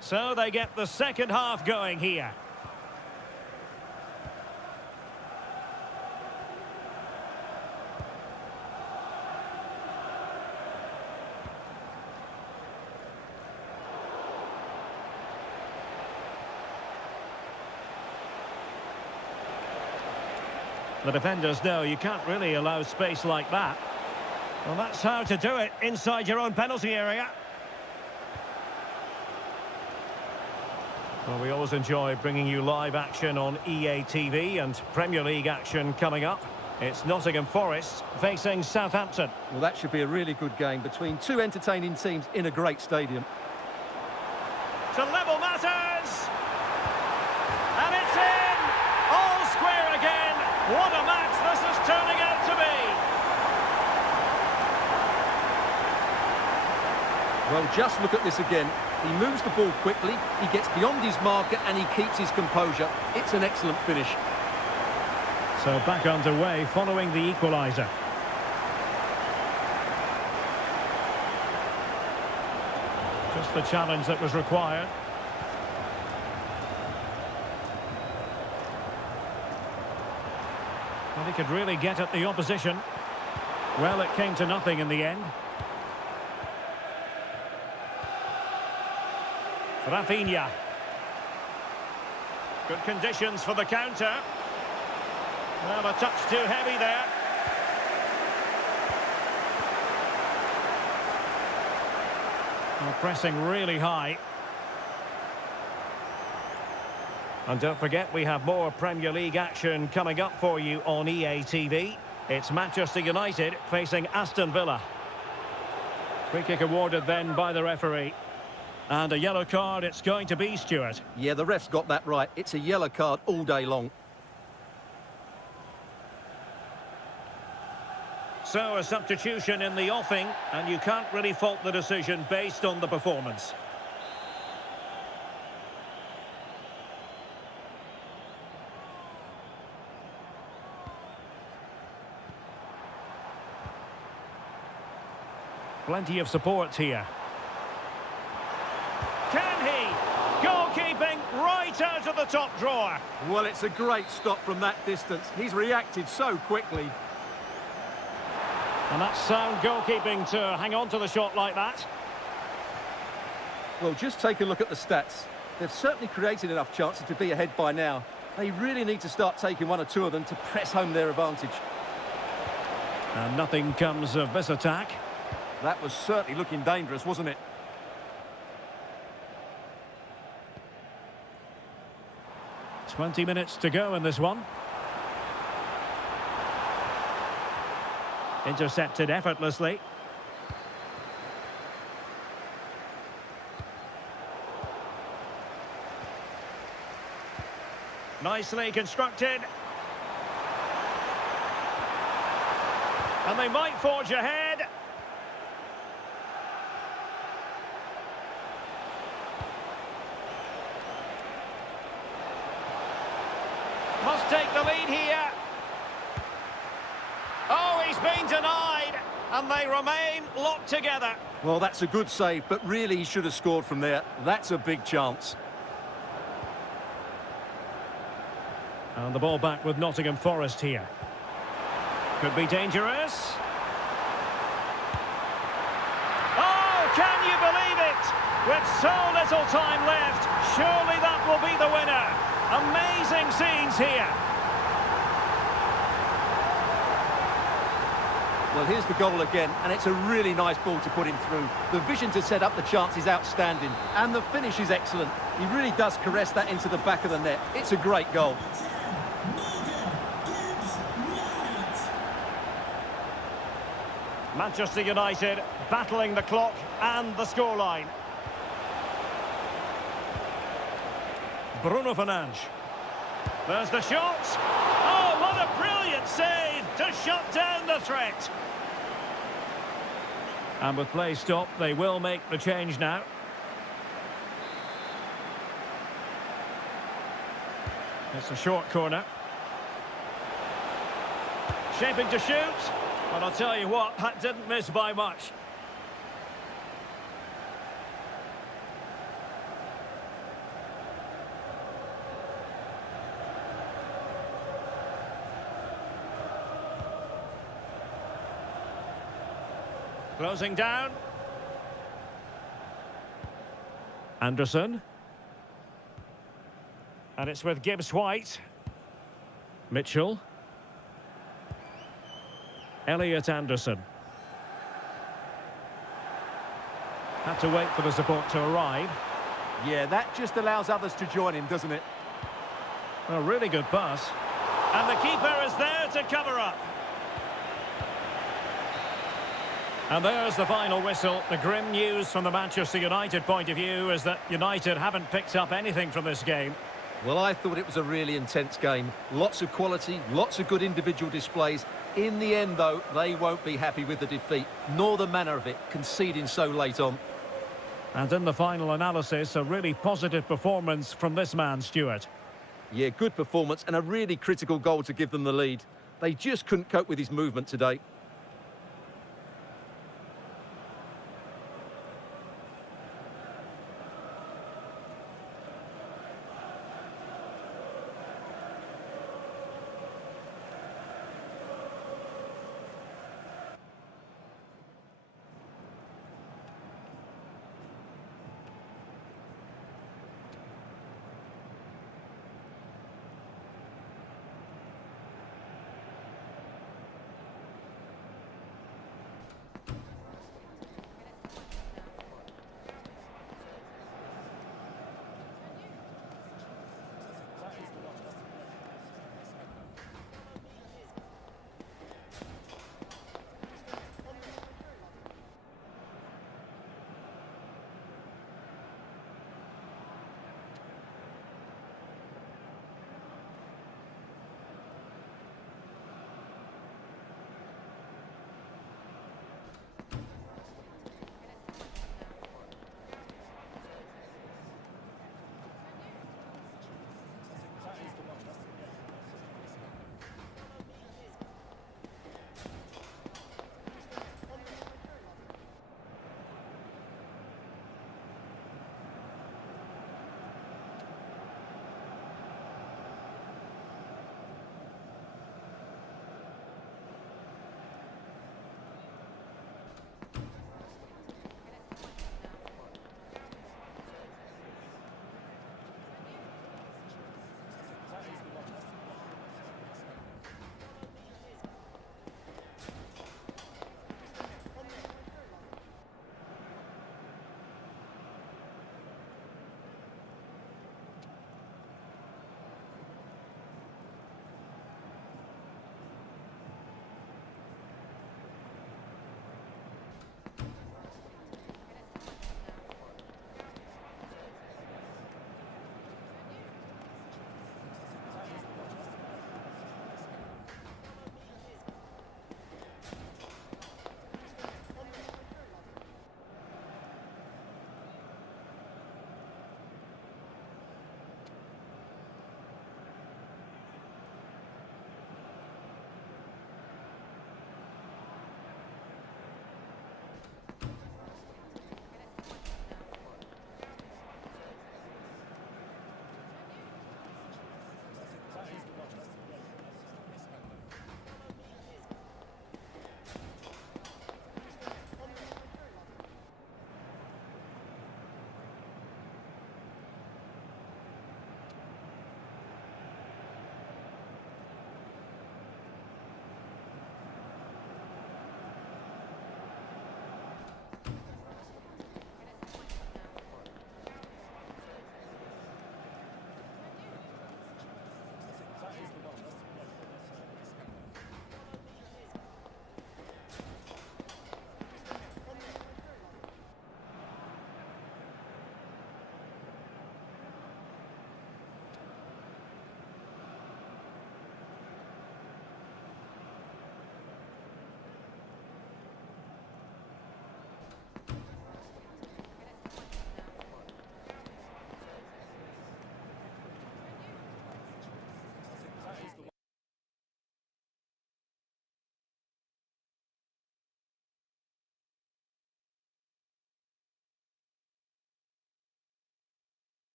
So they get the second half going here. The defenders know you can't really allow space like that. Well, that's how to do it inside your own penalty area. Well, we always enjoy bringing you live action on EA TV and Premier League action coming up. It's Nottingham Forest facing Southampton. Well, that should be a really good game between two entertaining teams in a great stadium. To level matters! And it's in! All square again! What a match this is turning out to be! Well, just look at this again. He moves the ball quickly, he gets beyond his marker and he keeps his composure. It's an excellent finish. So back underway following the equaliser. Just the challenge that was required. Well, he could really get at the opposition. Well, it came to nothing in the end. Rafinha. Good conditions for the counter. Well, a touch too heavy there. Well, pressing really high. And don't forget, we have more Premier League action coming up for you on EA TV. It's Manchester United facing Aston Villa. Free kick awarded then by the referee. And a yellow card it's going to be, Stuart. Yeah, the ref's got that right. It's a yellow card all day long. So a substitution in the offing, and you can't really fault the decision based on the performance. Plenty of support here. Can he? Goalkeeping right out of the top drawer. Well, it's a great stop from that distance. He's reacted so quickly. And that's sound goalkeeping to hang on to the shot like that. Well, just take a look at the stats. They've certainly created enough chances to be ahead by now. They really need to start taking one or two of them to press home their advantage. And nothing comes of this attack. That was certainly looking dangerous, wasn't it? "20 minutes to go in this one. Intercepted effortlessly. Nicely constructed. And they might forge ahead. Must take the lead here. Oh, he's been denied, and they remain locked together. Well, that's a good save, but really he should have scored from there. That's a big chance. And the ball back with Nottingham Forest here. Could be dangerous. Oh, can you believe it? With so little time left, surely that will be the winner. Amazing scenes here. Well, here's the goal again, and it's a really nice ball to put him through. The vision to set up the chance is outstanding, and the finish is excellent. He really does caress that into the back of the net. It's a great goal. Manchester United battling the clock and the scoreline. Bruno Fernandes. There's the shot. Oh, what a brilliant save to shut down the threat. And with play stopped, they will make the change now. It's a short corner. Shaping to shoot. But I'll tell you what, that didn't miss by much. Closing down. Anderson. And it's with Gibbs-White. Mitchell. Elliot Anderson. Had to wait for the support to arrive. Yeah, that just allows others to join him, doesn't it? A really good pass. And the keeper is there to cover up. And there's the final whistle. The grim news from the Manchester United point of view is that United haven't picked up anything from this game. Well, I thought it was a really intense game. Lots of quality, lots of good individual displays. In the end, though, they won't be happy with the defeat, nor the manner of it, conceding so late on. And in the final analysis, a really positive performance from this man, Stuart. Yeah, good performance and a really critical goal to give them the lead. They just couldn't cope with his movement today.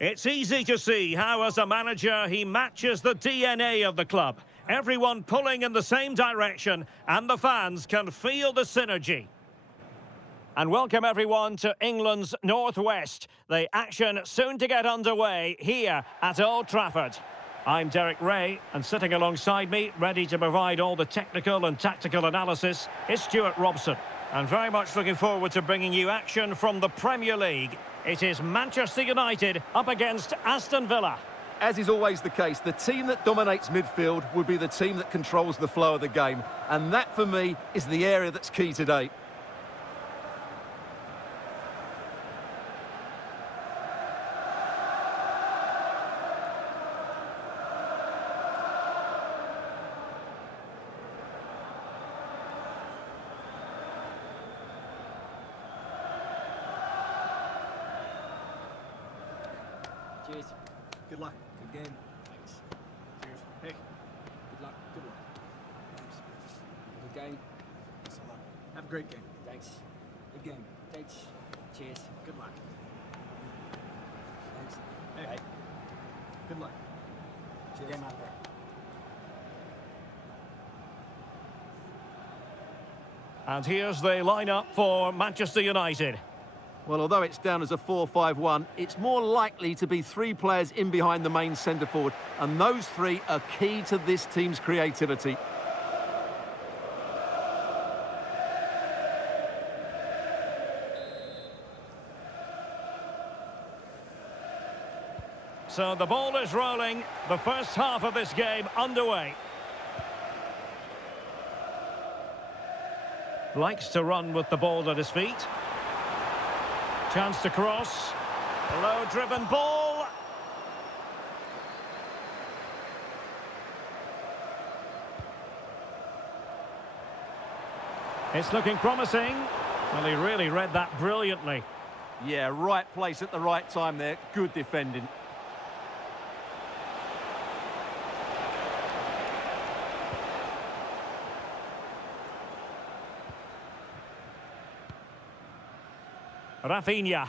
It's easy to see how, as a manager, he matches the DNA of the club. Everyone pulling in the same direction, and the fans can feel the synergy. And welcome everyone to England's Northwest. The action soon to get underway here at Old Trafford. I'm Derek Ray, and sitting alongside me, ready to provide all the technical and tactical analysis, is Stuart Robson. And very much looking forward to bringing you action from the Premier League. It is Manchester United up against Aston Villa. As is always the case, the team that dominates midfield would be the team that controls the flow of the game. And that, for me, is the area that's key today. Cheers. Good luck. Good game. Thanks. Cheers. Hey. Good luck. Good luck. Thanks. Good game. Thanks a lot. Have a great game. Thanks. Good game. Thanks. Cheers. Good luck. Thanks. Hey. Bye. Good luck. Cheers. Game out there. And here's the lineup for Manchester United. Well, although it's down as a 4-5-1, it's more likely to be three players in behind the main centre-forward, and those three are key to this team's creativity. So the ball is rolling, the first half of this game underway. Likes to run with the ball at his feet. Chance to cross. Low-driven ball. It's looking promising. Well, he really read that brilliantly. Yeah, right place at the right time there. Good defending. Rafinha.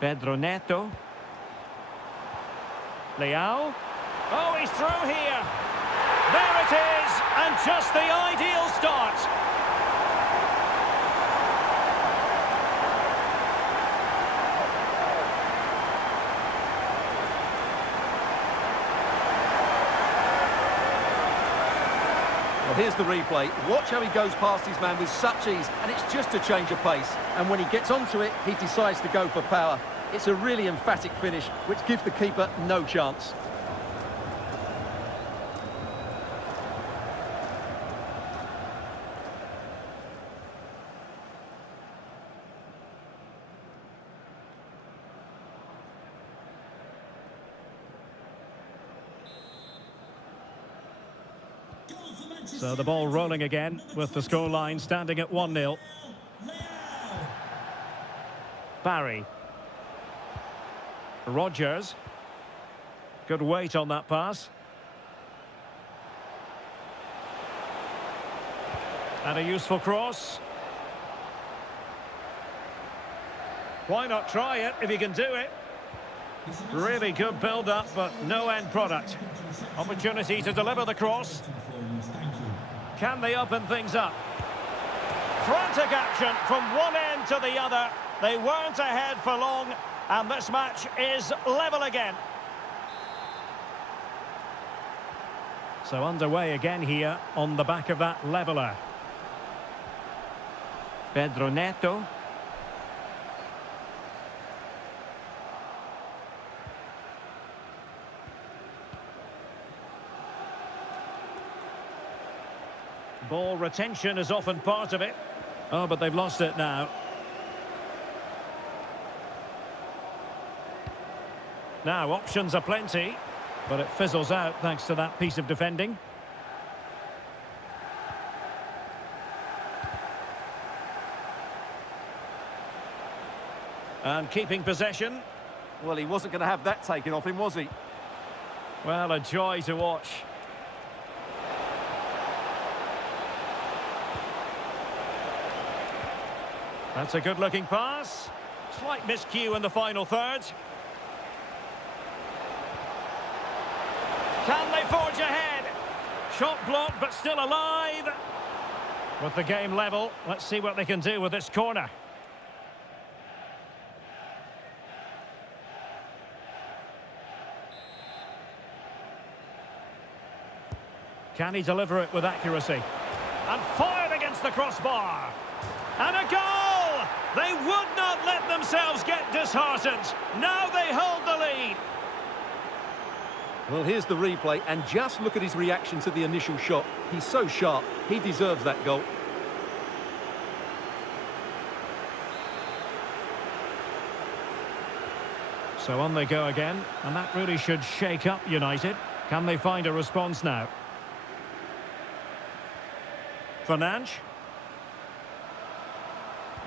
Pedro Neto. Leao. Oh, he's through here. There it is, and just the ideal start. Well, here's the replay. Watch how he goes past his man with such ease, and it's just a change of pace. And when he gets onto it, he decides to go for power. It's a really emphatic finish, which gives the keeper no chance. So the ball rolling again with the scoreline standing at 1-0. Barry. Rodgers. Good weight on that pass. And a useful cross. Why not try it if you can do it? Really good build-up, but no end product. Opportunity to deliver the cross. Can they open things up? Frantic action from one end to the other. They weren't ahead for long, and this match is level again. So underway again here on the back of that leveller. Pedro Neto. Ball retention is often part of it. Oh, but they've lost it now. Now, options are plenty, but it fizzles out thanks to that piece of defending. And keeping possession. Well, he wasn't going to have that taken off him, was he? Well, a joy to watch. That's a good-looking pass. Slight miscue in the final third. Can they forge ahead? Shot blocked, but still alive. With the game level, let's see what they can do with this corner. Can he deliver it with accuracy? And fired against the crossbar. And a goal! They would not let themselves get disheartened. Now they hold the lead. Well, here's the replay, and just look at his reaction to the initial shot. He's so sharp, he deserves that goal. So on they go again, and that really should shake up United. Can they find a response now? Fernandes.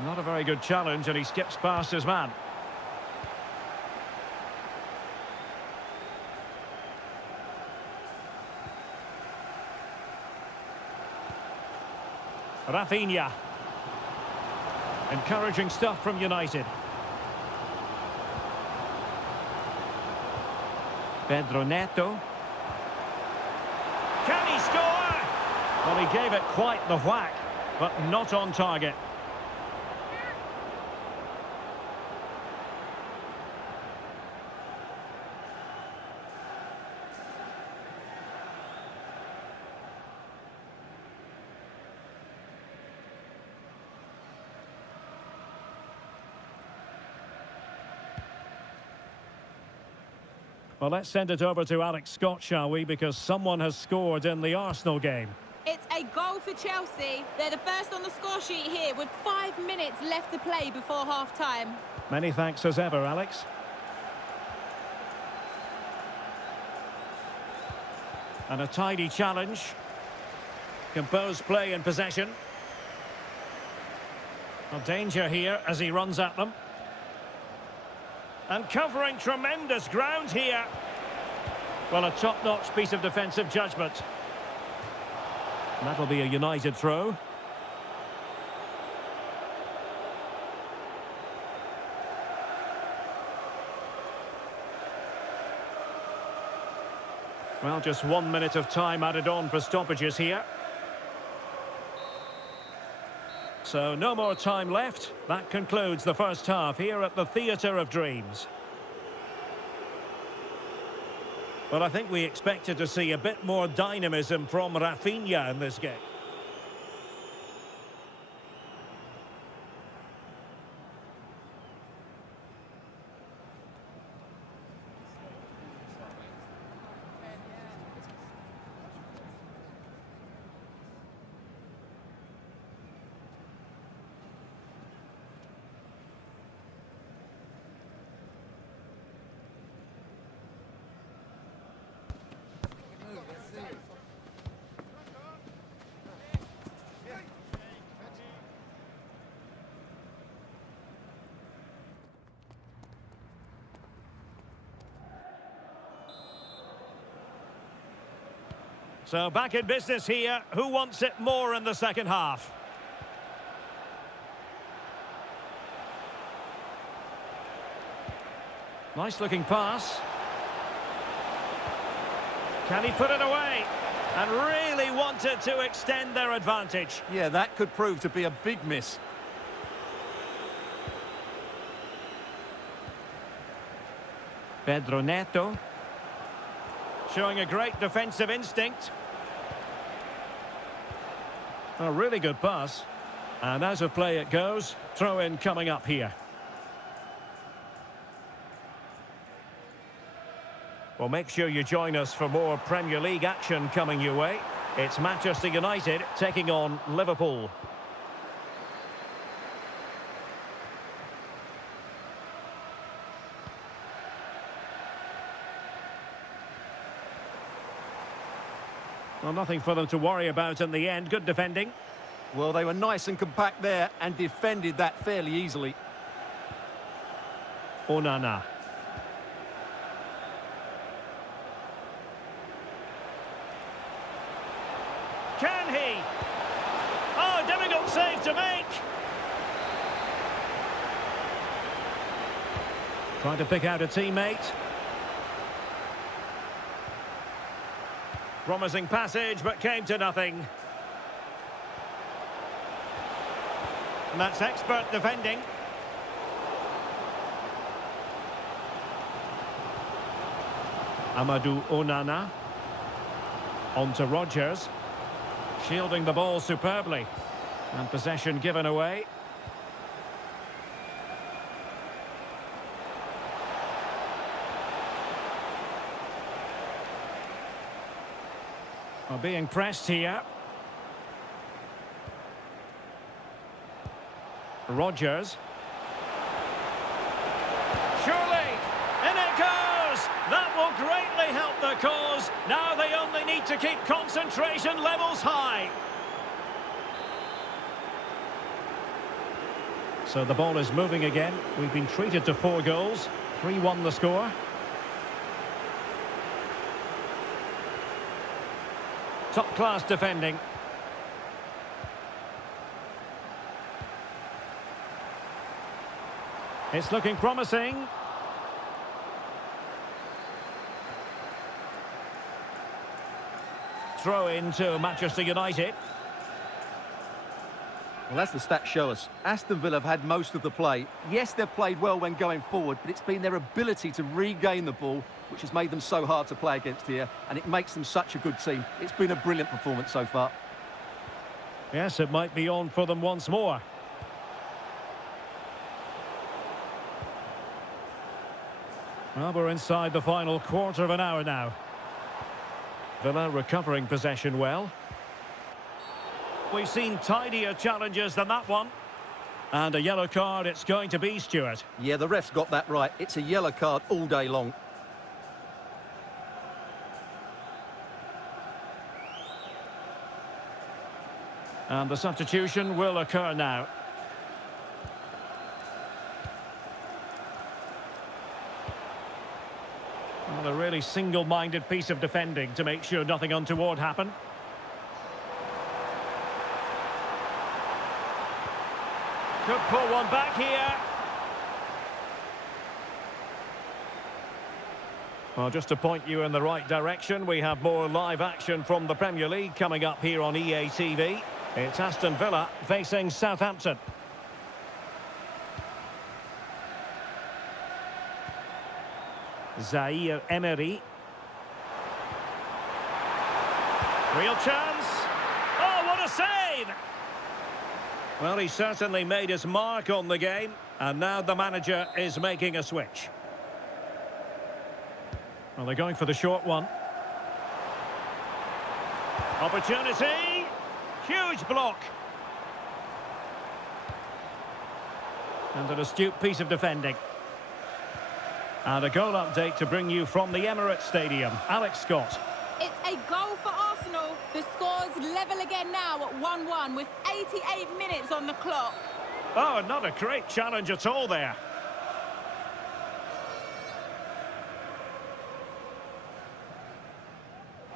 Not a very good challenge, and he skips past his man. Rafinha. Encouraging stuff from United. Pedro Neto. Can he score? Well, he gave it quite the whack, but not on target. Well, let's send it over to Alex Scott, shall we? Because someone has scored in the Arsenal game. It's a goal for Chelsea. They're the first on the score sheet here with 5 minutes left to play before half-time. Many thanks as ever, Alex. And a tidy challenge. Composed play in possession. A danger here as he runs at them. And covering tremendous ground here. Well, a top-notch piece of defensive judgment. And that'll be a United throw. Well, just 1 minute of time added on for stoppages here. So no more time left. That concludes the first half here at the Theatre of Dreams. Well, I think we expected to see a bit more dynamism from Rafinha in this game. So back in business here. Who wants it more in the second half? Nice looking pass. Can he put it away? And really wanted to extend their advantage. Yeah, that could prove to be a big miss. Pedro Neto. Showing a great defensive instinct. A really good pass. And as of play it goes, throw-in coming up here. Well, make sure you join us for more Premier League action coming your way. It's Manchester United taking on Liverpool. Well, nothing for them to worry about in the end. Good defending. Well, they were nice and compact there and defended that fairly easily. Onana. Can he? Oh, difficult save to make. Trying to pick out a teammate. Promising passage, but came to nothing. And that's expert defending. Amadou Onana. On to Rodgers. Shielding the ball superbly. And possession given away. Well, being pressed here. Rodgers. Surely, in it goes! That will greatly help the cause. Now they only need to keep concentration levels high. So the ball is moving again. We've been treated to 4 goals. 3-1 the score. Top-class defending. It's looking promising. Throw into Manchester United. Well, as the stats show us, Aston Villa have had most of the play. Yes, they've played well when going forward, but it's been their ability to regain the ball which has made them so hard to play against here, and it makes them such a good team. It's been a brilliant performance so far. Yes, it might be on for them once more. Well, we're inside the final quarter of an hour now. Villa recovering possession well. We've seen tidier challenges than that one. And a yellow card it's going to be, Stuart. Yeah, the ref's got that right. It's a yellow card all day long. And the substitution will occur now. Well, a really single-minded piece of defending to make sure nothing untoward happened. Could pull one back here. Well, just to point you in the right direction, we have more live action from the Premier League coming up here on EA TV. It's Aston Villa facing Southampton. Zaire Emery. Real chance. Oh, what a save! Well, he certainly made his mark on the game, and now the manager is making a switch. Well, they're going for the short one. Opportunity. Huge block. And an astute piece of defending. And a goal update to bring you from the Emirates Stadium. Alex Scott. It's a goal for Arsenal. The score's level again now at 1-1 with 88 minutes on the clock. Oh, not a great challenge at all there.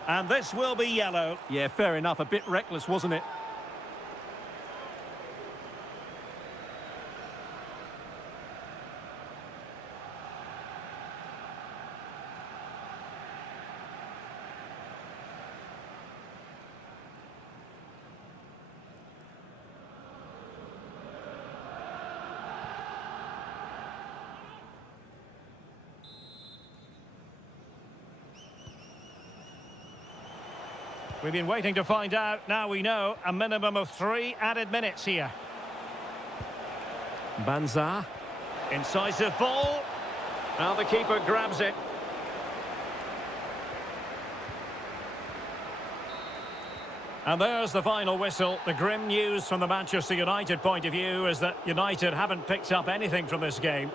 And this will be yellow. Yeah, fair enough. A bit reckless, wasn't it? We've been waiting to find out. Now we know a minimum of 3 added minutes here. Banza. Incisive ball. Now the keeper grabs it. And there's the final whistle. The grim news from the Manchester United point of view is that United haven't picked up anything from this game.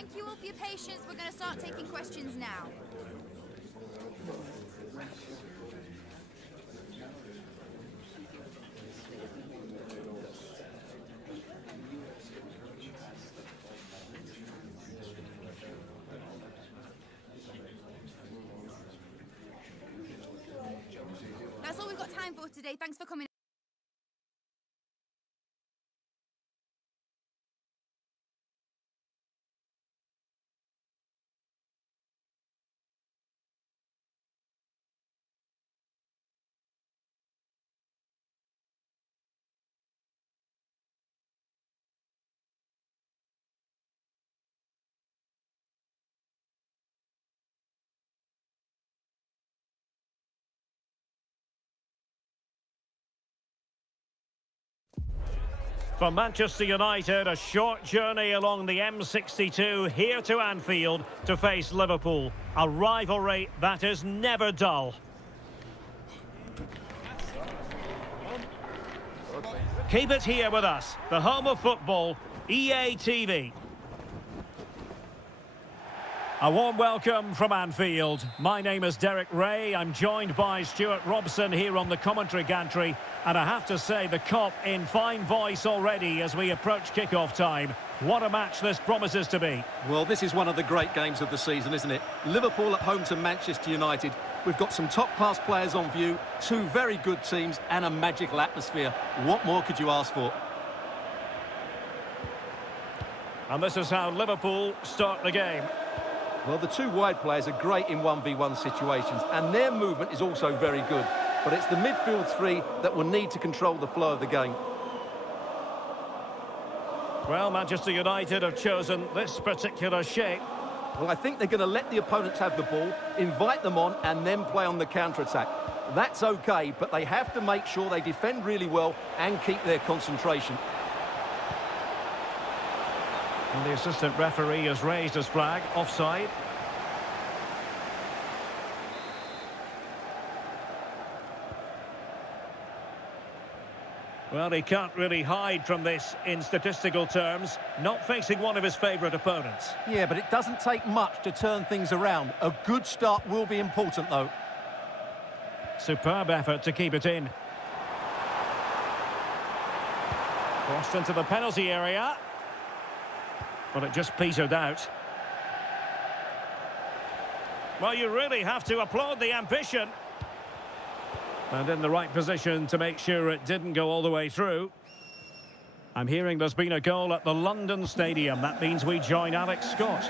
Thank you all for your patience. We're going to start taking questions now. That's all we've got time for today. Thanks for coming. For Manchester United, a short journey along the M62 here to Anfield to face Liverpool. A rivalry that is never dull. Keep it here with us, the home of football, EA TV. A warm welcome from Anfield. My name is Derek Ray. I'm joined by Stuart Robson here on the commentary gantry. And I have to say, the cop in fine voice already as we approach kick-off time. What a match this promises to be. Well, this is one of the great games of the season, isn't it? Liverpool at home to Manchester United. We've got some top-class players on view, two very good teams and a magical atmosphere. What more could you ask for? And this is how Liverpool start the game. Well, the two wide players are great in 1v1 situations, and their movement is also very good. But it's the midfield three that will need to control the flow of the game. Well, Manchester United have chosen this particular shape. Well, I think they're going to let the opponents have the ball, invite them on, and then play on the counter-attack. That's okay, but they have to make sure they defend really well and keep their concentration. And the assistant referee has raised his flag, offside. Well, he can't really hide from this in statistical terms, not facing one of his favourite opponents. Yeah, but it doesn't take much to turn things around. A good start will be important, though. Superb effort to keep it in. Crossed into the penalty area. But it just petered out. Well, you really have to applaud the ambition. And in the right position to make sure it didn't go all the way through. I'm hearing there's been a goal at the London Stadium. That means we join Alex Scott.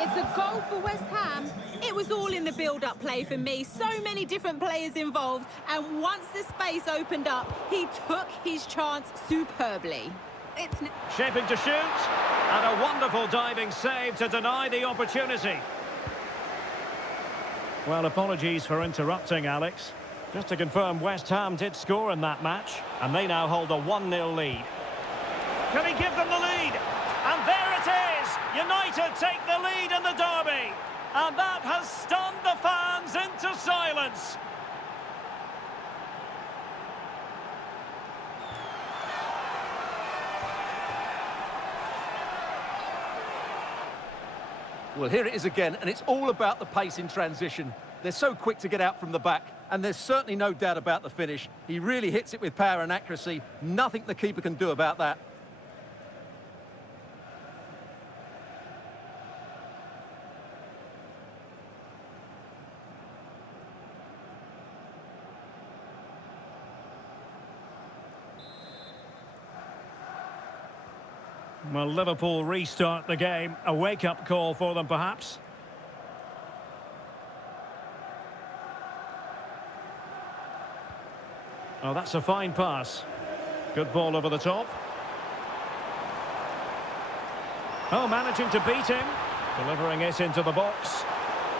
It's a goal for West Ham. It was all in the build-up play for me. So many different players involved. And once the space opened up, he took his chance superbly. Shaping to shoot. And a wonderful diving save to deny the opportunity. Well, apologies for interrupting, Alex. Just to confirm, West Ham did score in that match, and they now hold a 1-0 lead. Can he give them the lead? And there it is! United take the lead in the derby. And that has stunned the fans into silence. Well, here it is again, and it's all about the pace in transition. They're so quick to get out from the back, and there's certainly no doubt about the finish. He really hits it with power and accuracy. Nothing the keeper can do about that. Well, Liverpool restart the game. A wake-up call for them, perhaps. Oh, that's a fine pass. Good ball over the top. Oh, managing to beat him. Delivering it into the box.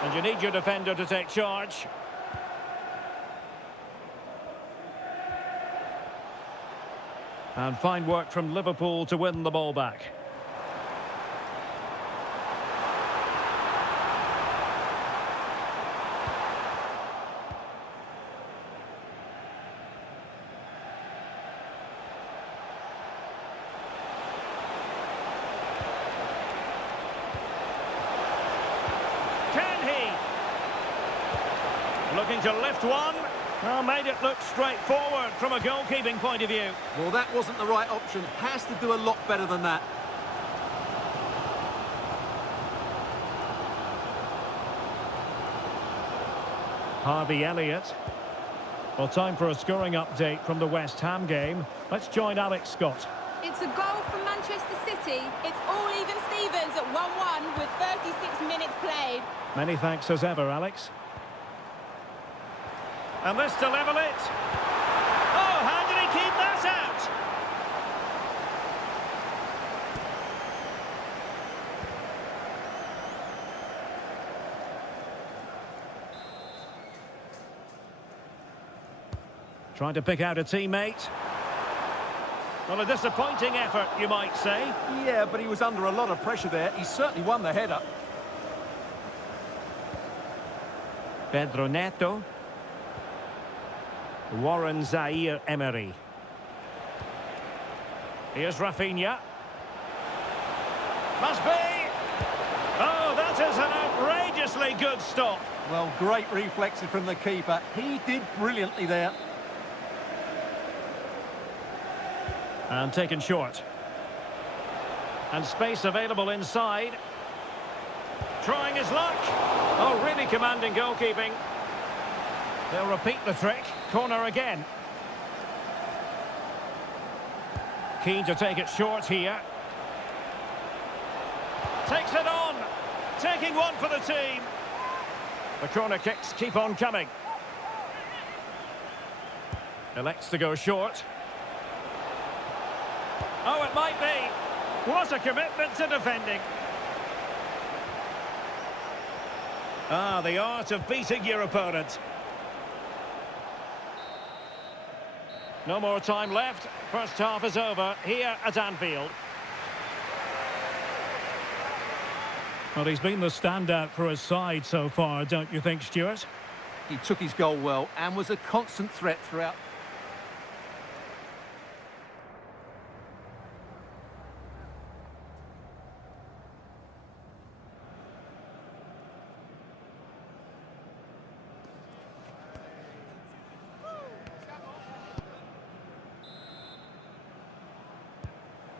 And you need your defender to take charge. And fine work from Liverpool to win the ball back. Looking to lift one. Well, made it look straightforward from a goalkeeping point of view. Well, that wasn't the right option. Has to do a lot better than that. Harvey Elliott. Well, time for a scoring update from the West Ham game. Let's join Alex Scott. It's a goal from Manchester City. It's all even Stevens at 1-1 with 36 minutes played. Many thanks as ever, Alex. And this to level it. Oh, how did he keep that out? Trying to pick out a teammate. Well, a disappointing effort, you might say. Yeah, but he was under a lot of pressure there. He certainly won the header. Pedro Neto. Warren Zaire-Emery. Here's Rafinha. Must be! Oh, that is an outrageously good stop. Well, great reflexes from the keeper. He did brilliantly there. And taken short. And space available inside. Trying his luck. Oh, really commanding goalkeeping. They'll repeat the trick. Corner again. Keen to take it short here. Takes it on. Taking one for the team. The corner kicks keep on coming. Elects to go short. Oh, it might be. What a commitment to defending. Ah, the art of beating your opponent. No more time left. First half is over here at Anfield. Well, he's been the standout for his side so far, don't you think, Stuart? He took his goal well and was a constant threat throughout.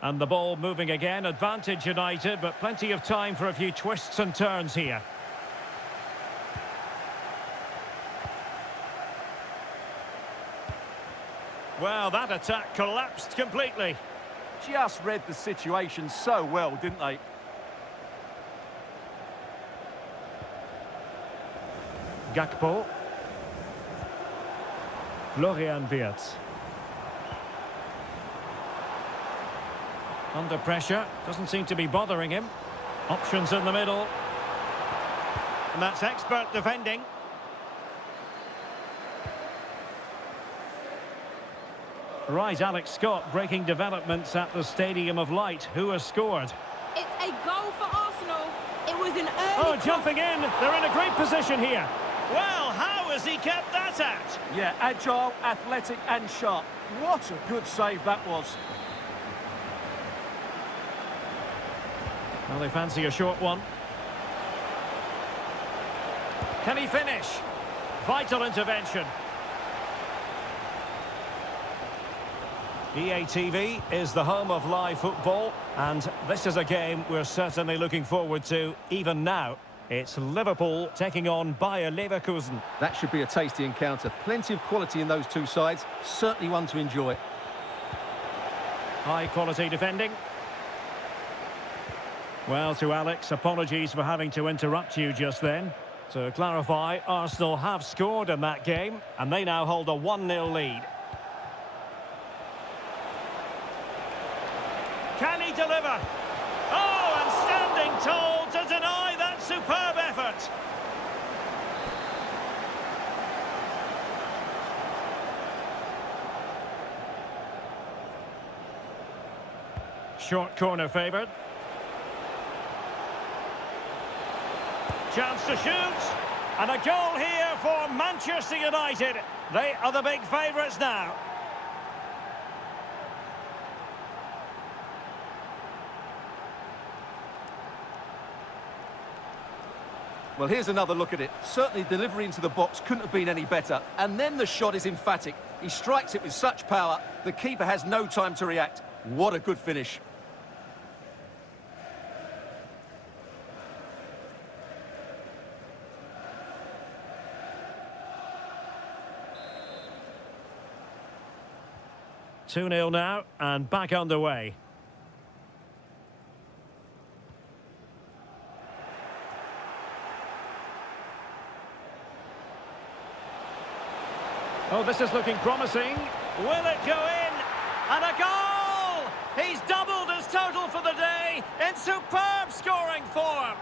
And the ball moving again, advantage United, but plenty of time for a few twists and turns here. Well, that attack collapsed completely. Just read the situation so well, didn't they? Gakpo. Florian Wirtz. Under pressure, doesn't seem to be bothering him. Options in the middle. And that's expert defending. Right, Alex Scott breaking developments at the Stadium of Light. Who has scored? It's a goal for Arsenal. It was an early... Oh, jumping in. They're in a great position here. Well, how has he kept that out? Yeah, agile, athletic and sharp. What a good save that was. Well, they fancy a short one. Can he finish? Vital intervention. EA TV is the home of live football, and this is a game we're certainly looking forward to, even now. It's Liverpool taking on Bayer Leverkusen. That should be a tasty encounter. Plenty of quality in those two sides. Certainly one to enjoy. High-quality defending. Well, to Alex, apologies for having to interrupt you just then. To clarify, Arsenal have scored in that game, and they now hold a 1-0 lead. Can he deliver? Oh, and standing tall to deny that superb effort. Short corner favoured. Chance to shoot. And a goal here for Manchester United. They are the big favourites now. Well, here's another look at it. Certainly delivery into the box couldn't have been any better. And then the shot is emphatic. He strikes it with such power, the keeper has no time to react. What a good finish. Two 2-0 now, and back underway. Oh, this is looking promising. Will it go in? And a goal! He's doubled his total for the day in superb scoring form.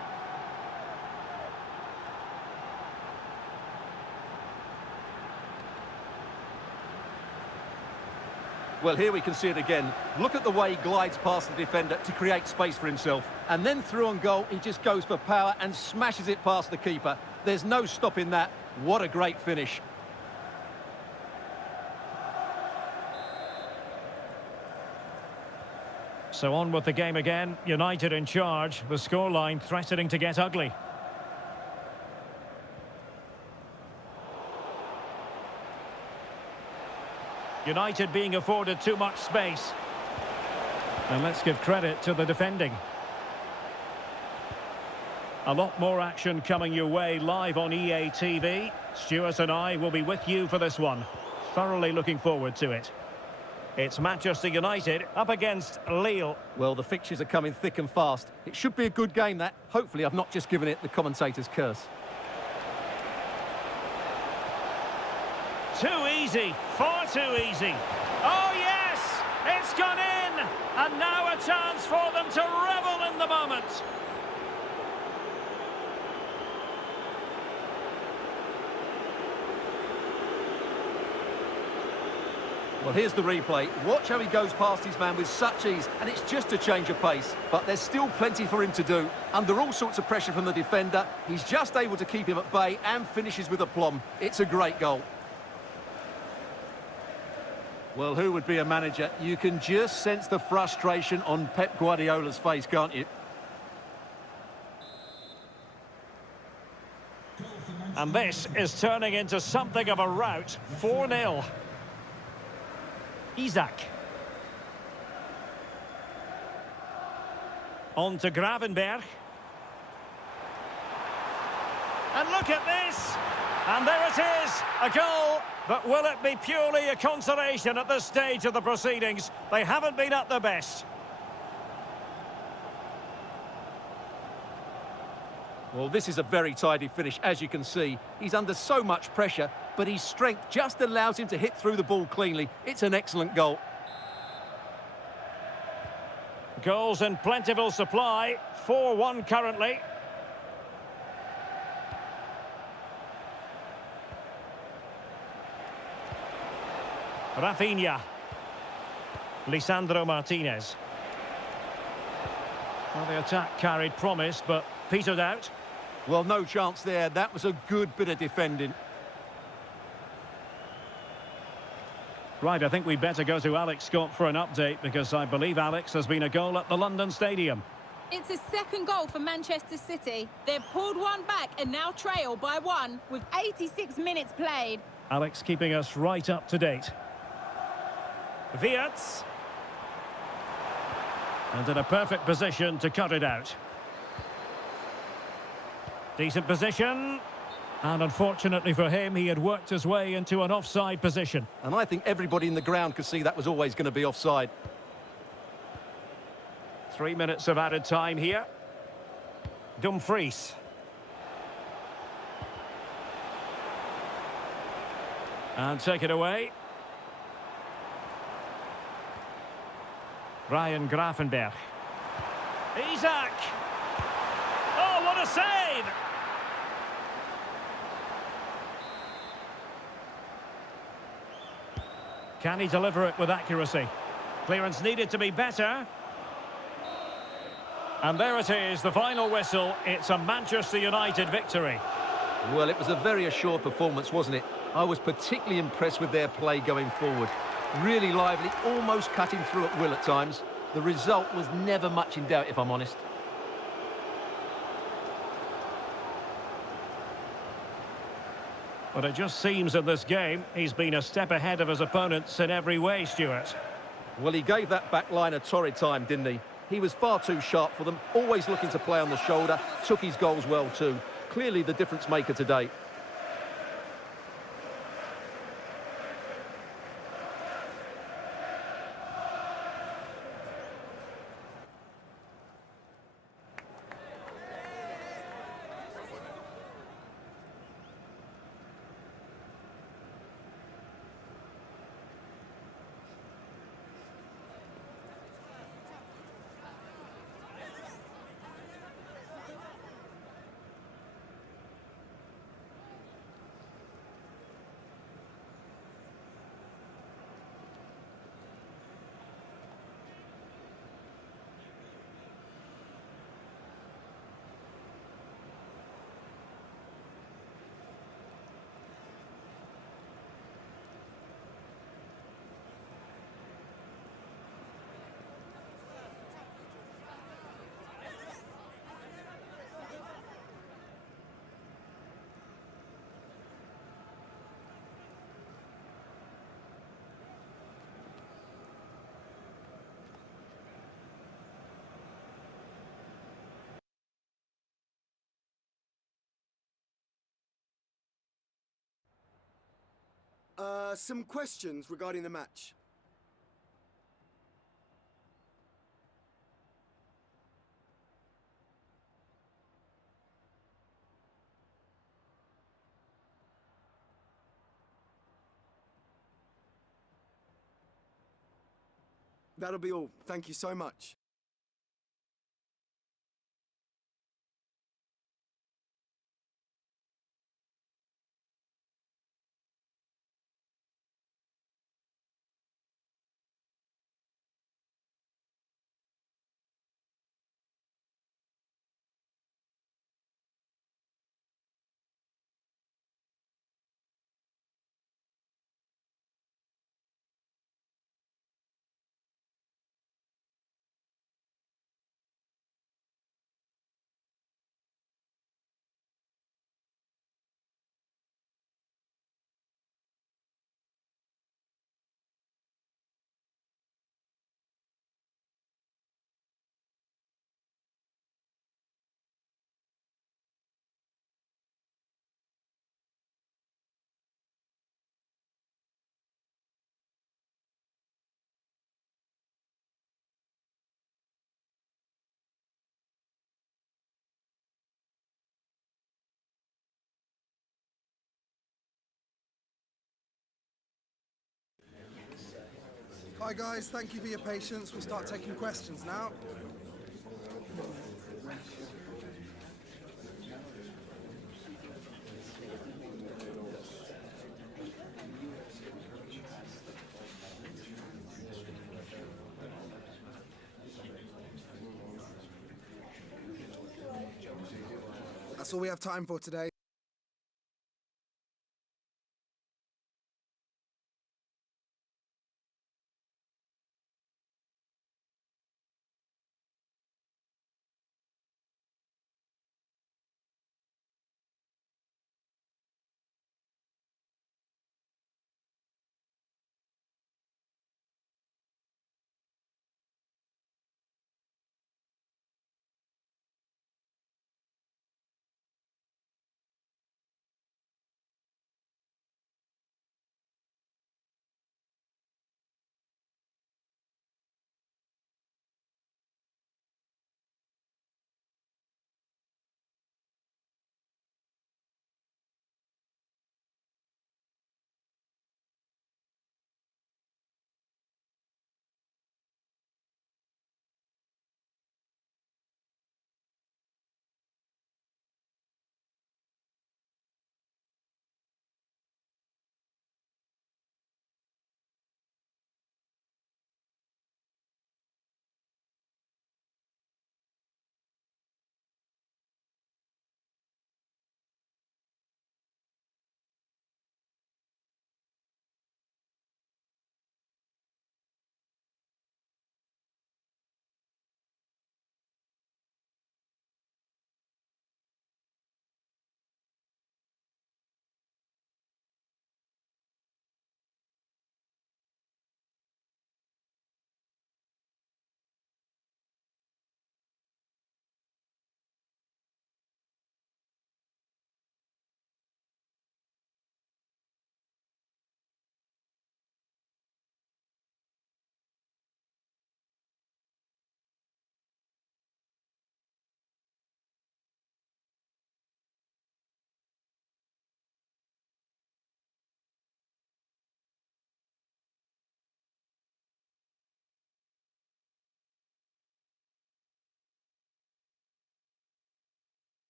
Well, here we can see it again. Look at the way he glides past the defender to create space for himself. And then through on goal, he just goes for power and smashes it past the keeper. There's no stopping that. What a great finish. So on with the game again. United in charge. The scoreline threatening to get ugly. United being afforded too much space. And let's give credit to the defending. A lot more action coming your way live on EA TV. Stuart and I will be with you for this one. Thoroughly looking forward to it. It's Manchester United up against Lille. Well, the fixtures are coming thick and fast. It should be a good game, that. Hopefully I've not just given it the commentator's curse. Too easy, far too easy. Oh yes, it's gone in, and now a chance for them to revel in the moment. Well, here's the replay. Watch how he goes past his man with such ease, and it's just a change of pace. But there's still plenty for him to do. Under all sorts of pressure from the defender, he's just able to keep him at bay and finishes with aplomb. It's a great goal. Well, who would be a manager? You can just sense the frustration on Pep Guardiola's face, can't you? And this is turning into something of a rout. 4-0. Isaac. On to Gravenberg. And look at this! And there it is, a goal. But will it be purely a consolation at this stage of the proceedings? They haven't been at their best. Well, this is a very tidy finish, as you can see. He's under so much pressure, but his strength just allows him to hit through the ball cleanly. It's an excellent goal. Goals in plentiful supply. 4-1 currently. Rafinha. Lisandro Martinez. Well, the attack carried promise, but petered out. Well, no chance there. That was a good bit of defending. Right, I think we'd better go to Alex Scott for an update, because I believe, Alex, there's been a goal at the London Stadium. It's a second goal for Manchester City. They've pulled one back and now trail by 1 with 86 minutes played. Alex keeping us right up to date. Wirtz. And in a perfect position to cut it out. Decent position. And unfortunately for him, he had worked his way into an offside position. And I think everybody in the ground could see that was always going to be offside. 3 minutes of added time here. Dumfries. And take it away. Ryan Gravenberg. Isaac! Oh, what a save! Can he deliver it with accuracy? Clearance needed to be better. And there it is, the final whistle. It's a Manchester United victory. Well, it was a very assured performance, wasn't it? I was particularly impressed with their play going forward. Really lively, almost cutting through at will at times. The result was never much in doubt, if I'm honest. But it just seems in this game he's been a step ahead of his opponents in every way, Stuart. Well, he gave that back line a torrid time, didn't he? He was far too sharp for them, always looking to play on the shoulder, took his goals well too. Clearly the difference maker today. Some questions regarding the match. That'll be all. Thank you so much. Hi guys, thank you for your patience. We'll start taking questions now. That's all we have time for today.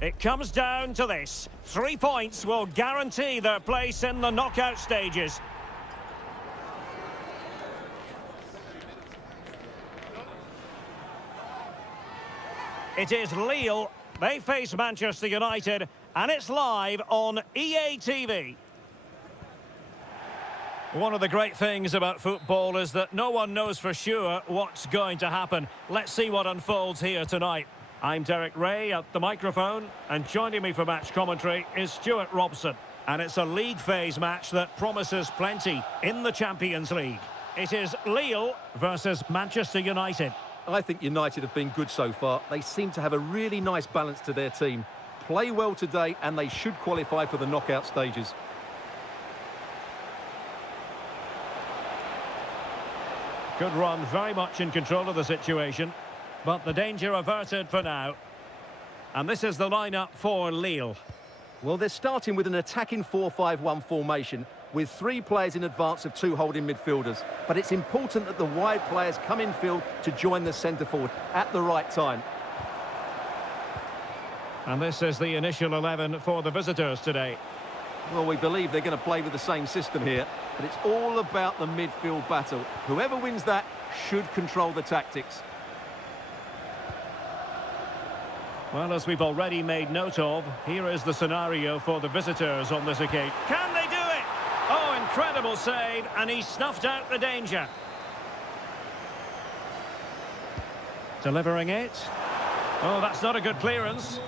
It comes down to this. 3 points will guarantee their place in the knockout stages. It is Lille. They face Manchester United, and it's live on EA TV. One of the great things about football is that no one knows for sure what's going to happen. Let's see what unfolds here tonight. I'm Derek Ray at the microphone, and joining me for match commentary is Stuart Robson. And it's a league phase match that promises plenty in the Champions League. It is Lille versus Manchester United. I think United have been good so far. They seem to have a really nice balance to their team. Play well today, and they should qualify for the knockout stages. Good run, very much in control of the situation, but the danger averted for now. And this is the lineup for Lille. Well, they're starting with an attacking 4-5-1 formation with 3 players in advance of 2 holding midfielders. But it's important that the wide players come in field to join the centre forward at the right time. And this is the initial 11 for the visitors today. Well, we believe they're going to play with the same system here, but it's all about the midfield battle. Whoever wins that should control the tactics. Well, as we've already made note of, here is the scenario for the visitors on this occasion. Can they do it? Oh, incredible save, and he snuffed out the danger. Delivering it. Oh, that's not a good clearance.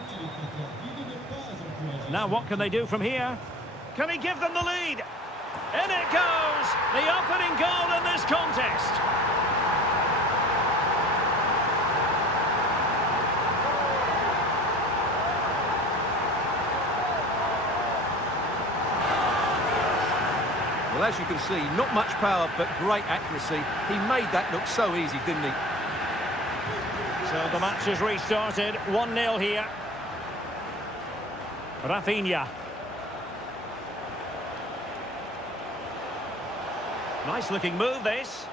Now what can they do from here? Can he give them the lead? In it goes! The opening goal in this contest. Well, as you can see, not much power, but great accuracy. He made that look so easy, didn't he? So the match is restarted. 1-0 here. Rafinha. Nice looking move, this.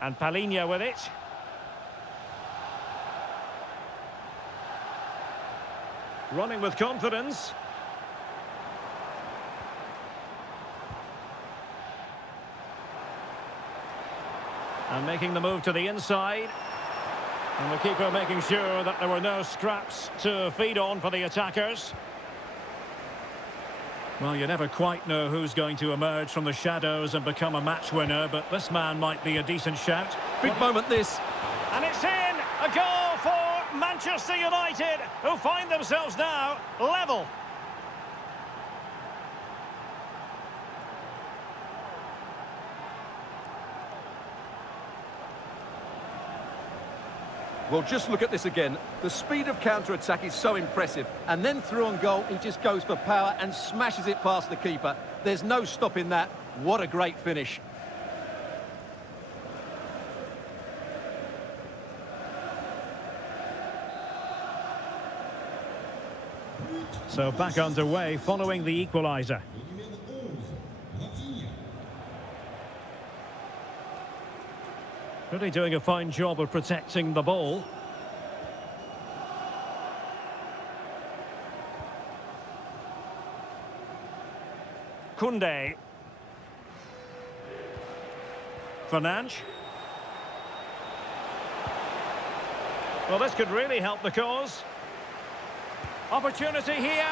And Palinha with it. Running with confidence. And making the move to the inside. And the keeper making sure that there were no scraps to feed on for the attackers. Well, you never quite know who's going to emerge from the shadows and become a match winner, but this man might be a decent shout. Big moment, this. And it's in! A goal for Manchester United, who find themselves now level. Well, just look at this again. The speed of counter-attack is so impressive. And then through on goal, he just goes for power and smashes it past the keeper. There's no stopping that. What a great finish. So back underway following the equaliser. Really doing a fine job of protecting the ball. Koundé. Fernandes. Well, this could really help the cause. Opportunity here,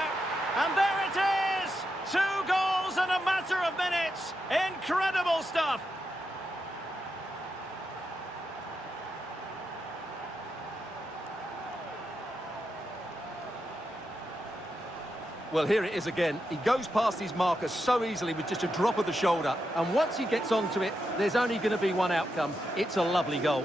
and there it is! 2 goals in a matter of minutes. Incredible stuff. Well, here it is again. He goes past his marker so easily with just a drop of the shoulder. And once he gets onto it, there's only going to be one outcome. It's a lovely goal.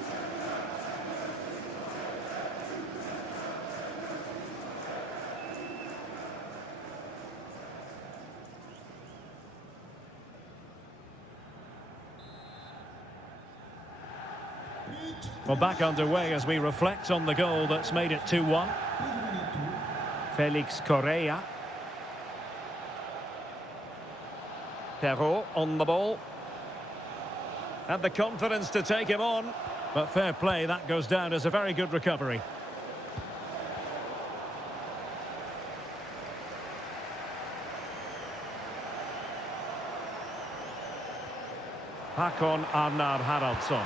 Well, back underway as we reflect on the goal that's made it 2-1. Felix Correa. Perrault on the ball. Had the confidence to take him on. But fair play, that goes down as a very good recovery. Håkon Arnar Haraldsson.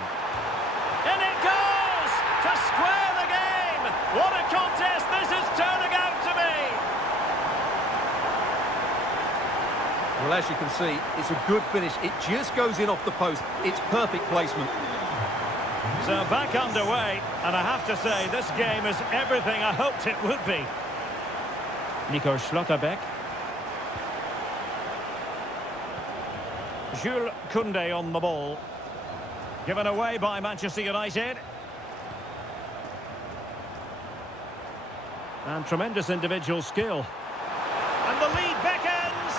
In it goes! To square the game! What a contest this is turning out to be! Well, as you can see, it's a good finish. It just goes in off the post. It's perfect placement. So back underway, and I have to say, this game is everything I hoped it would be. Nico Schlotterbeck. Jules Koundé on the ball. Given away by Manchester United. And tremendous individual skill. And the lead beckons.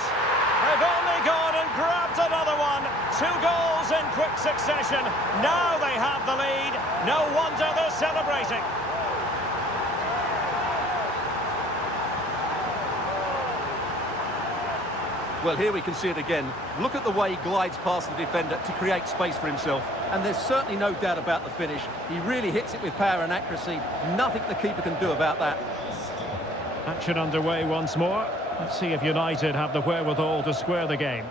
They've only gone and grabbed another one. 2 goals in quick succession. Now they have the lead. No wonder they're celebrating. Well, here we can see it again. Look at the way he glides past the defender to create space for himself. And there's certainly no doubt about the finish. He really hits it with power and accuracy. Nothing the keeper can do about that. Action underway once more. Let's see if United have the wherewithal to square the game.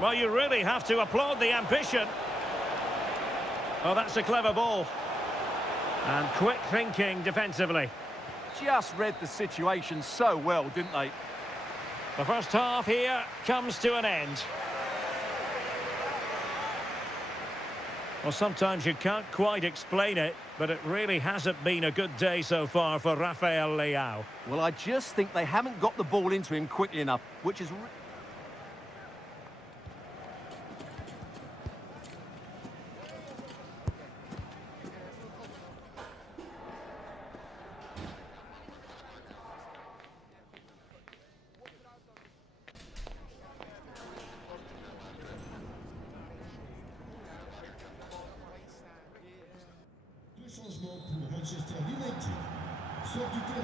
Well, you really have to applaud the ambition. Oh, that's a clever ball. And quick thinking defensively. Just read the situation so well, didn't they? The first half here comes to an end. Well, sometimes you can't quite explain it, but it really hasn't been a good day so far for Rafael Leao. Well, I just think they haven't got the ball into him quickly enough, which is...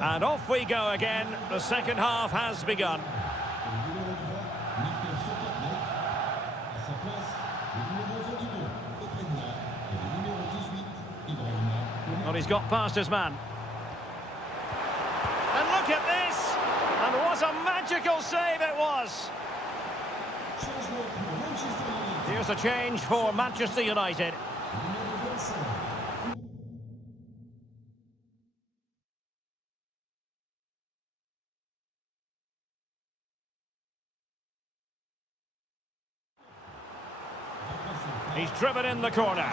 And off we go again. The second half has begun. Well, he's got past his man. And look at this! And what a magical save it was! Here's a change for Manchester United. He's driven in the corner.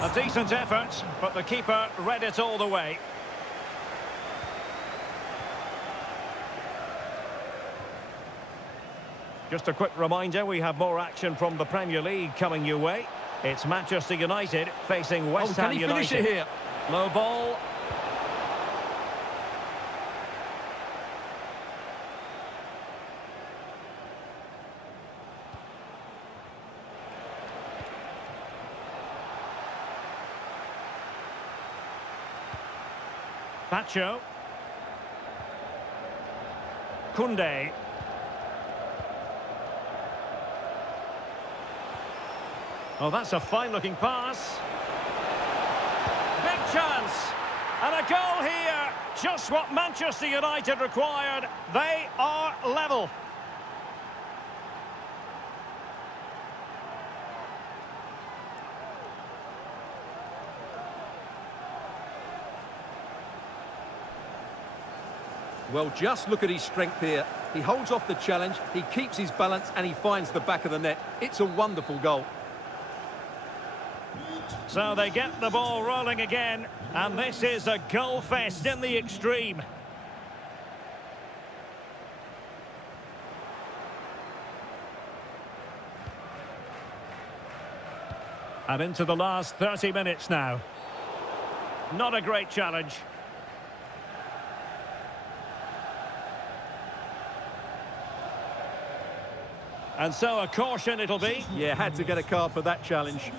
A decent effort, but the keeper read it all the way. Just a quick reminder, we have more action from the Premier League coming your way. It's Manchester United facing West Ham United. Can he finish it here? Low ball. Pacho. Koundé. Oh, that's a fine-looking pass. Big chance. And a goal here. Just what Manchester United required. They are level. Well, just look at his strength here. He holds off the challenge, he keeps his balance, and he finds the back of the net. It's a wonderful goal. So they get the ball rolling again, and this is a goal fest in the extreme. And into the last 30 minutes now. Not a great challenge. And so a caution it'll be. Yeah, had to get a card for that challenge.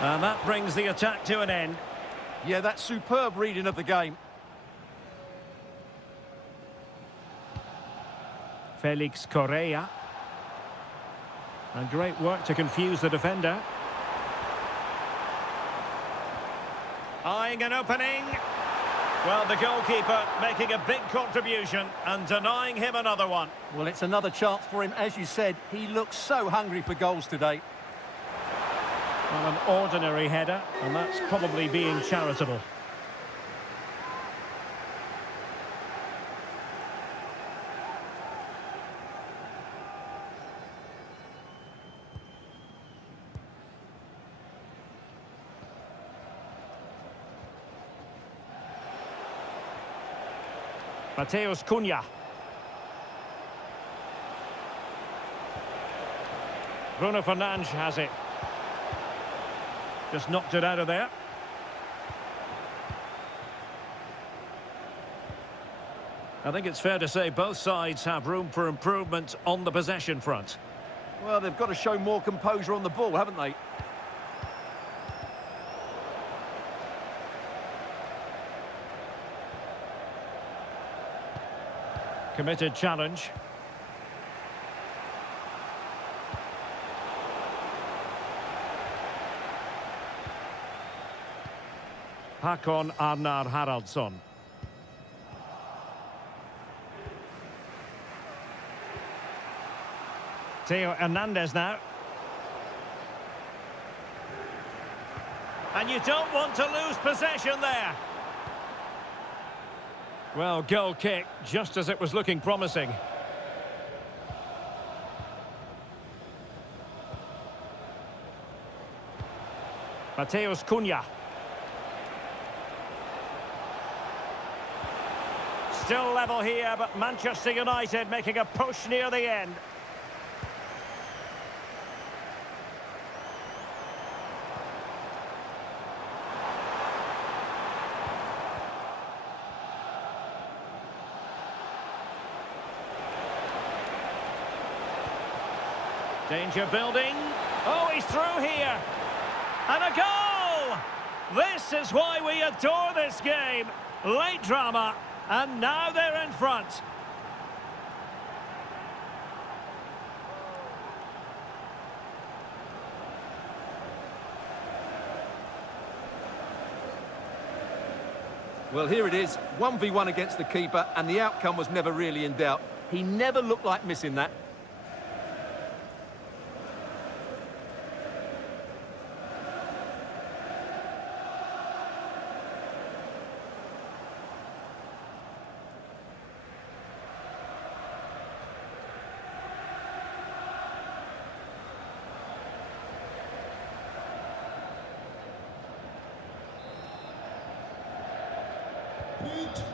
And that brings the attack to an end. Yeah, that's superb reading of the game. Felix Correa. And great work to confuse the defender. Eyeing an opening. Well, the goalkeeper making a big contribution and denying him another one. Well, it's another chance for him. As you said, he looks so hungry for goals today. Well, an ordinary header, and that's probably being charitable. Mateus Cunha. Bruno Fernandes has it. Just knocked it out of there. I think it's fair to say both sides have room for improvement on the possession front. Well, they've got to show more composure on the ball, haven't they? Committed challenge. Hakon Arnar Haraldsson. Theo Hernandez now. And you don't want to lose possession there. Well, goal kick, just as it was looking promising. Mateus Cunha. Still level here, but Manchester United making a push near the end. Danger building. Oh, he's through here. And a goal! This is why we adore this game. Late drama, and now they're in front. Well, here it is, 1v1 against the keeper, and the outcome was never really in doubt. He never looked like missing that.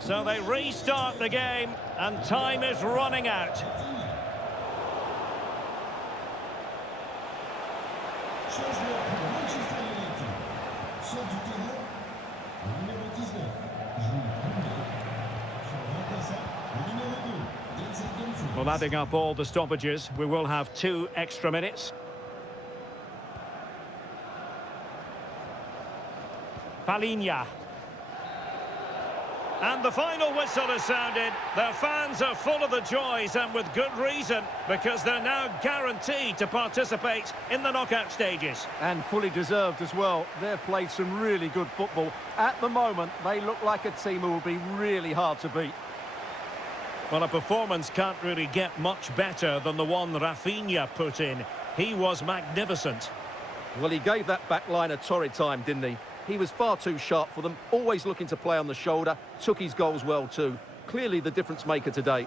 So they restart the game, and time is running out. Well, adding up all the stoppages, we will have 2 extra minutes. Palinha. And the final whistle has sounded. Their fans are full of the joys, and with good reason, because they're now guaranteed to participate in the knockout stages. And fully deserved as well. They've played some really good football. At the moment, they look like a team who will be really hard to beat. Well, a performance can't really get much better than the one Rafinha put in. He was magnificent. Well, he gave that back line a torrid time, didn't he? He was far too sharp for them, always looking to play on the shoulder, took his goals well too. Clearly the difference maker today.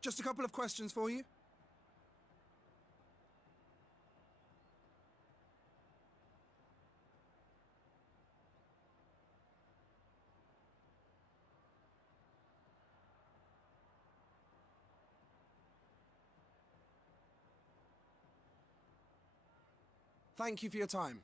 Just a couple of questions for you. Thank you for your time.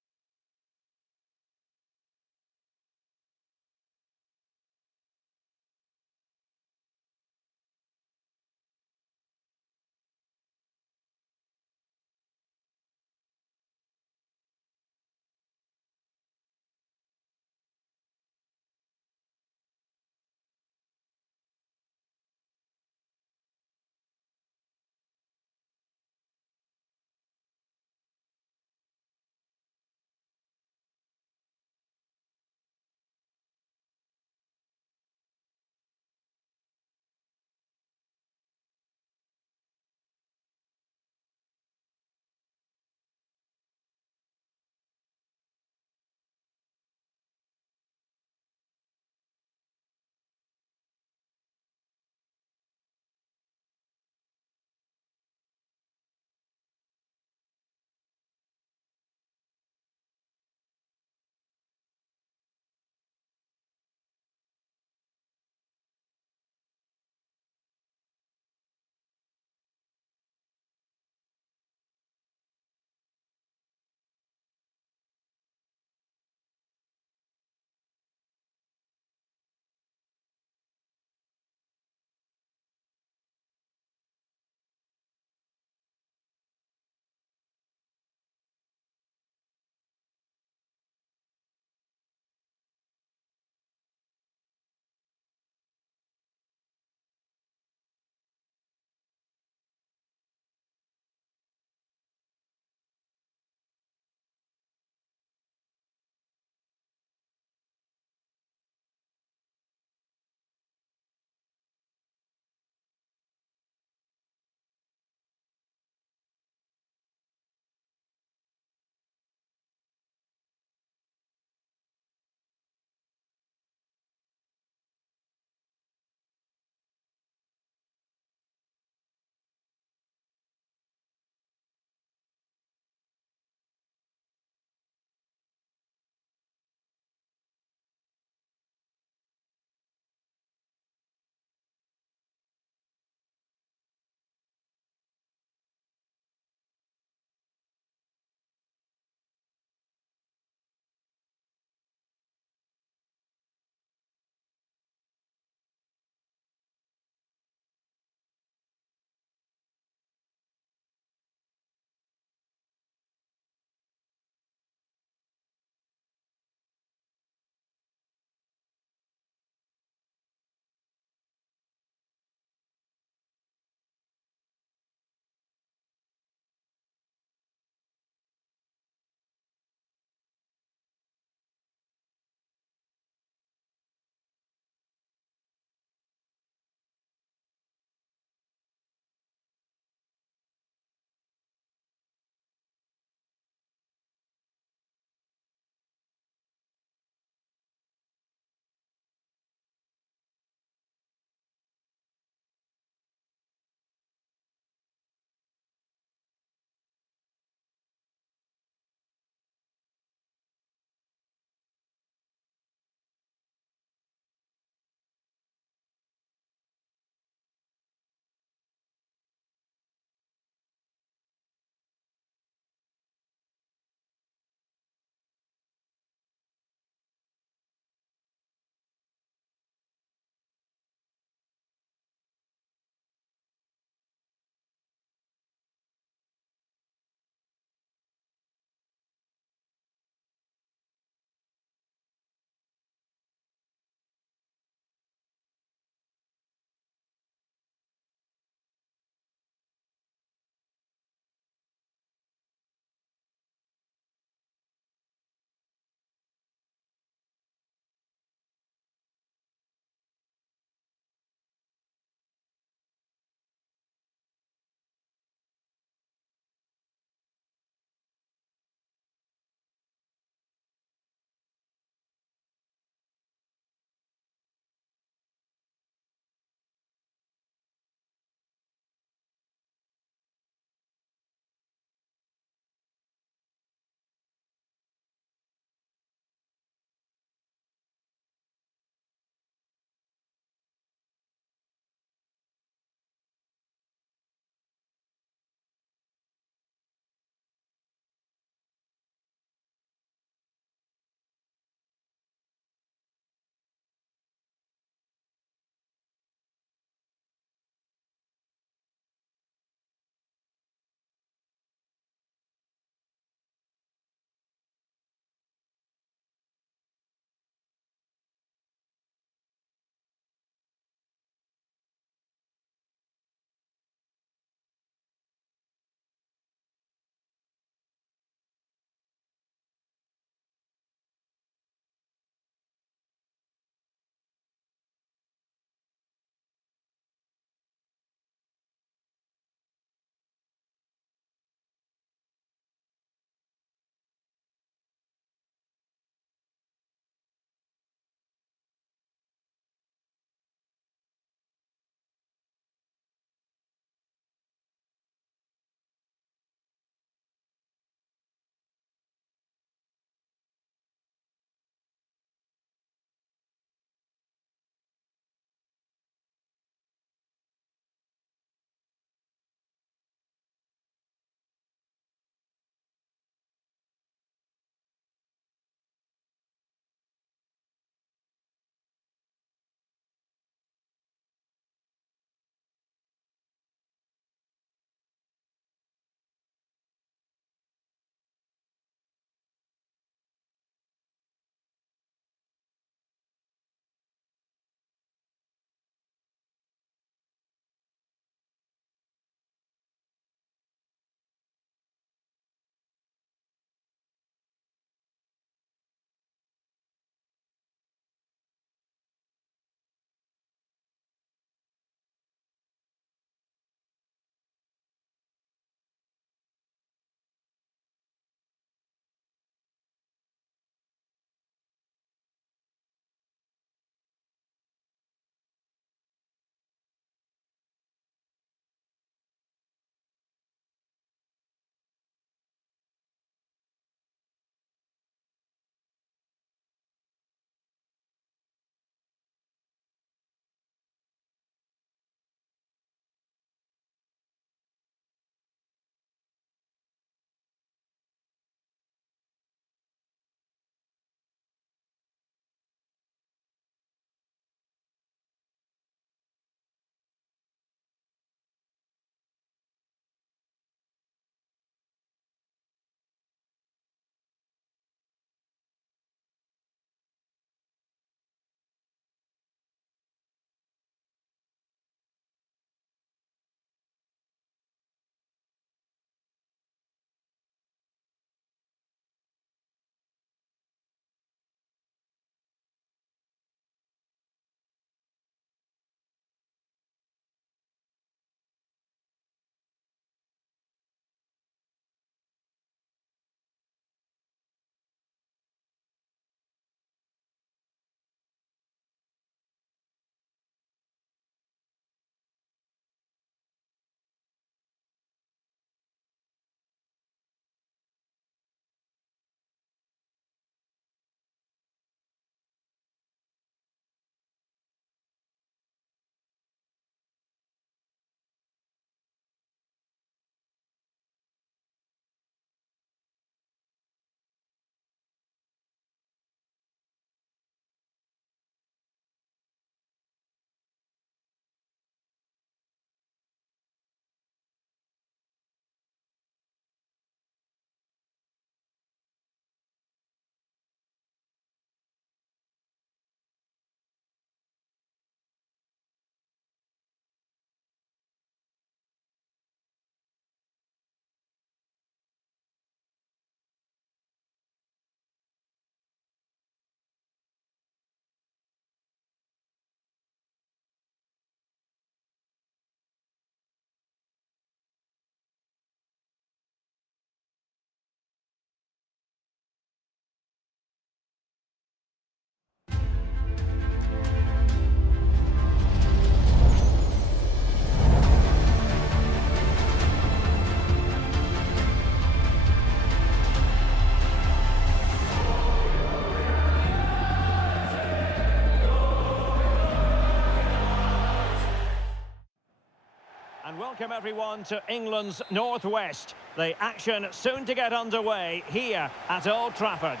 welcome everyone to England's Northwest. The action soon to get underway here at Old Trafford.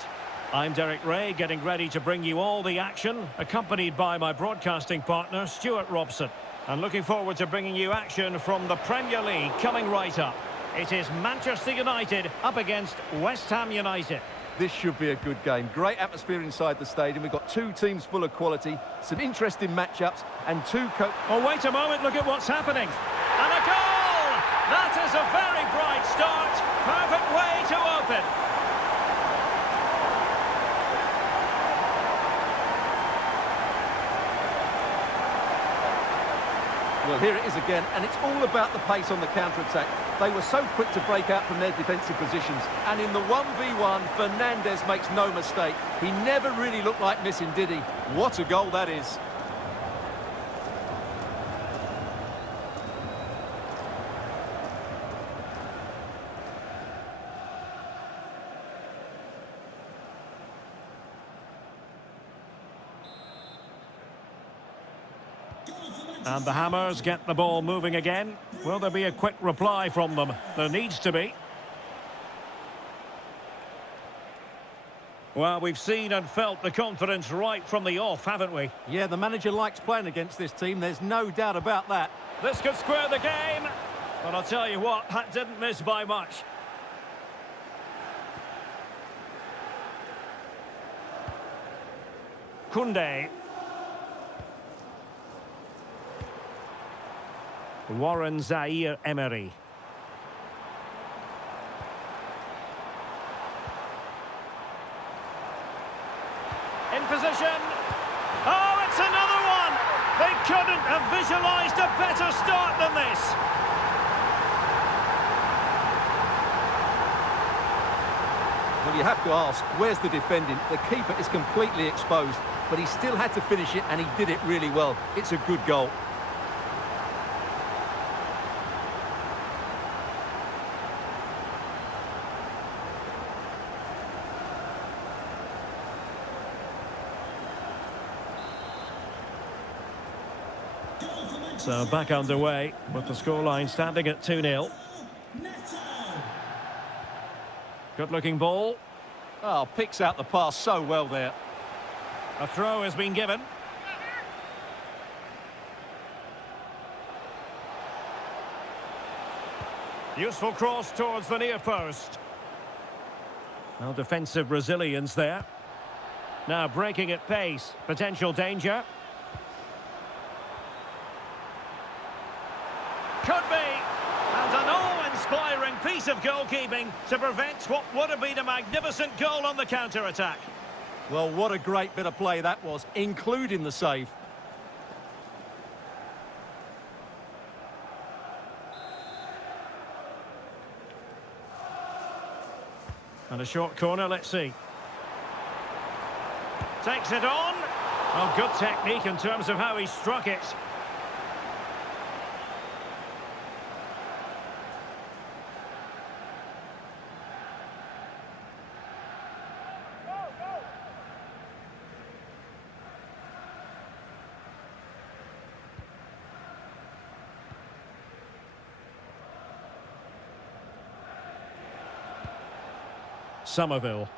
I'm Derek Ray, getting ready to bring you all the action, accompanied by my broadcasting partner, Stuart Robson. And looking forward to bringing you action from the Premier League coming right up. It is Manchester United up against West Ham United. This should be a good game. Great atmosphere inside the stadium. We've got two teams full of quality, some interesting matchups, and Oh, wait a moment, look at what's happening. And a goal! That is a very bright start. Perfect way to open. Well, here it is again, and it's all about the pace on the counter-attack. They were so quick to break out from their defensive positions, and in the 1v1, Fernandes makes no mistake. He never really looked like missing, did he? What a goal that is. And the Hammers get the ball moving again. Will there be a quick reply from them? There needs to be. Well, we've seen and felt the confidence right from the off, haven't we? Yeah, the manager likes playing against this team. There's no doubt about that. This could square the game. But I'll tell you what, that didn't miss by much. Koundé. Warren Zaire-Emery. In position. Oh, it's another one! They couldn't have visualised a better start than this. Well, you have to ask, where's the defending? The keeper is completely exposed, but he still had to finish it, and he did it really well. It's a good goal. So back underway with the scoreline standing at 2-0. Good-looking ball. Oh, picks out the pass so well there. A throw has been given. Useful cross towards the near post. Well, defensive resilience there. Now breaking at pace. Potential danger. Could be. And an awe-inspiring piece of goalkeeping to prevent what would have been a magnificent goal on the counter-attack. Well, what a great bit of play that was, including the save. And a short corner, let's see. Takes it on. Well, good technique in terms of how he struck it. Somerville.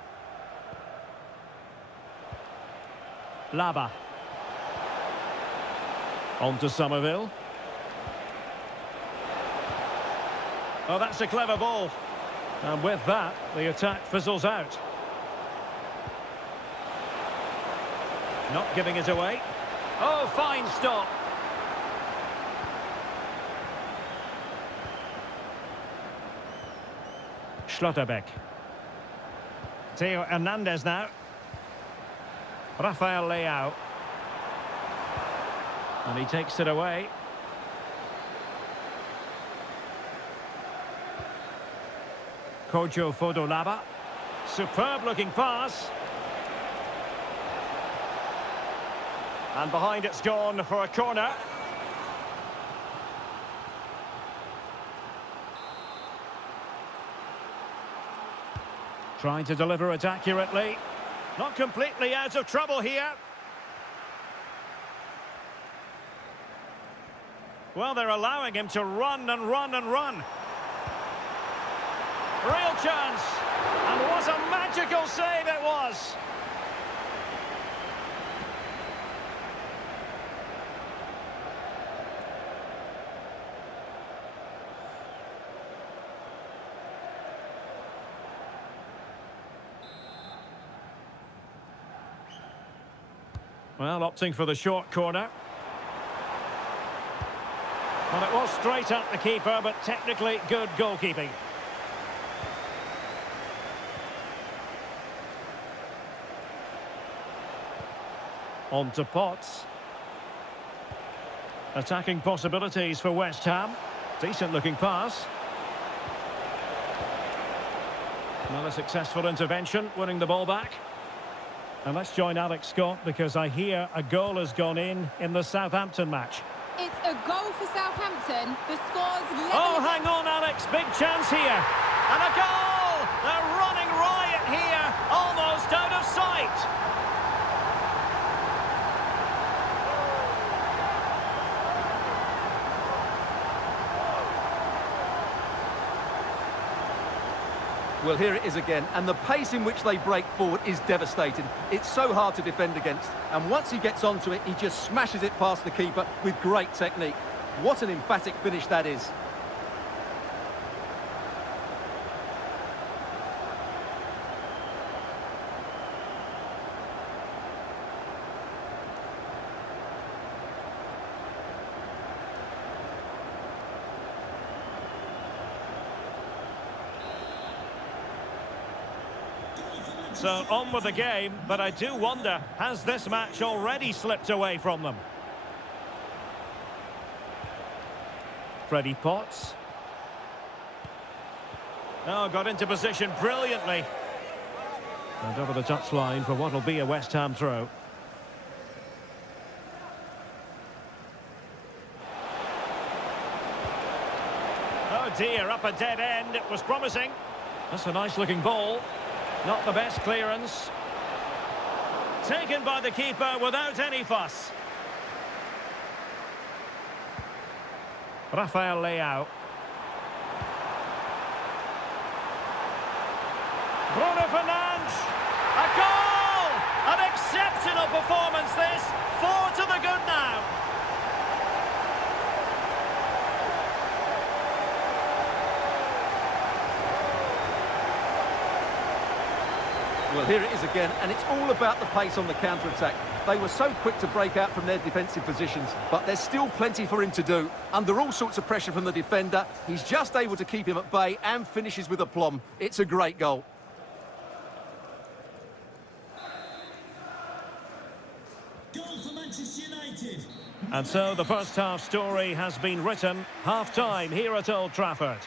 Laba. On to Somerville. Oh, that's a clever ball. And with that, the attack fizzles out. Not giving it away. Oh, fine stop. Schlotterbeck. Theo Hernandez now. Rafael Leao. And he takes it away. Kojo Fodolaba. Superb looking pass. And behind it's gone for a corner. Trying to deliver it accurately. Not completely out of trouble here. Well, they're allowing him to run and run and run. Real chance. And what a magical save it was. Well, opting for the short corner. Well, it was straight at the keeper, but technically good goalkeeping. On to Potts. Attacking possibilities for West Ham. Decent looking pass. Another successful intervention, winning the ball back. And let's join Alex Scott, because I hear a goal has gone in the Southampton match. It's a goal for Southampton. The score's level. Oh, hang on, Alex. Big chance here. And a goal! They're running riot here, almost out of sight. Well, here it is again, and the pace in which they break forward is devastating. It's so hard to defend against, and once he gets onto it, he just smashes it past the keeper with great technique. What an emphatic finish that is. So on with the game, but I do wonder, has this match already slipped away from them? Freddie Potts. Oh, got into position brilliantly. And over the touchline for what will be a West Ham throw. Oh dear, up a dead end. It was promising. That's a nice looking ball. Not the best clearance. Taken by the keeper without any fuss. Rafael Leao. Bruno Fernandes. A goal! An exceptional performance this. 4 to the good now. Well, here it is again, and it's all about the pace on the counter-attack. They were so quick to break out from their defensive positions, but there's still plenty for him to do. Under all sorts of pressure from the defender, he's just able to keep him at bay and finishes with aplomb. It's a great goal. Goal for Manchester United. And so the first half story has been written. Half-time here at Old Trafford.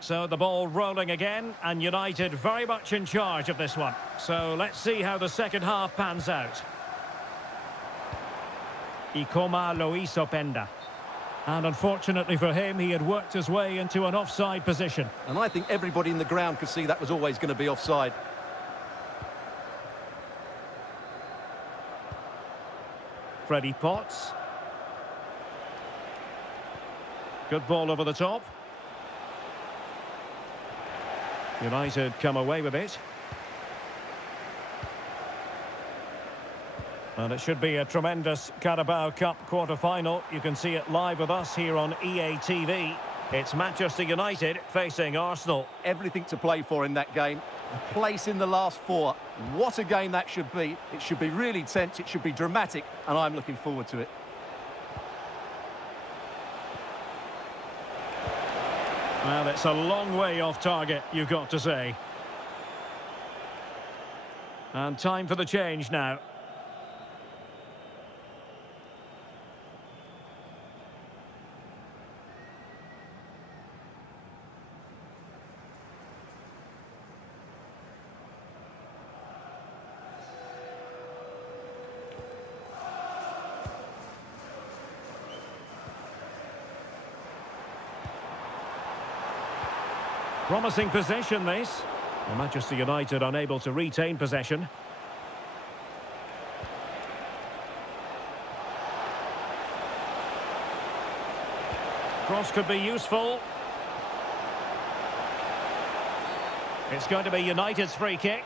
So the ball rolling again, and United very much in charge of this one. So let's see how the second half pans out. Ikoma Loisopenda. And unfortunately for him, he had worked his way into an offside position. And I think everybody in the ground could see that was always going to be offside. Freddie Potts. Good ball over the top. United come away with it. And it should be a tremendous Carabao Cup quarter-final. You can see it live with us here on EA TV. It's Manchester United facing Arsenal. Everything to play for in that game. The place in the last four. What a game that should be. It should be really tense, it should be dramatic, and I'm looking forward to it. Well, it's a long way off target, you've got to say. And time for the change now. Promising possession, this. And Manchester United unable to retain possession. Cross could be useful. It's going to be United's free kick.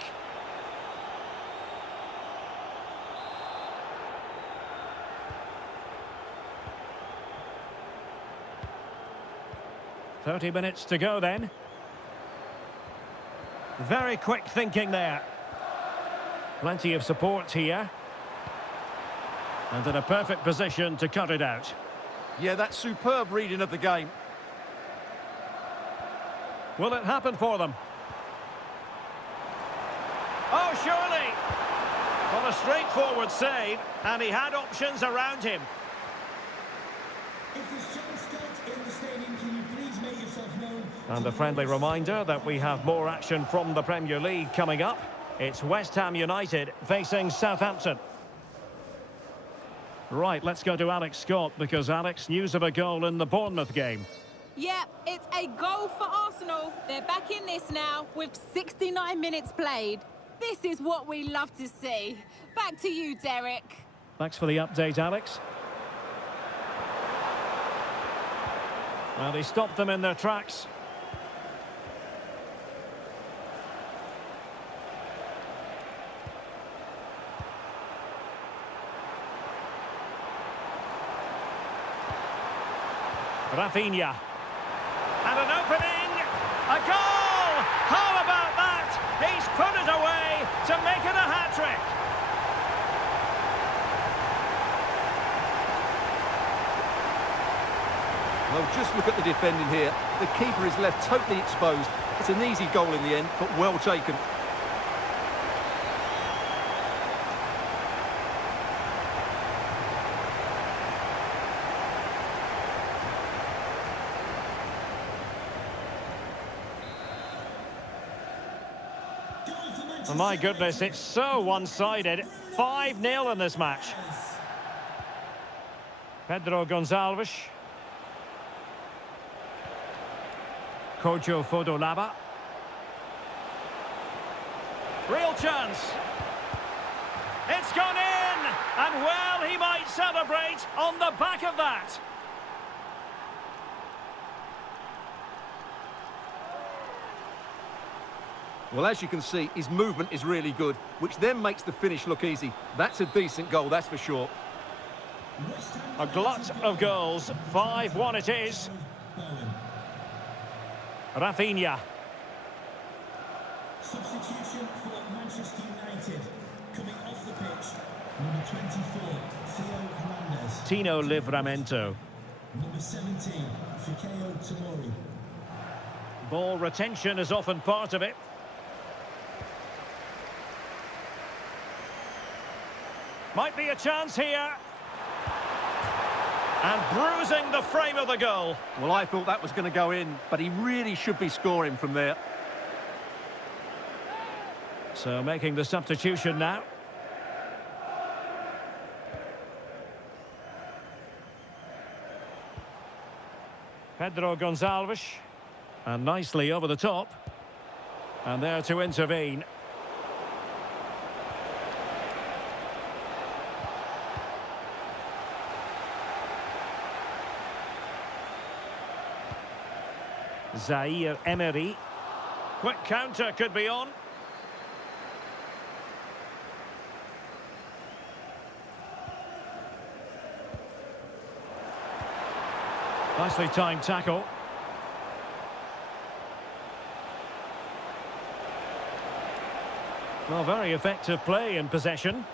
"30 minutes to go then. Very quick thinking there. Plenty of support here. And in a perfect position to cut it out. Yeah, that's superb reading of the game. Will it happen for them? Oh, surely! Well, a straightforward save, and he had options around him. If there's chance start in the stadium, can you please make yourself known? And a friendly reminder that we have more action from the Premier League coming up. It's West Ham United facing Southampton. Right, let's go to Alex Scott, because Alex, news of a goal in the Bournemouth game. Yeah, it's a goal for Arsenal. They're back in this now with 69 minutes played. This is what we love to see. Back to you, Derek. Thanks for the update, Alex. Well, he stopped them in their tracks. Rafinha. And an opening! A goal! How about that? He's put it away to make it a hat-trick. Well, just look at the defending here. The keeper is left totally exposed. It's an easy goal in the end, but well taken. Oh my goodness, it's so one-sided. 5-0 in this match. Pedro Gonçalves. Kojo Fodolaba. Real chance. It's gone in! And well, he might celebrate on the back of that. Well, as you can see, his movement is really good, which then makes the finish look easy. That's a decent goal, that's for sure. A glut of goals. 5-1 it is. Rafinha. Substitution for Manchester United. Coming off the pitch, number 24, Theo Hernandez. Tino Livramento. Number 17, Fikayo Tomori. Ball retention is often part of it. Might be a chance here. And bruising the frame of the goal. Well, I thought that was going to go in, but he really should be scoring from there. So making the substitution now. Pedro Gonçalves. And nicely over the top. And there to intervene. Zaire Emery. Quick counter could be on. Nicely timed tackle. Well, very effective play in possession.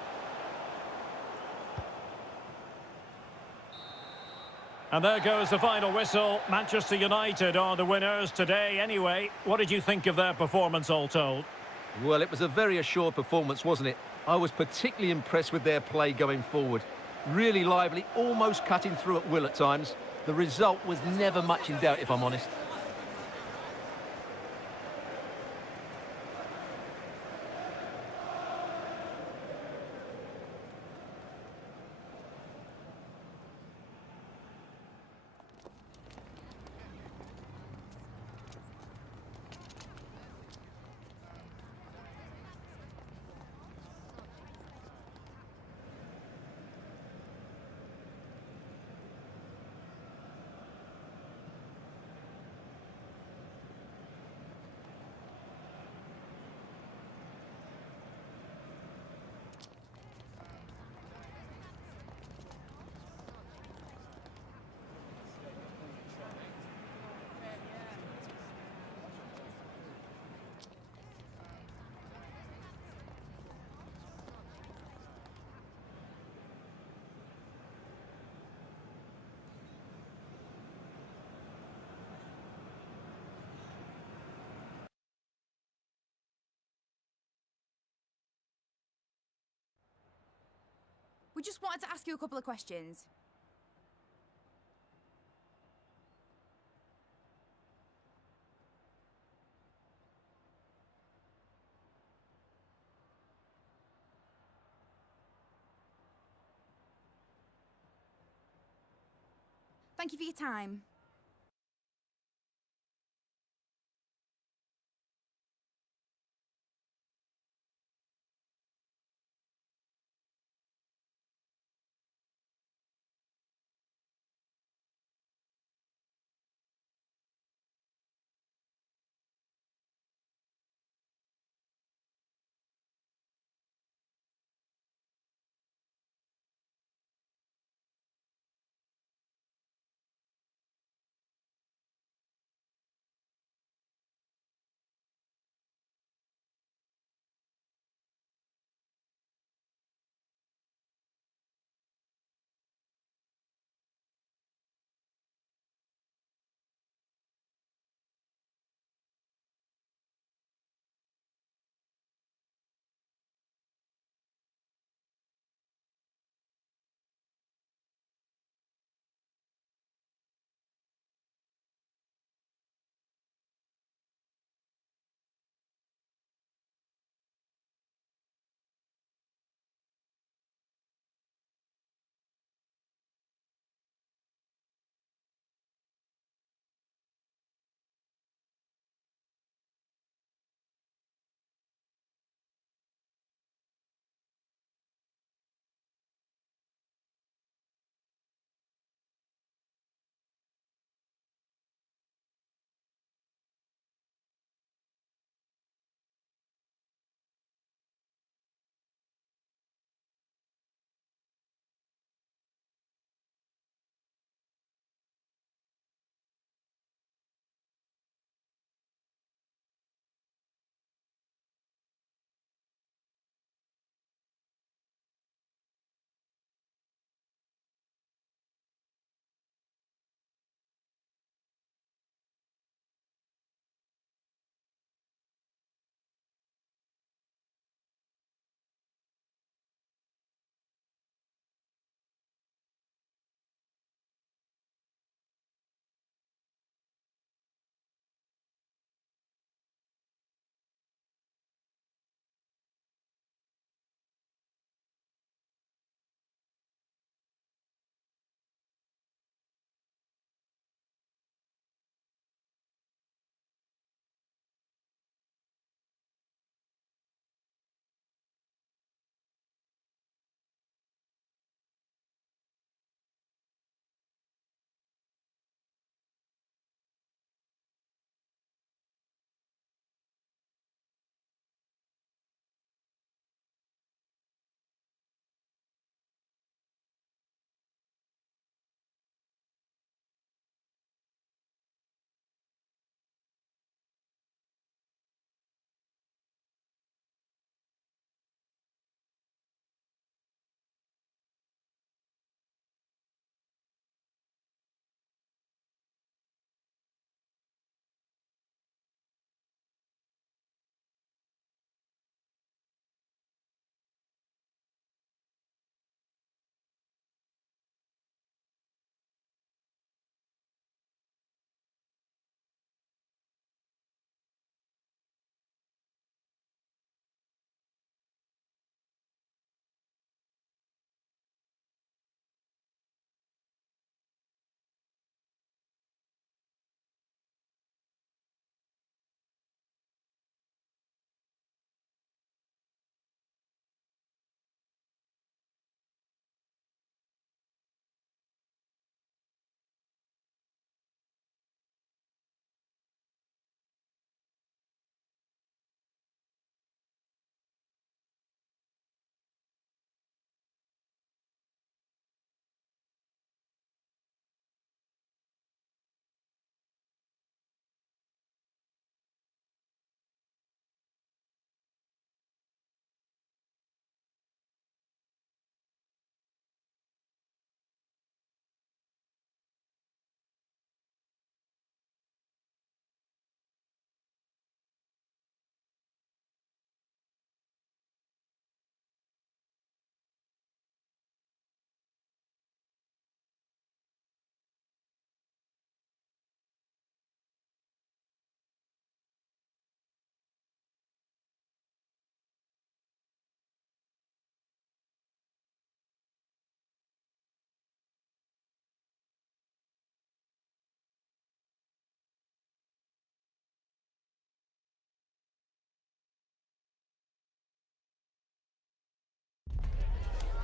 And there goes the final whistle. Manchester United are the winners today anyway. What did you think of their performance, all told? Well, it was a very assured performance, wasn't it? I was particularly impressed with their play going forward. Really lively, almost cutting through at will at times. The result was never much in doubt, if I'm honest. We just wanted to ask you a couple of questions. Thank you for your time.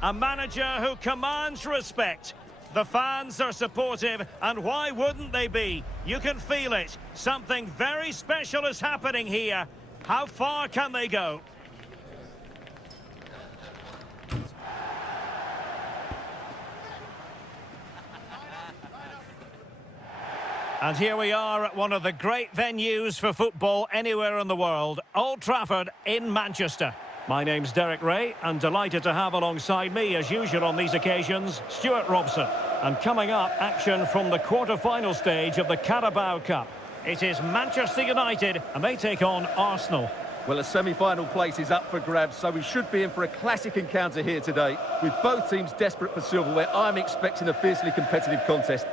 A manager who commands respect. The fans are supportive, and why wouldn't they be? You can feel it. Something very special is happening here. How far can they go? And here we are at one of the great venues for football anywhere in the world, Old Trafford in Manchester. My name's Derek Ray, and delighted to have alongside me, as usual on these occasions, Stuart Robson. And coming up, action from the quarter-final stage of the Carabao Cup. It is Manchester United, and they take on Arsenal. Well, a semi-final place is up for grabs, so we should be in for a classic encounter here today. With both teams desperate for silverware, I'm expecting a fiercely competitive contest.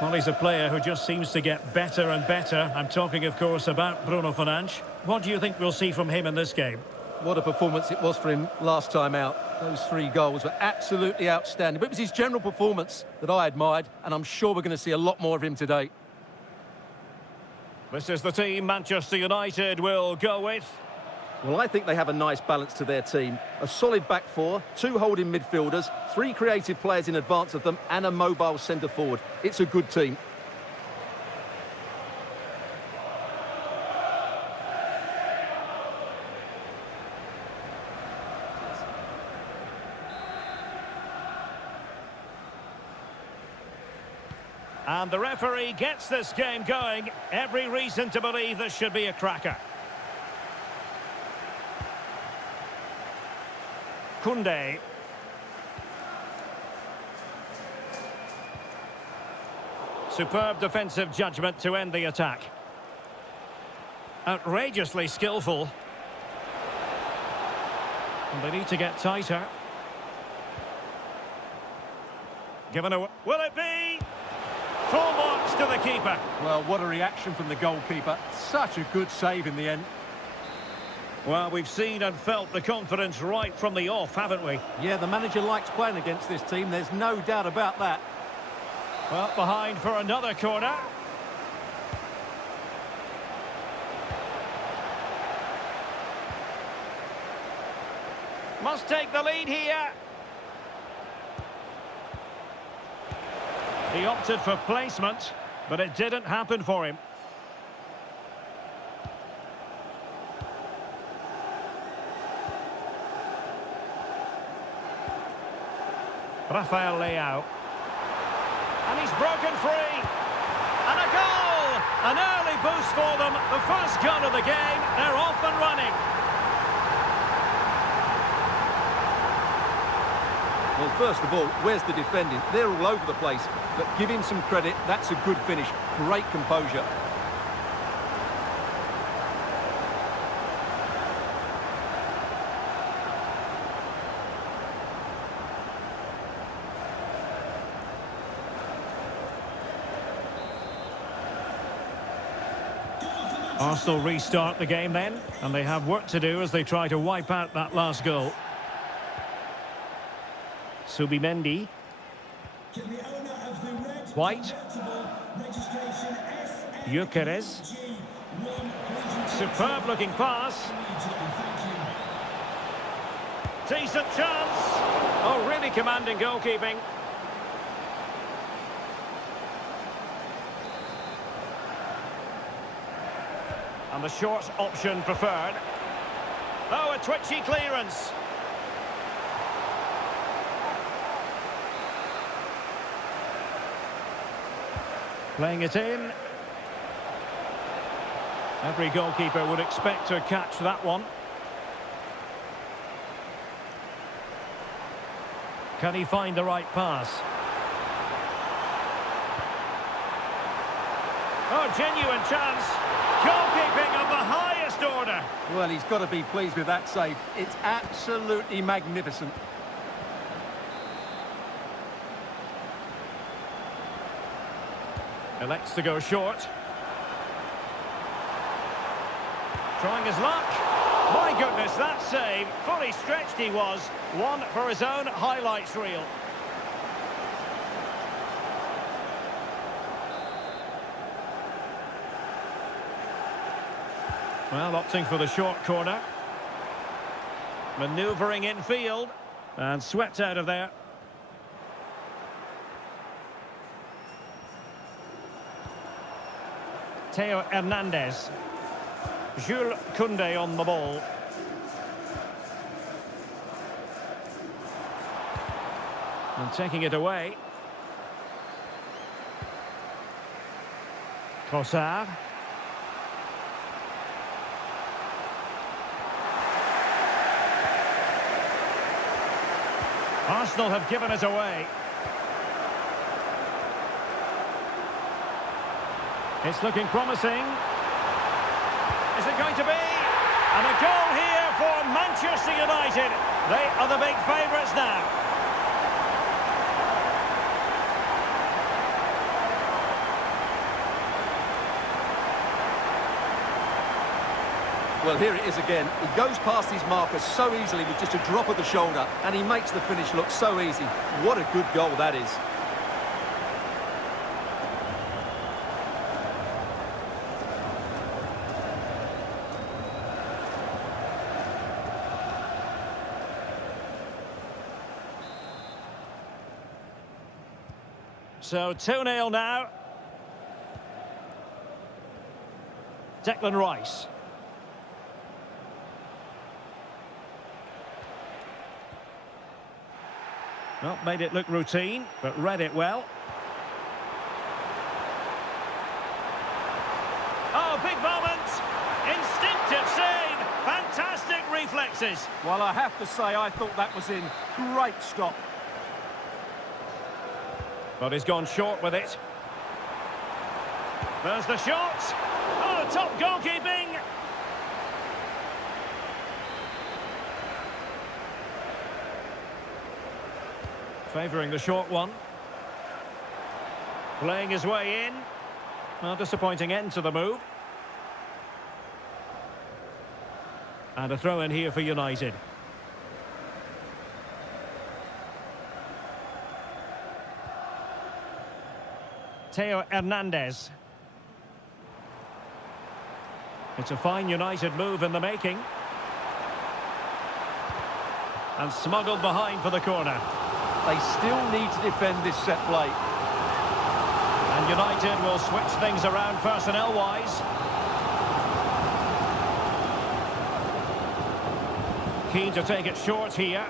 Well, he's a player who just seems to get better and better. I'm talking, of course, about Bruno Fernandes. What do you think we'll see from him in this game? What a performance it was for him last time out. Those 3 goals were absolutely outstanding. But it was his general performance that I admired, and I'm sure we're going to see a lot more of him today. This is the team Manchester United will go with. Well, I think they have a nice balance to their team. A solid back 4, 2 holding midfielders, 3 creative players in advance of them, and a mobile centre-forward. It's a good team. And the referee gets this game going. Every reason to believe this should be a cracker. Koundé. Superb defensive judgment to end the attack. Outrageously skillful. And they need to get tighter. Given away. Will it be? Full marks to the keeper. Well, what a reaction from the goalkeeper. Such a good save in the end. Well, we've seen and felt the confidence right from the off, haven't we? Yeah, the manager likes playing against this team. There's no doubt about that. Well, behind for another corner. Must take the lead here. He opted for placement, but it didn't happen for him. Rafael Leao. And he's broken free. And a goal! An early boost for them. The first goal of the game. They're off and running. Well, first of all, where's the defending? They're all over the place. But give him some credit. That's a good finish. Great composure. Arsenal restart the game then, and they have work to do as they try to wipe out that last goal. Subimendi. White. Gyökeres. Superb looking pass. Decent chance. Oh, really commanding goalkeeping. And the short option preferred. Oh, a twitchy clearance. Playing it in. Every goalkeeper would expect to catch that one. Can he find the right pass? Oh, genuine chance. Goalkeeping of the highest order. Well, he's got to be pleased with that save. It's absolutely magnificent. Elects to go short. Trying his luck. My goodness, that save. Fully stretched he was. One for his own highlights reel. Well, opting for the short corner. Manoeuvring infield. And swept out of there. Theo Hernandez. Jules Koundé on the ball. And taking it away. Trossard. Arsenal have given it away. It's looking promising. Is it going to be? And a goal here for Manchester United. They are the big favourites now. Well, here it is again. He goes past his marker so easily with just a drop of the shoulder, and he makes the finish look so easy. What a good goal that is. So 2-0 now. Declan Rice. Well, made it look routine, but read it well. Oh, big moment! Instinctive save! Fantastic reflexes! Well, I have to say, I thought that was in. Great stop. But he's gone short with it. There's the shot! Oh, top goalkeeping! Favouring the short one. Playing his way in. Well, disappointing end to the move. And a throw in here for United. Theo Hernandez. It's a fine United move in the making. And smuggled behind for the corner. They still need to defend this set play. And United will switch things around personnel-wise. Keen to take it short here.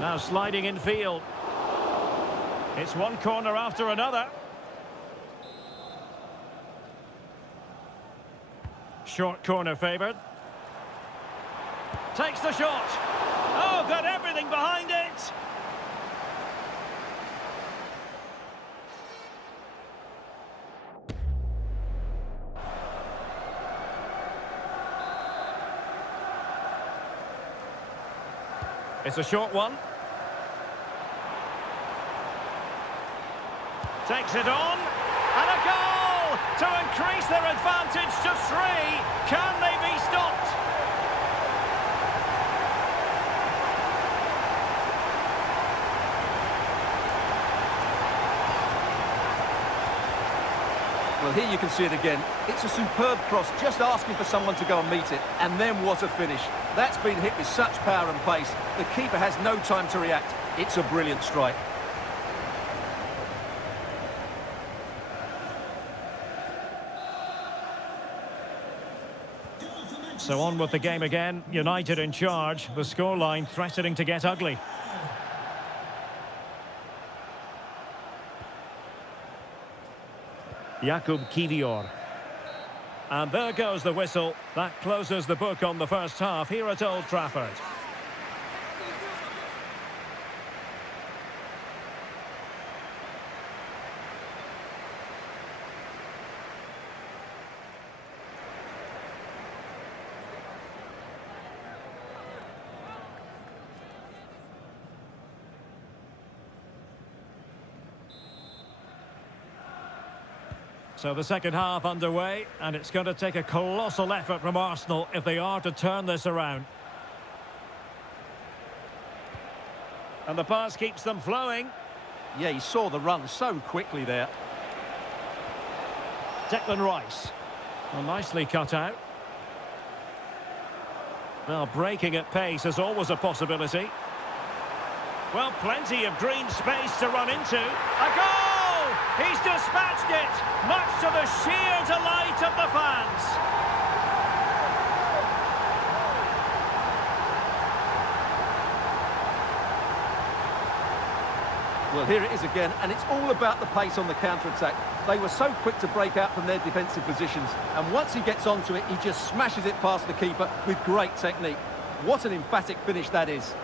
Now sliding in field. It's one corner after another. Short corner favoured. Takes the shot. Oh, got everything behind it. It's a short one. Takes it on. And a goal to increase their advantage to 3. Can they be stopped? Well, here you can see it again. It's a superb cross, just asking for someone to go and meet it. And then what a finish. That's been hit with such power and pace. The keeper has no time to react. It's a brilliant strike. So on with the game again. United in charge. The scoreline threatening to get ugly. Jakub Kiwior. And there goes the whistle. That closes the book on the first half here at Old Trafford. So the second half underway, and it's going to take a colossal effort from Arsenal if they are to turn this around. And the pass keeps them flowing. Yeah, he saw the run so quickly there. Declan Rice. Well, nicely cut out. Well, breaking at pace is always a possibility. Well, plenty of green space to run into. A goal! He's dispatched it, much to the sheer delight of the fans. Well, here it is again, and it's all about the pace on the counter-attack. They were so quick to break out from their defensive positions, and once he gets onto it, he just smashes it past the keeper with great technique. What an emphatic finish that is.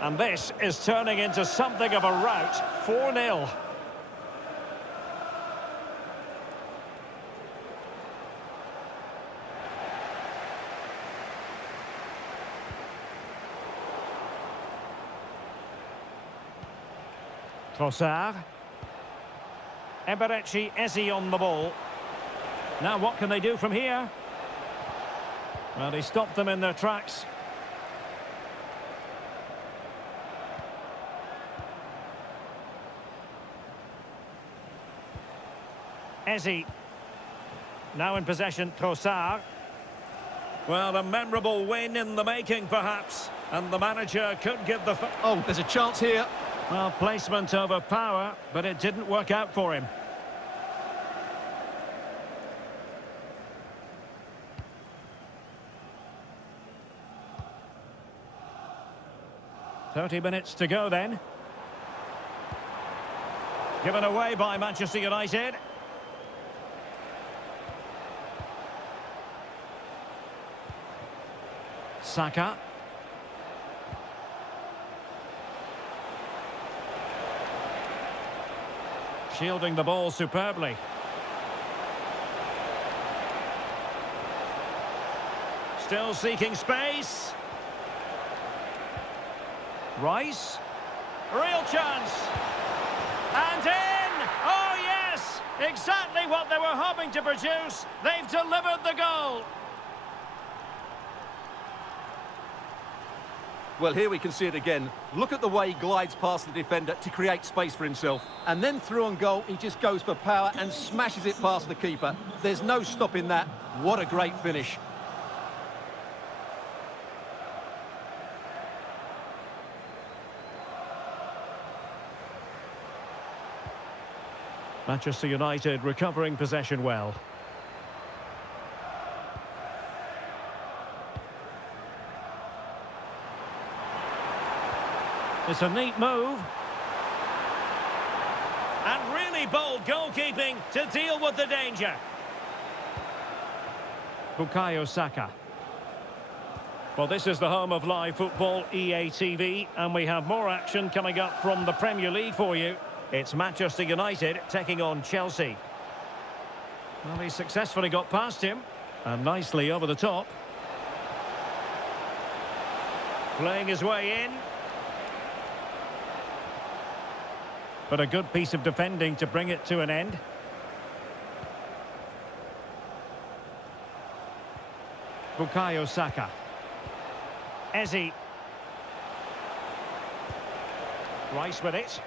And this is turning into something of a rout. 4-0. Trossard. Eberechi Eze on the ball. Now what can they do from here? Well, he stopped them in their tracks. Eze. Now in possession, Trossard. Well, a memorable win in the making, perhaps. And the manager could give the... Oh, there's a chance here. Well, placement over power, but it didn't work out for him. "30 minutes to go then. Given away by Manchester United. Saka. Shielding the ball superbly. Still seeking space. Rice. Real chance. And in! Oh yes! Exactly what they were hoping to produce. They've delivered the goal. Well, here we can see it again. Look at the way he glides past the defender to create space for himself. And then through on goal, he just goes for power and smashes it past the keeper. There's no stopping that. What a great finish. Manchester United recovering possession well. It's a neat move. And really bold goalkeeping to deal with the danger. Bukayo Saka. Well, this is the home of live football, EA TV, and we have more action coming up from the Premier League for you. It's Manchester United taking on Chelsea. Well, he successfully got past him, and nicely over the top. Playing his way in. But a good piece of defending to bring it to an end. Bukayo Saka. Eze. Rice with it.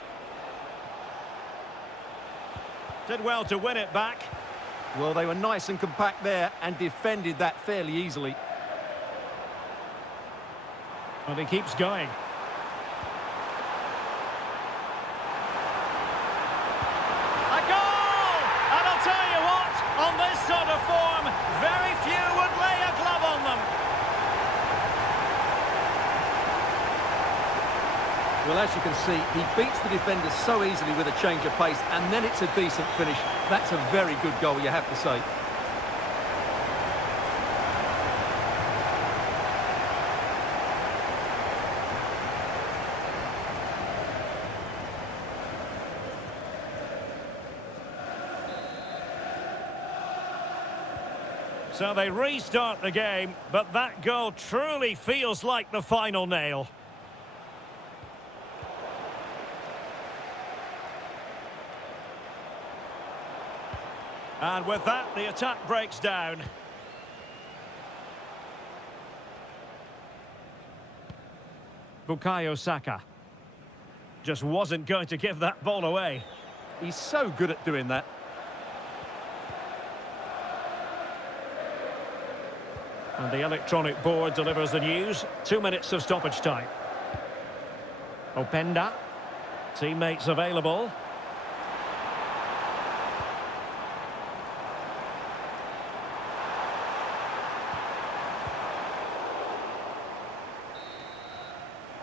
Did well to win it back. Well, they were nice and compact there and defended that fairly easily. Well, he keeps going. On this sort of form, very few would lay a glove on them. Well, as you can see, he beats the defender so easily with a change of pace, and then it's a decent finish. That's a very good goal, you have to say. So they restart the game, but that goal truly feels like the final nail. And with that, the attack breaks down. Bukayo Saka. Just wasn't going to give that ball away. He's so good at doing that. And the electronic board delivers the news. 2 minutes of stoppage time. Openda. Teammates available.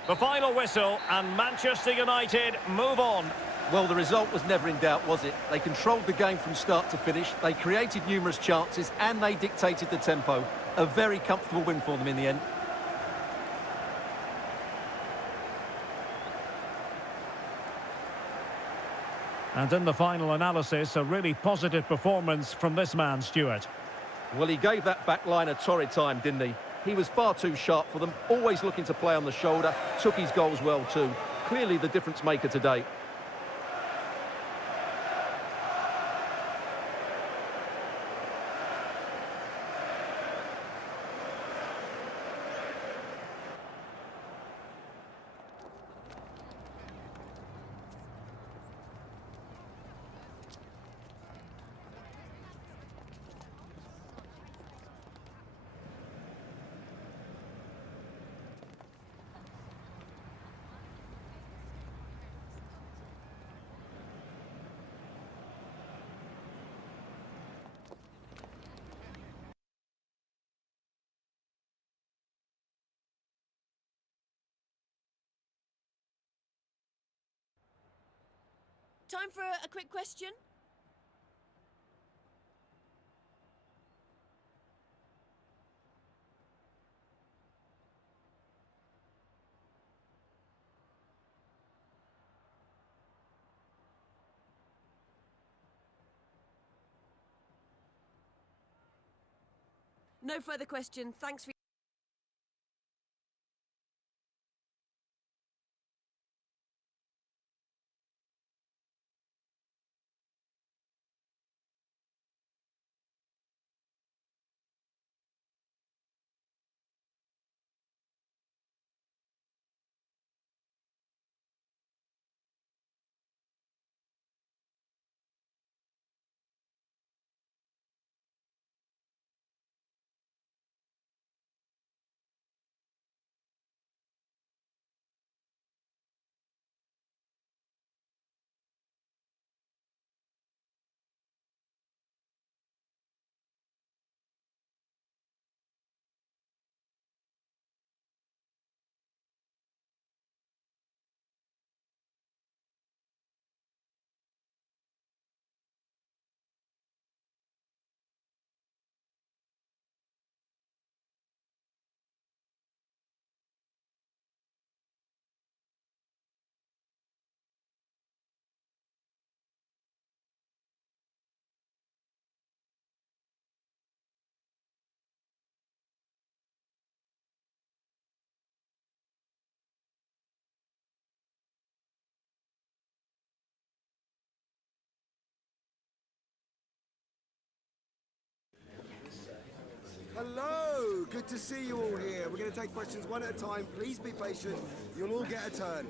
The final whistle, and Manchester United move on. Well, the result was never in doubt, was it? They controlled the game from start to finish. They created numerous chances and they dictated the tempo. A very comfortable win for them in the end. And in the final analysis, a really positive performance from this man, Stuart. Well, he gave that back line a torrid time, didn't he? He was far too sharp for them, always looking to play on the shoulder, took his goals well too. Clearly the difference maker today. Time for a quick question. No further question. Thanks for Hello, good to see you all here. We're going to take questions one at a time. Please be patient. You'll all get a turn.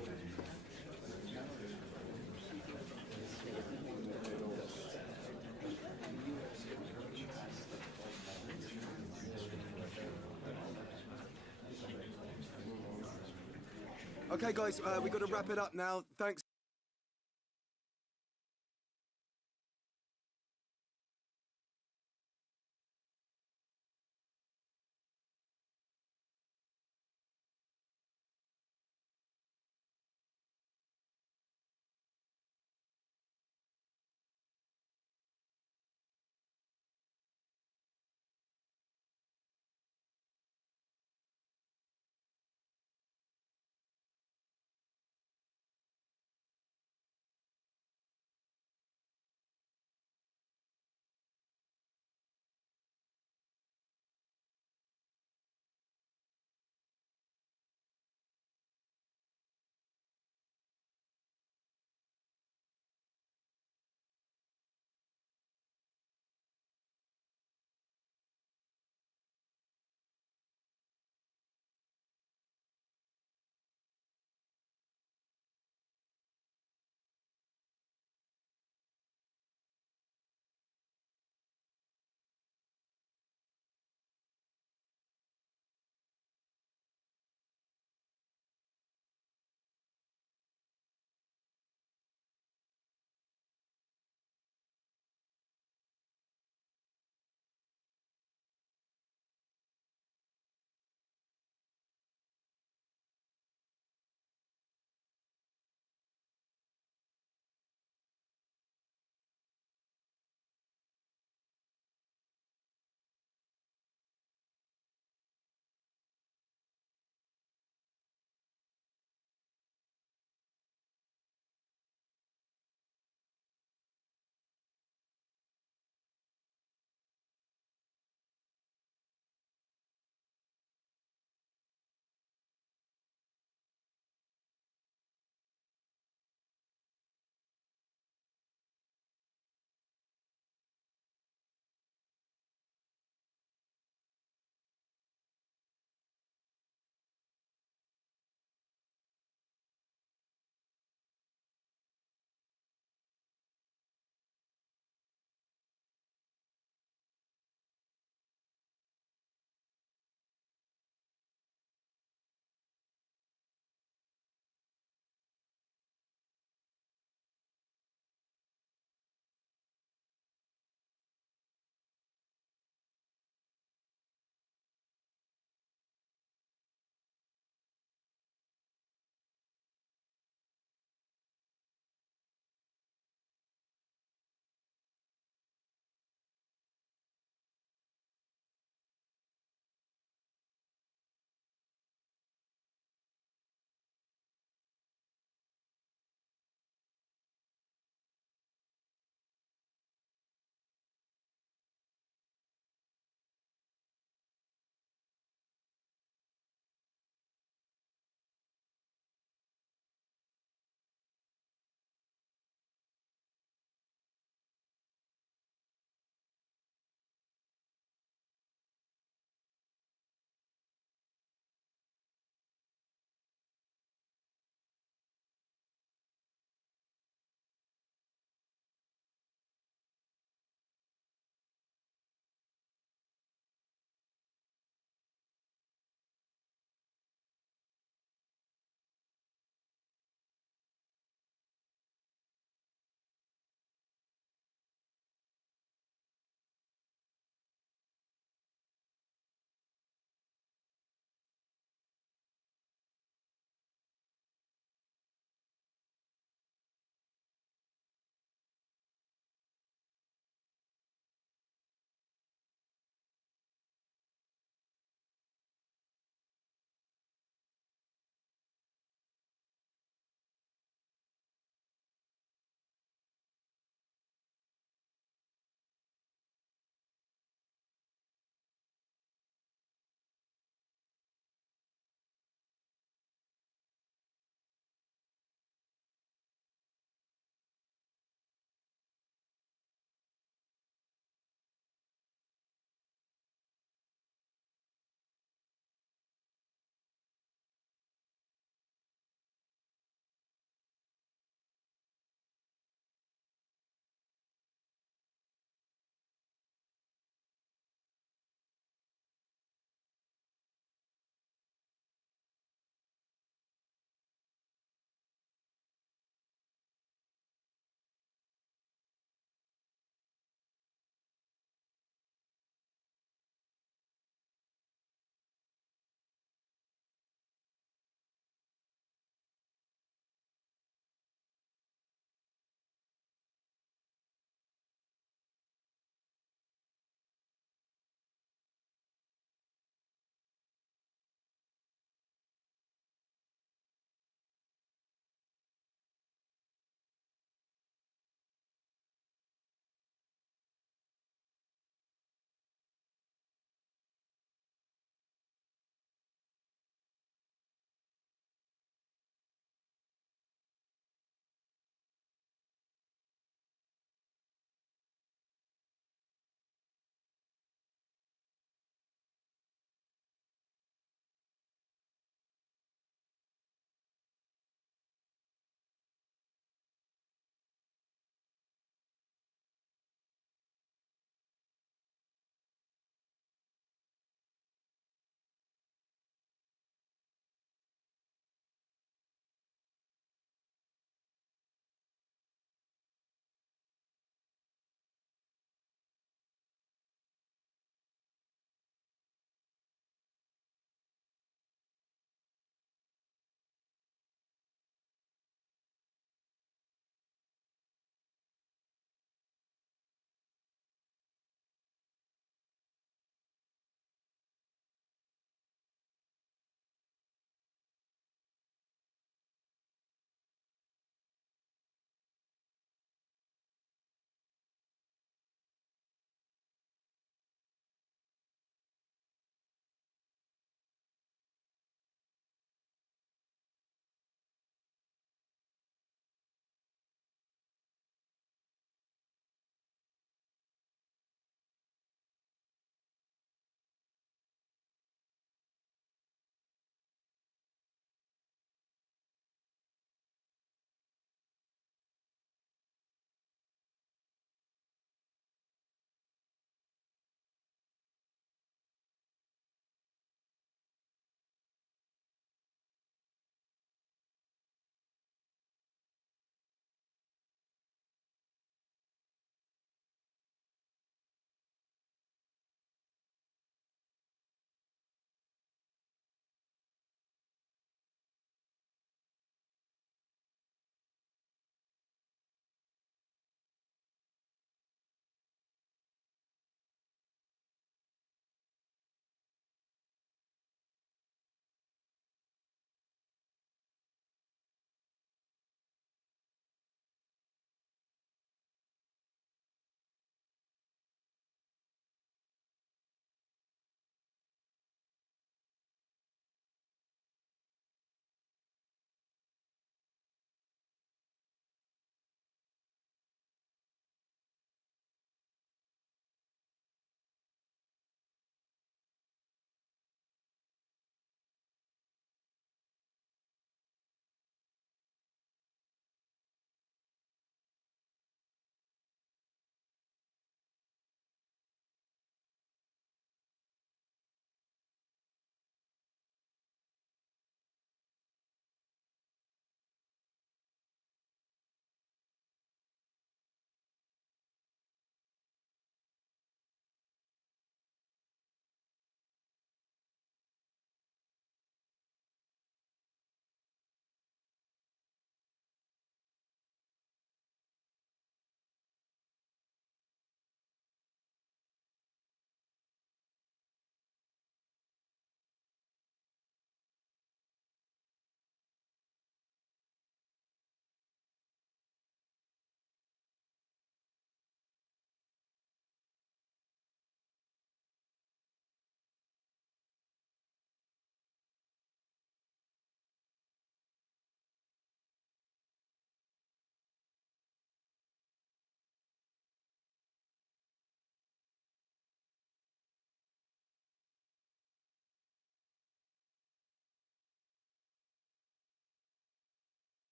Okay, guys, we've got to wrap it up now. Thanks.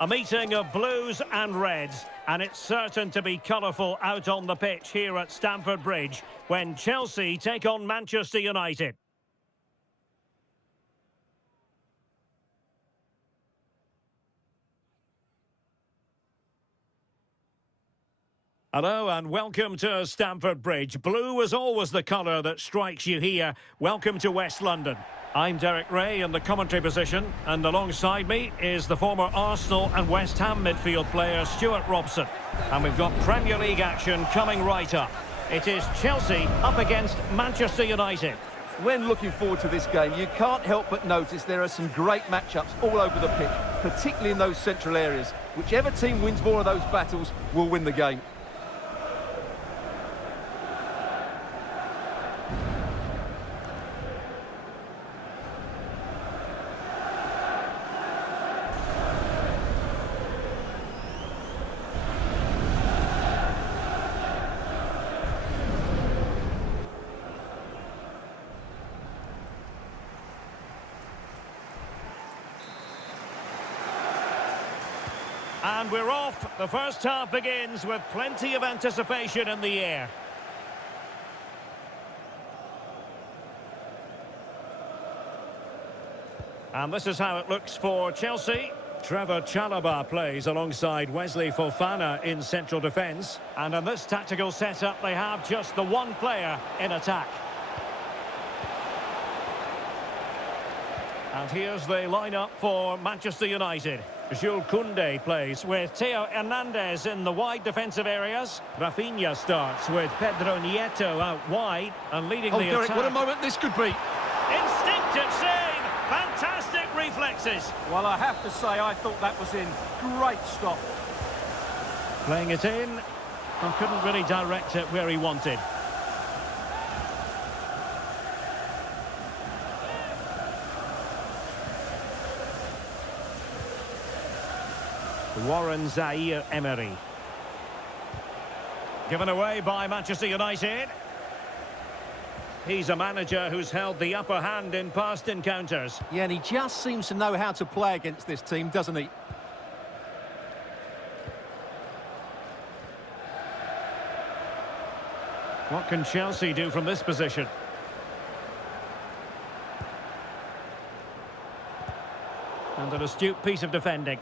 A meeting of blues and reds, and it's certain to be colourful out on the pitch here at Stamford Bridge when Chelsea take on Manchester United. Hello and welcome to Stamford Bridge. Blue is always the colour that strikes you here. Welcome to West London. I'm Derek Ray in the commentary position, and alongside me is the former Arsenal and West Ham midfield player Stuart Robson. And we've got Premier League action coming right up. It is Chelsea up against Manchester United. When looking forward to this game, you can't help but notice there are some great matchups all over the pitch, particularly in those central areas. Whichever team wins more of those battles will win the game. And we're off. The first half begins with plenty of anticipation in the air. And this is how it looks for Chelsea. Trevor Chalobah plays alongside Wesley Fofana in central defence. And in this tactical setup, they have just the one player in attack. And here's the lineup for Manchester United. Jules Koundé plays with Theo Hernandez in the wide defensive areas. Rafinha starts with Pedro Nieto out wide and leading the Derek, attack. what a moment this could be. Instinctive save! Fantastic reflexes! Well, I have to say, I thought that was in. Great stop. Playing it in, and couldn't really direct it where he wanted. Warren Zaire-Emery. Given away by Manchester United. He's a manager who's held the upper hand in past encounters. Yeah, and he just seems to know how to play against this team, doesn't he? What can Chelsea do from this position? And an astute piece of defending.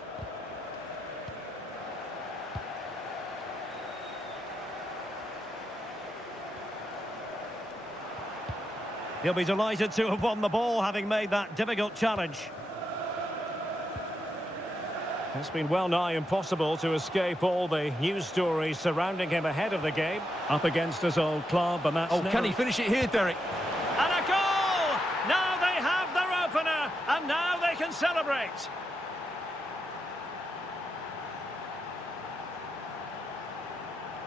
He'll be delighted to have won the ball, having made that difficult challenge. It's been well nigh impossible to escape all the news stories surrounding him ahead of the game. Up against his old club, and that's... Oh, can he finish it here, Derek? And a goal! Now they have their opener, and now they can celebrate.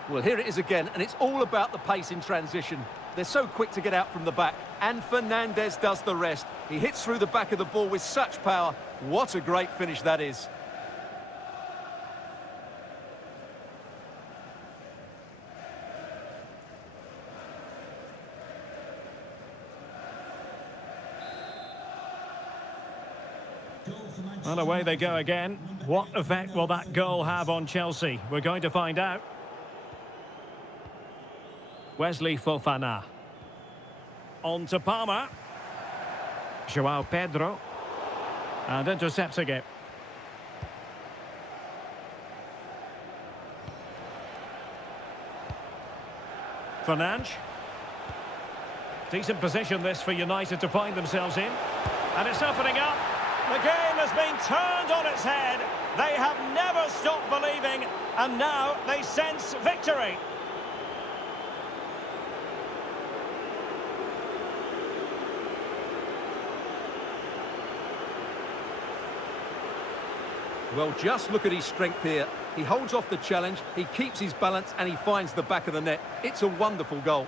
Well, here it is again, and it's all about the pace in transition. They're so quick to get out from the back, and Fernandez does the rest. He hits through the back of the ball with such power. What a great finish that is. And away they go again. What effect will that goal have on Chelsea? We're going to find out. Wesley Fofana. On to Palmer. João Pedro. And intercepts again. Fernandes. Decent position this for United to find themselves in. And it's opening up. The game has been turned on its head. They have never stopped believing, and now they sense victory. Well, just look at his strength here. He holds off the challenge, he keeps his balance, and he finds the back of the net. It's a wonderful goal.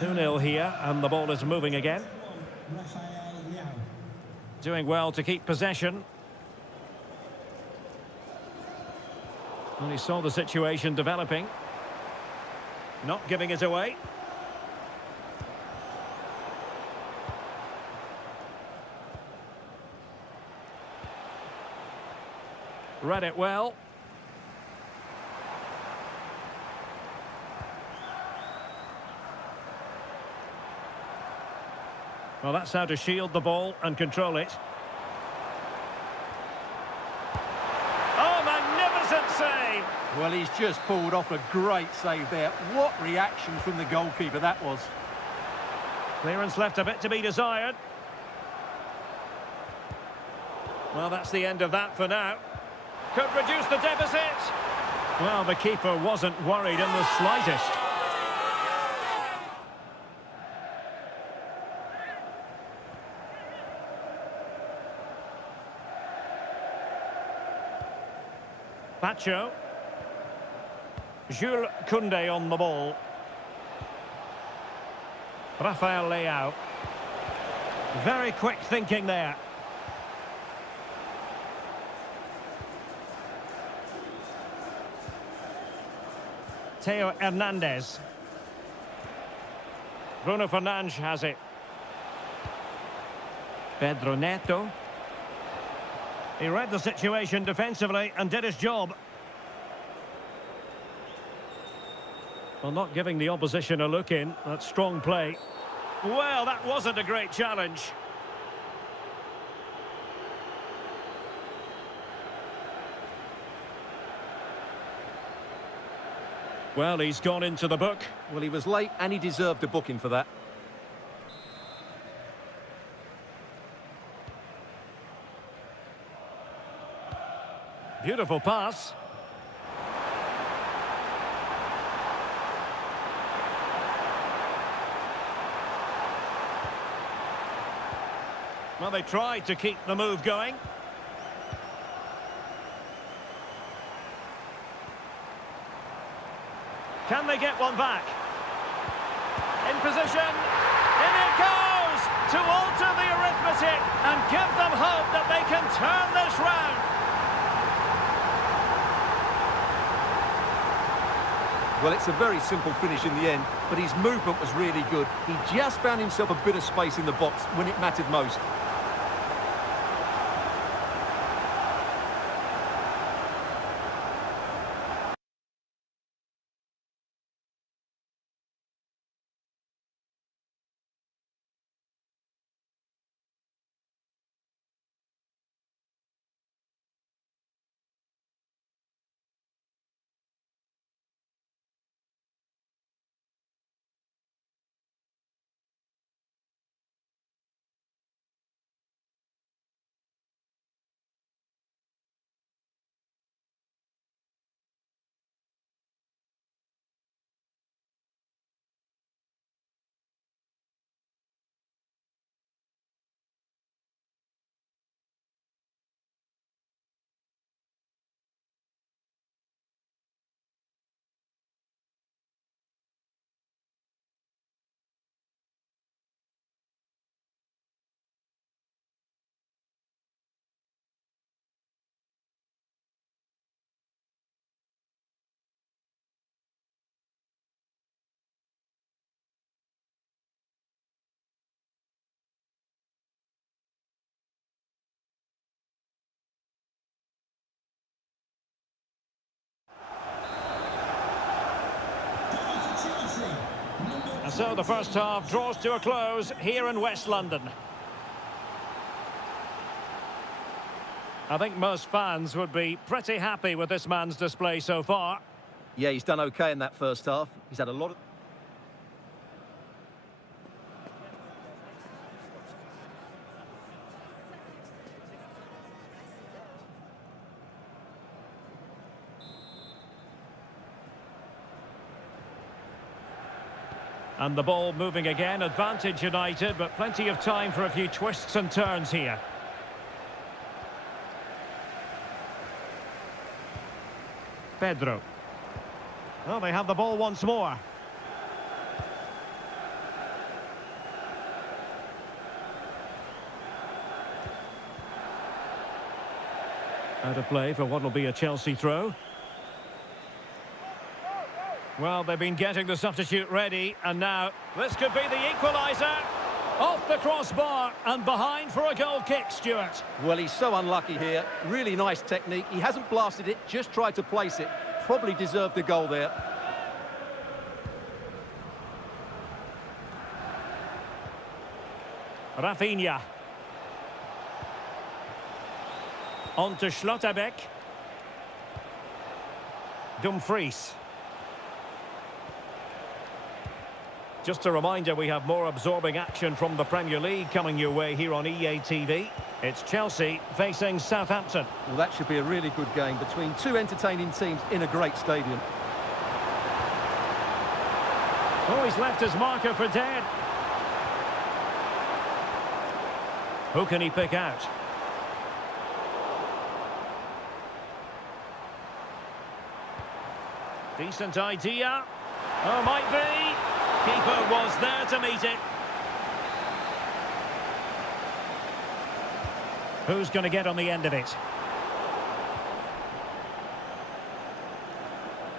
Goal 2-0 here, and the ball is moving again. Doing well to keep possession. Well, he saw the situation developing. Not giving it away. Read it well. Well, that's how to shield the ball and control it. Oh, magnificent save! Well, he's just pulled off a great save there. What reaction from the goalkeeper that was. Clearance left a bit to be desired. Well, that's the end of that for now. Could reduce the deficit. Well, the keeper wasn't worried in the slightest. Pacho. Jules Koundé on the ball. Rafael Leao. Very quick thinking there. Theo Hernandez. Bruno Fernandes has it. Pedro Neto. He read the situation defensively and did his job. Well, not giving the opposition a look in. That's strong play. Well, that wasn't a great challenge. Well, he's gone into the book. Well, he was late and he deserved a booking for that. Beautiful pass. Well, they tried to keep the move going. Can they get one back? In position. In it goes! To alter the arithmetic and give them hope that they can turn this round. Well, it's a very simple finish in the end, but his movement was really good. He just found himself a bit of space in the box when it mattered most. And so the first half draws to a close here in West London. I think most fans would be pretty happy with this man's display so far. Yeah, he's done okay in that first half. He's had a lot of... And the ball moving again, advantage United, but plenty of time for a few twists and turns here. Pedro. Well, they have the ball once more. Out of play for what will be a Chelsea throw. Well, they've been getting the substitute ready, and now this could be the equaliser. Off the crossbar and behind for a goal kick, Stuart. Well, he's so unlucky here. Really nice technique. He hasn't blasted it, just tried to place it. Probably deserved a goal there. Rafinha. On to Schlotterbeck. Dumfries. Just a reminder, we have more absorbing action from the Premier League coming your way here on EA TV. It's Chelsea facing Southampton. Well, that should be a really good game between two entertaining teams in a great stadium. Oh, he's left his marker for dead. Who can he pick out? Decent idea. Oh, might be. Keeper was there to meet it. Who's going to get on the end of it?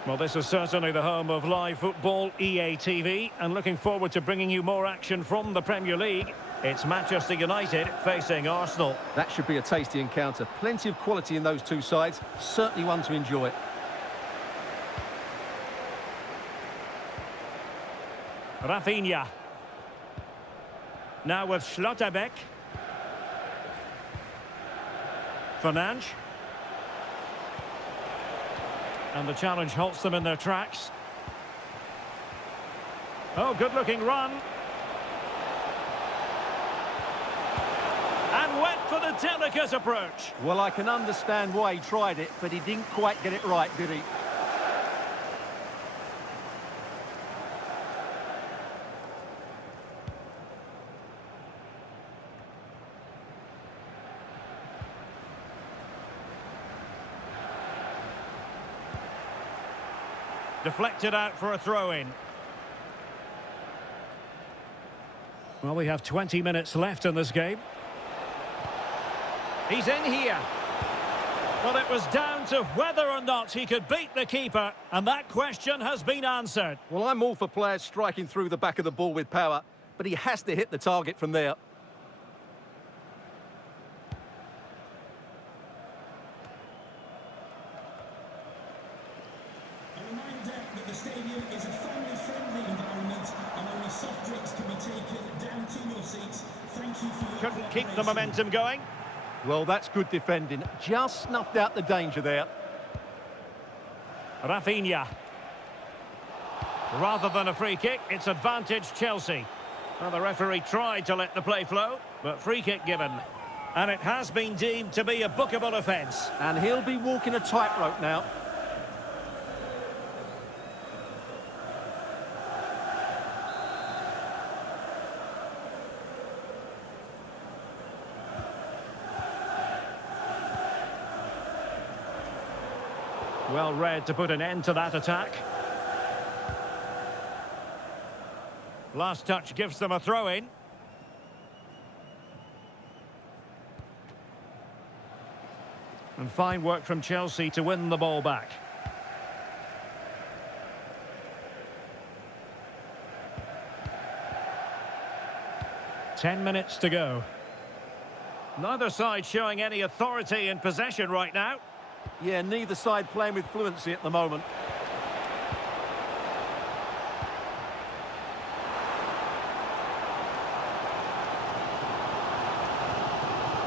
Well, this is certainly the home of live football, EA TV, and looking forward to bringing you more action from the Premier League. It's Manchester United facing Arsenal. That should be a tasty encounter. Plenty of quality in those two sides. Certainly one to enjoy. Rafinha. Now with Schlotterbeck. Fernandes. And the challenge halts them in their tracks. Oh, good-looking run. And went for the delicate approach. Well, I can understand why he tried it, but he didn't quite get it right, did he? Deflected out for a throw-in. Well, we have 20 minutes left in this game. He's in here. Well, it was down to whether or not he could beat the keeper, and that question has been answered. Well, I'm all for players striking through the back of the ball with power, but he has to hit the target from there. Couldn't keep the momentum going. Well, that's good defending. Just snuffed out the danger there. Rafinha. Rather than a free kick, it's advantage Chelsea. Well, the referee tried to let the play flow, but free kick given. And it has been deemed to be a bookable offence. And he'll be walking a tightrope now. Well read to put an end to that attack. Last touch gives them a throw-in. And fine work from Chelsea to win the ball back. Ten minutes to go. Neither side showing any authority in possession right now. Yeah, neither side playing with fluency at the moment.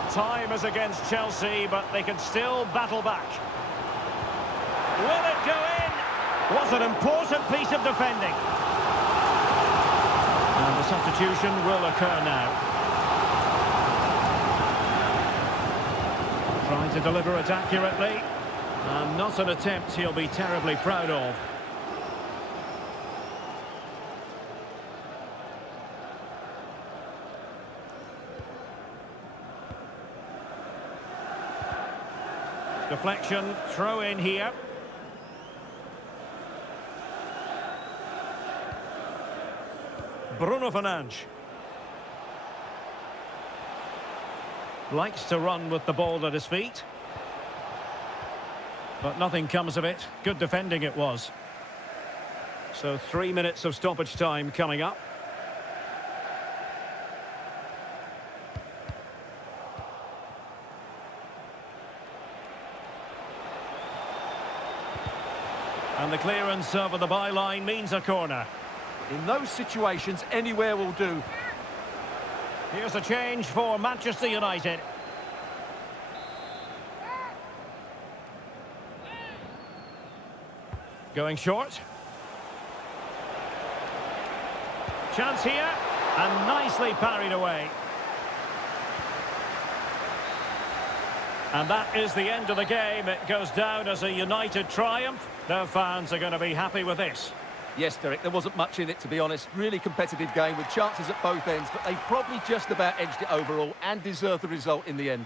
Time is against Chelsea, but they can still battle back. Will it go in? Was an important piece of defending. And the substitution will occur now. Trying to deliver it accurately. And not an attempt he'll be terribly proud of. Deflection, throw in here. Bruno Fernandes. Likes to run with the ball at his feet. But nothing comes of it. Good defending it was. So 3 minutes of stoppage time coming up. And the clearance over the byline means a corner. In those situations, anywhere will do. Here's a change for Manchester United. Going short. Chance here, and nicely parried away. And that is the end of the game. It goes down as a United triumph. Their fans are going to be happy with this. Yes, Derek, there wasn't much in it, to be honest. Really competitive game with chances at both ends, but they probably just about edged it overall and deserved the result in the end.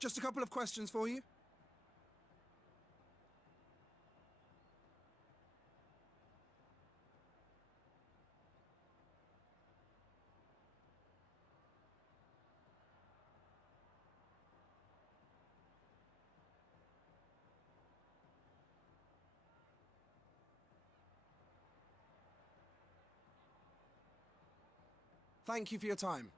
Just a couple of questions for you. Thank you for your time.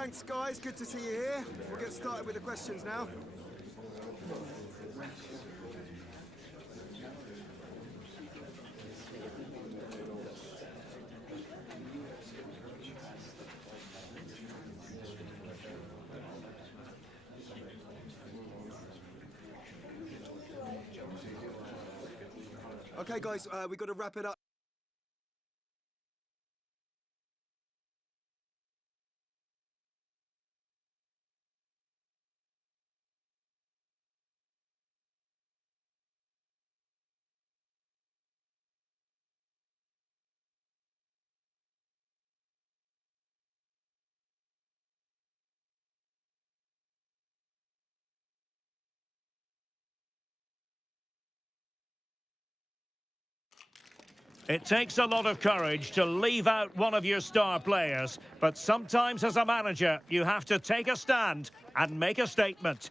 Thanks, guys. Good to see you here. We'll get started with the questions now. Okay, guys, we've got to wrap it up. It takes a lot of courage to leave out one of your star players, but sometimes as a manager, you have to take a stand and make a statement.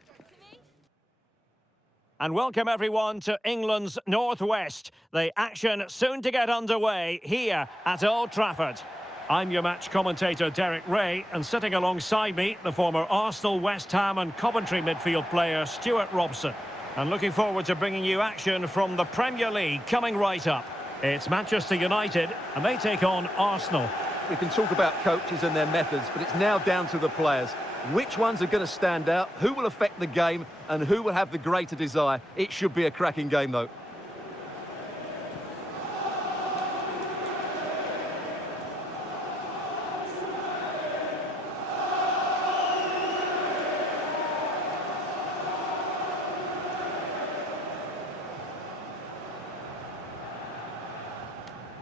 And welcome everyone to England's Northwest. The action soon to get underway here at Old Trafford. I'm your match commentator Derek Ray, and sitting alongside me, the former Arsenal, West Ham and Coventry midfield player Stuart Robson. And looking forward to bringing you action from the Premier League coming right up. It's Manchester United, and they take on Arsenal. We can talk about coaches and their methods, but it's now down to the players. Which ones are going to stand out, who will affect the game, and who will have the greater desire? It should be a cracking game, though.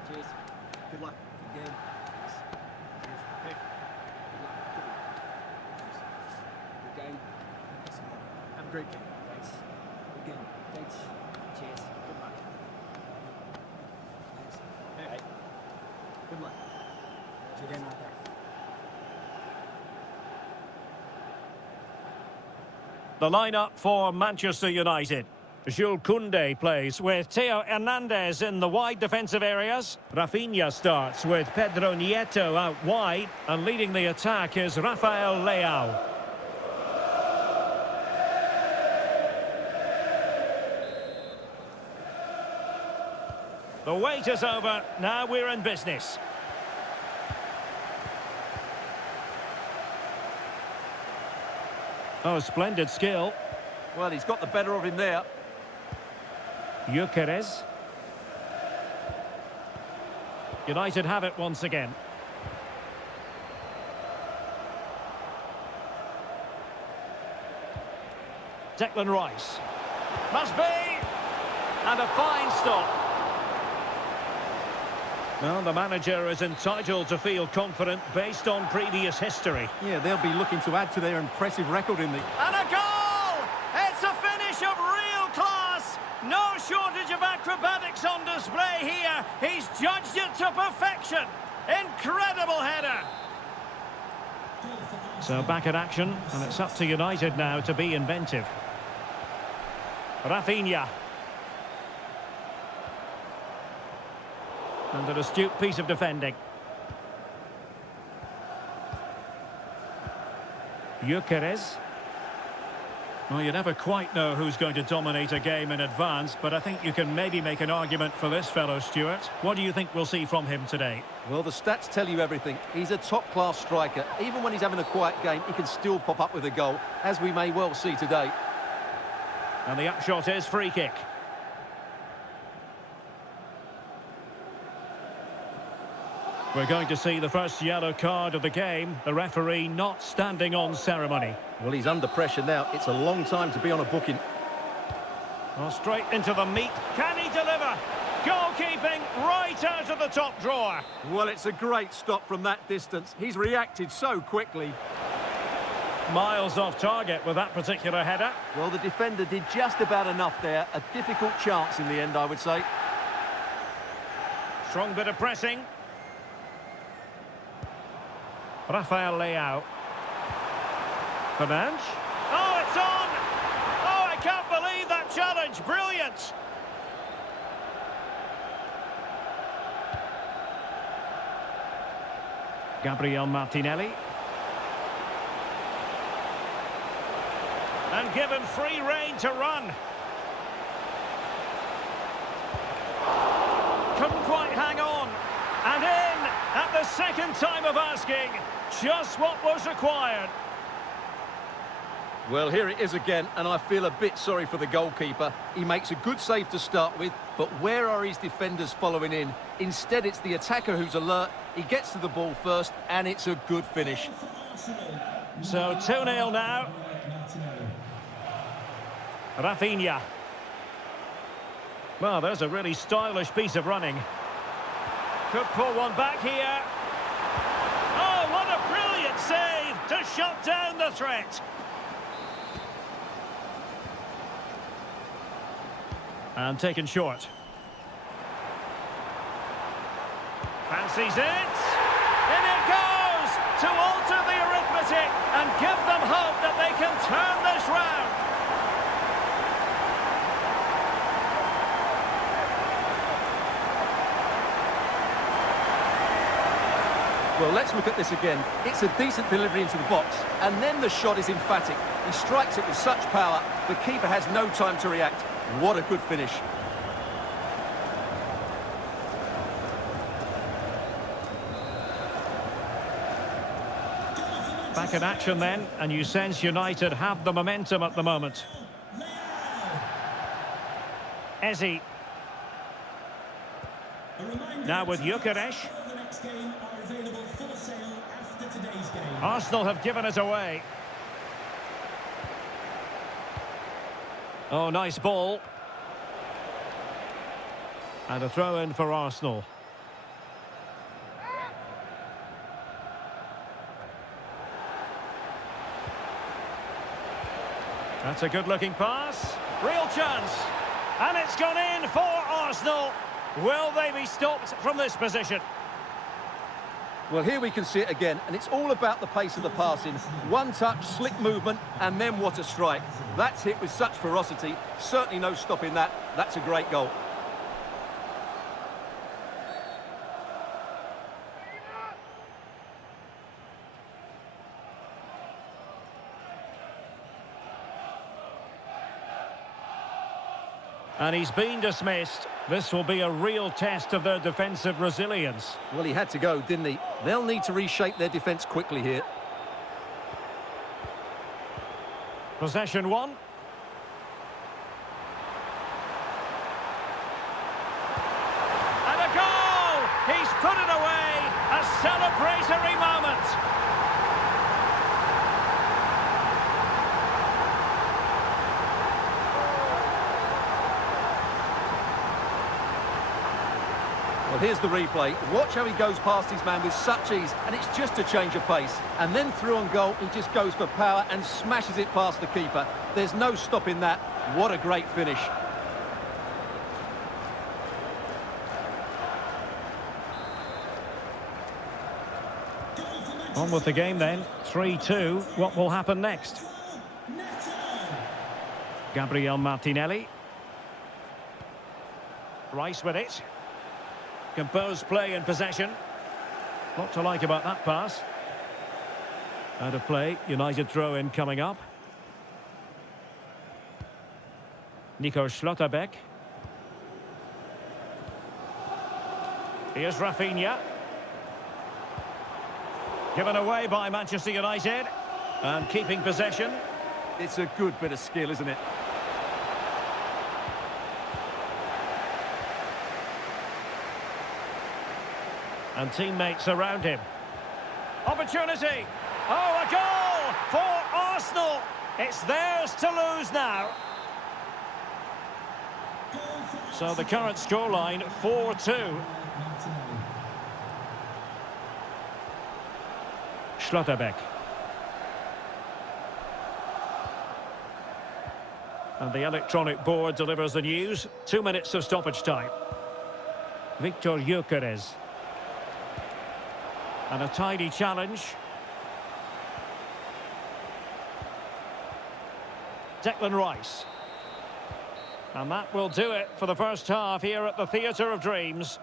Cheers. Good luck. Good game. Cheers. Hey. Good luck. Good game. Have a great game. Thanks. Good game. Thanks. Cheers. Good luck. Thanks. Hey. Good luck. Good game out there. The lineup for Manchester United. Jules Koundé plays with Theo Hernandez in the wide defensive areas. Rafinha starts with Pedro Nieto out wide, and leading the attack is Rafael Leao. The wait is over, now we're in business. Oh, splendid skill. Well, he's got the better of him there. Gyökeres. United have it once again. Declan Rice. Must be! And a fine stop. Well, the manager is entitled to feel confident based on previous history. Yeah, they'll be looking to add to their impressive record in the... And a goal! It's a finish of real class! No shortage of acrobatics on display here. He's judged it to perfection. Incredible header. So back in action, and it's up to United now to be inventive. Rafinha. And an astute piece of defending. Gyökeres. Well, you never quite know who's going to dominate a game in advance, but I think you can maybe make an argument for this fellow, Stuart. What do you think we'll see from him today? Well, the stats tell you everything. He's a top-class striker. Even when he's having a quiet game, he can still pop up with a goal, as we may well see today. And the upshot is free kick. We're going to see the first yellow card of the game. The referee not standing on ceremony. Well, he's under pressure now. It's a long time to be on a booking. Well, straight into the meat. Can he deliver? Goalkeeping right out of the top drawer. Well, it's a great stop from that distance. He's reacted so quickly. Miles off target with that particular header. Well, the defender did just about enough there. A difficult chance in the end, I would say. Strong bit of pressing. Rafael Leao. Fernandes. Oh, it's on! Oh, I can't believe that challenge. Brilliant! Gabriel Martinelli. And given free rein to run. Couldn't quite hang on. And in at the second time of asking. Just what was required. Well, here it is again, and I feel a bit sorry for the goalkeeper. He makes a good save to start with, but where are his defenders following in? Instead, it's the attacker who's alert. He gets to the ball first, and it's a good finish. So 2-0 now. Rafinha. Well, there's a really stylish piece of running. Could pull one back here. Oh, what a brilliant save to shut down the threat. And taken short. Fancies it. In it goes to alter the arithmetic and give them hope that they can turn this round. Well, let's look at this again. It's a decent delivery into the box, and then the shot is emphatic. He strikes it with such power, the keeper has no time to react. What a good finish. Back in action then, and you sense United have the momentum at the moment. Ezzy. Now with Gyökeres. Arsenal have given it away. Oh, nice ball. And a throw in for Arsenal. That's a good-looking pass. Real chance. And it's gone in for Arsenal. Will they be stopped from this position? Well, here we can see it again, and it's all about the pace of the passing. One touch, slick movement, and then what a strike. That's hit with such ferocity. Certainly no stopping that. That's a great goal. And he's been dismissed. This will be a real test of their defensive resilience. Well, he had to go, didn't he? They'll need to reshape their defence quickly here. Possession one. And a goal! He's put it away! A celebratory moment! Well, here's the replay. Watch how he goes past his man with such ease, and it's just a change of pace. And then through on goal, he just goes for power and smashes it past the keeper. There's no stopping that. What a great finish. On with the game then. 3-2. What will happen next? Gabriel Martinelli. Rice with it. Composed play in possession. Lot to like about that pass. Out of play, United throw-in coming up. Nico Schlotterbeck. Here's Rafinha. Given away by Manchester United. And keeping possession. It's a good bit of skill, isn't it? And teammates around him. Opportunity! Oh, a goal for Arsenal! It's theirs to lose now. So the current scoreline, 4-2. Schlotterbeck. And the electronic board delivers the news. 2 minutes of stoppage time. Victor Gyökeres. And a tidy challenge. Declan Rice. And that will do it for the first half here at the Theatre of Dreams.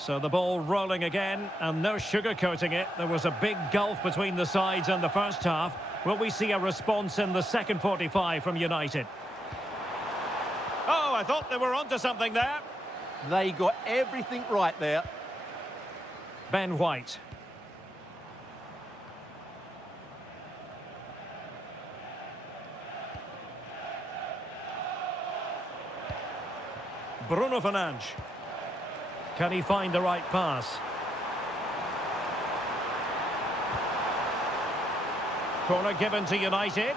So the ball rolling again, and no sugarcoating it. There was a big gulf between the sides in the first half. Will we see a response in the second 45 from United? Oh, I thought they were onto something there. They got everything right there. Ben White. Bruno Fernandes. Can he find the right pass? Corner given to United.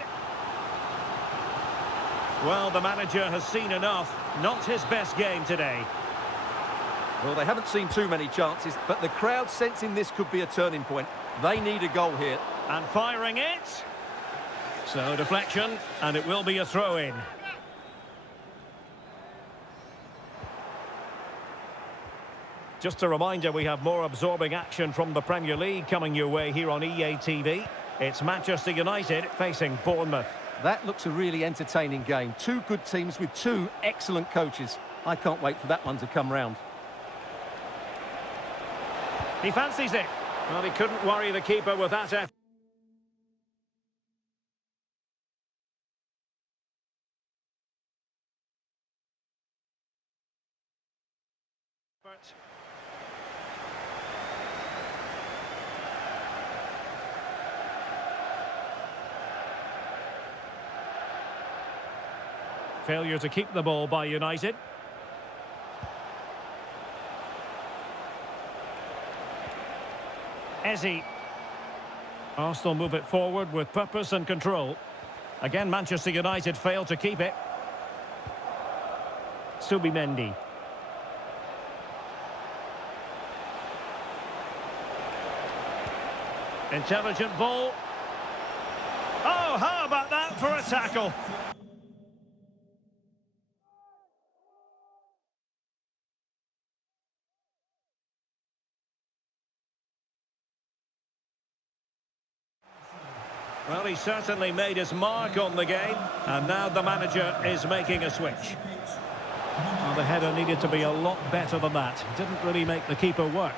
Well, the manager has seen enough. Not his best game today. Well, they haven't seen too many chances, but the crowd sensing this could be a turning point. They need a goal here. And firing it. So deflection, and it will be a throw-in. Just a reminder, we have more absorbing action from the Premier League coming your way here on EA TV. It's Manchester United facing Bournemouth. That looks a really entertaining game. Two good teams with two excellent coaches. I can't wait for that one to come round. He fancies it. Well, he couldn't worry the keeper with that effort. Failure to keep the ball by United. Eze. Arsenal move it forward with purpose and control. Again, Manchester United failed to keep it. Subimendi. Intelligent ball. Oh, how about that for a tackle? Well, he certainly made his mark on the game, and now the manager is making a switch. Well, the header needed to be a lot better than that. Didn't really make the keeper work.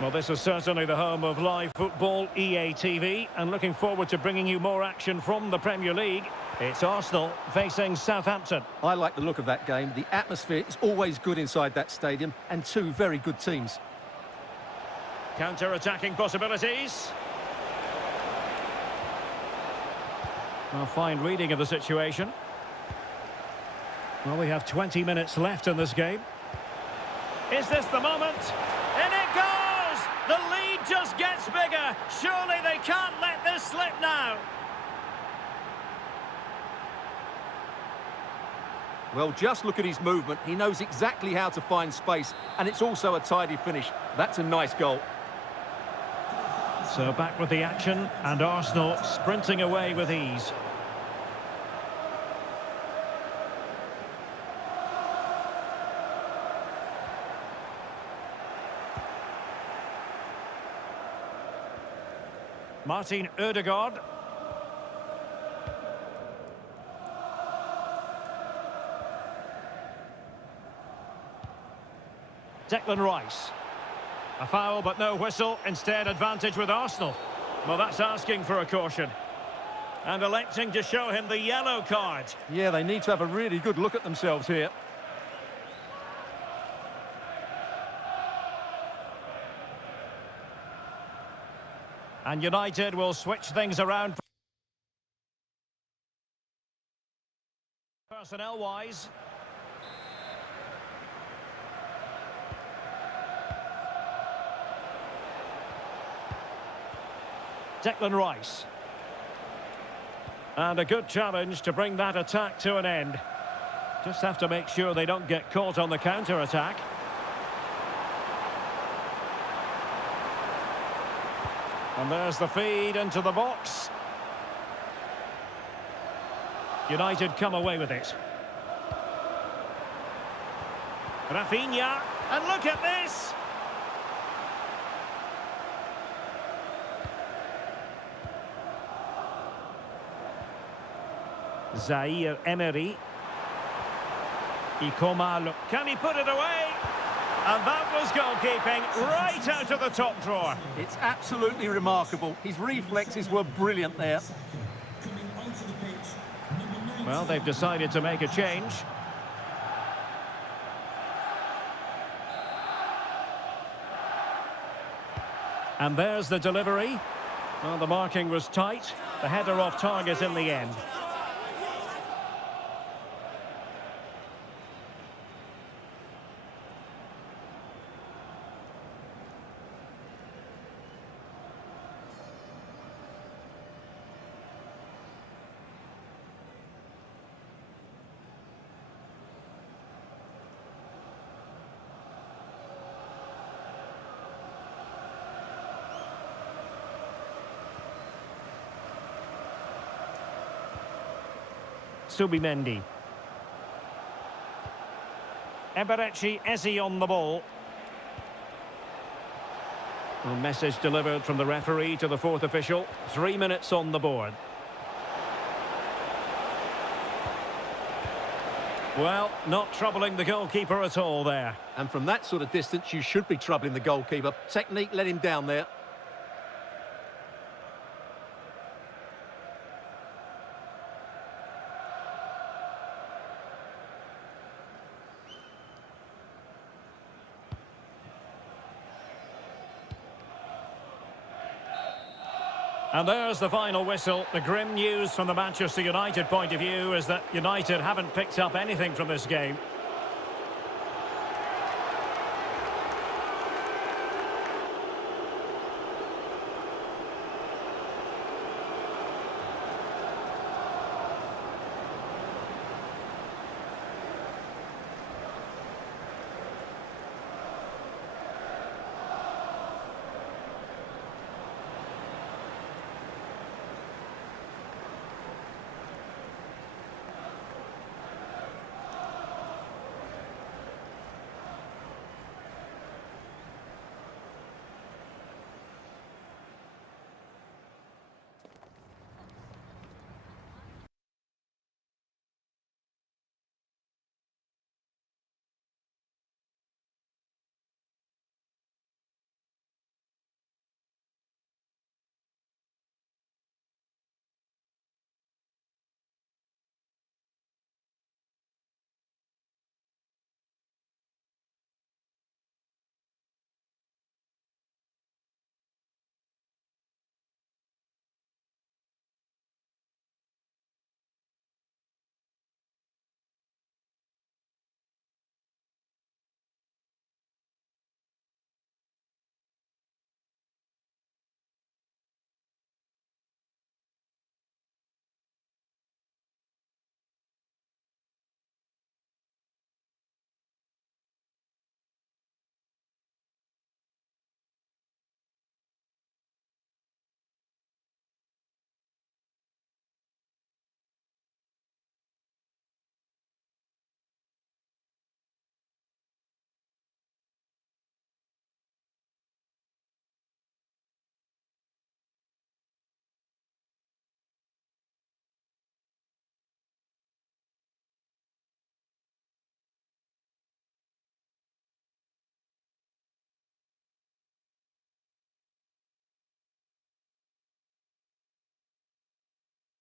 Well, this is certainly the home of live football, EA TV, and looking forward to bringing you more action from the Premier League. It's Arsenal facing Southampton. I like the look of that game. The atmosphere is always good inside that stadium, and two very good teams. Counter-attacking possibilities. Well, fine reading of the situation. Well, we have 20 minutes left in this game. Is this the moment? In it goes! The lead just gets bigger. Surely they can't let this slip now. Well, just look at his movement. He knows exactly how to find space, and it's also a tidy finish. That's a nice goal. So back with the action, and Arsenal sprinting away with ease. Martin Ødegaard. Declan Rice. A foul, but no whistle. Instead, advantage with Arsenal. Well, that's asking for a caution. And electing to show him the yellow card. Yeah, they need to have a really good look at themselves here. And United will switch things around. Personnel-wise. Declan Rice. And a good challenge to bring that attack to an end. Just have to make sure they don't get caught on the counter-attack. And there's the feed into the box. United come away with it. Rafinha, and look at this! Zaire Emery. Ikomalu. Can he put it away? And that was goalkeeping right out of the top drawer. It's absolutely remarkable. His reflexes were brilliant there. Coming onto the pitch, number 19. Well, they've decided to make a change. And there's the delivery. Well, the marking was tight. The header off target in the end. Subimendi. Eberechi Eze on the ball. A message delivered from the referee to the fourth official. 3 minutes on the board. Well, not troubling the goalkeeper at all there. And from that sort of distance, you should be troubling the goalkeeper. Technique let him down there. And there's the final whistle. The grim news from the Manchester United point of view is that United haven't picked up anything from this game.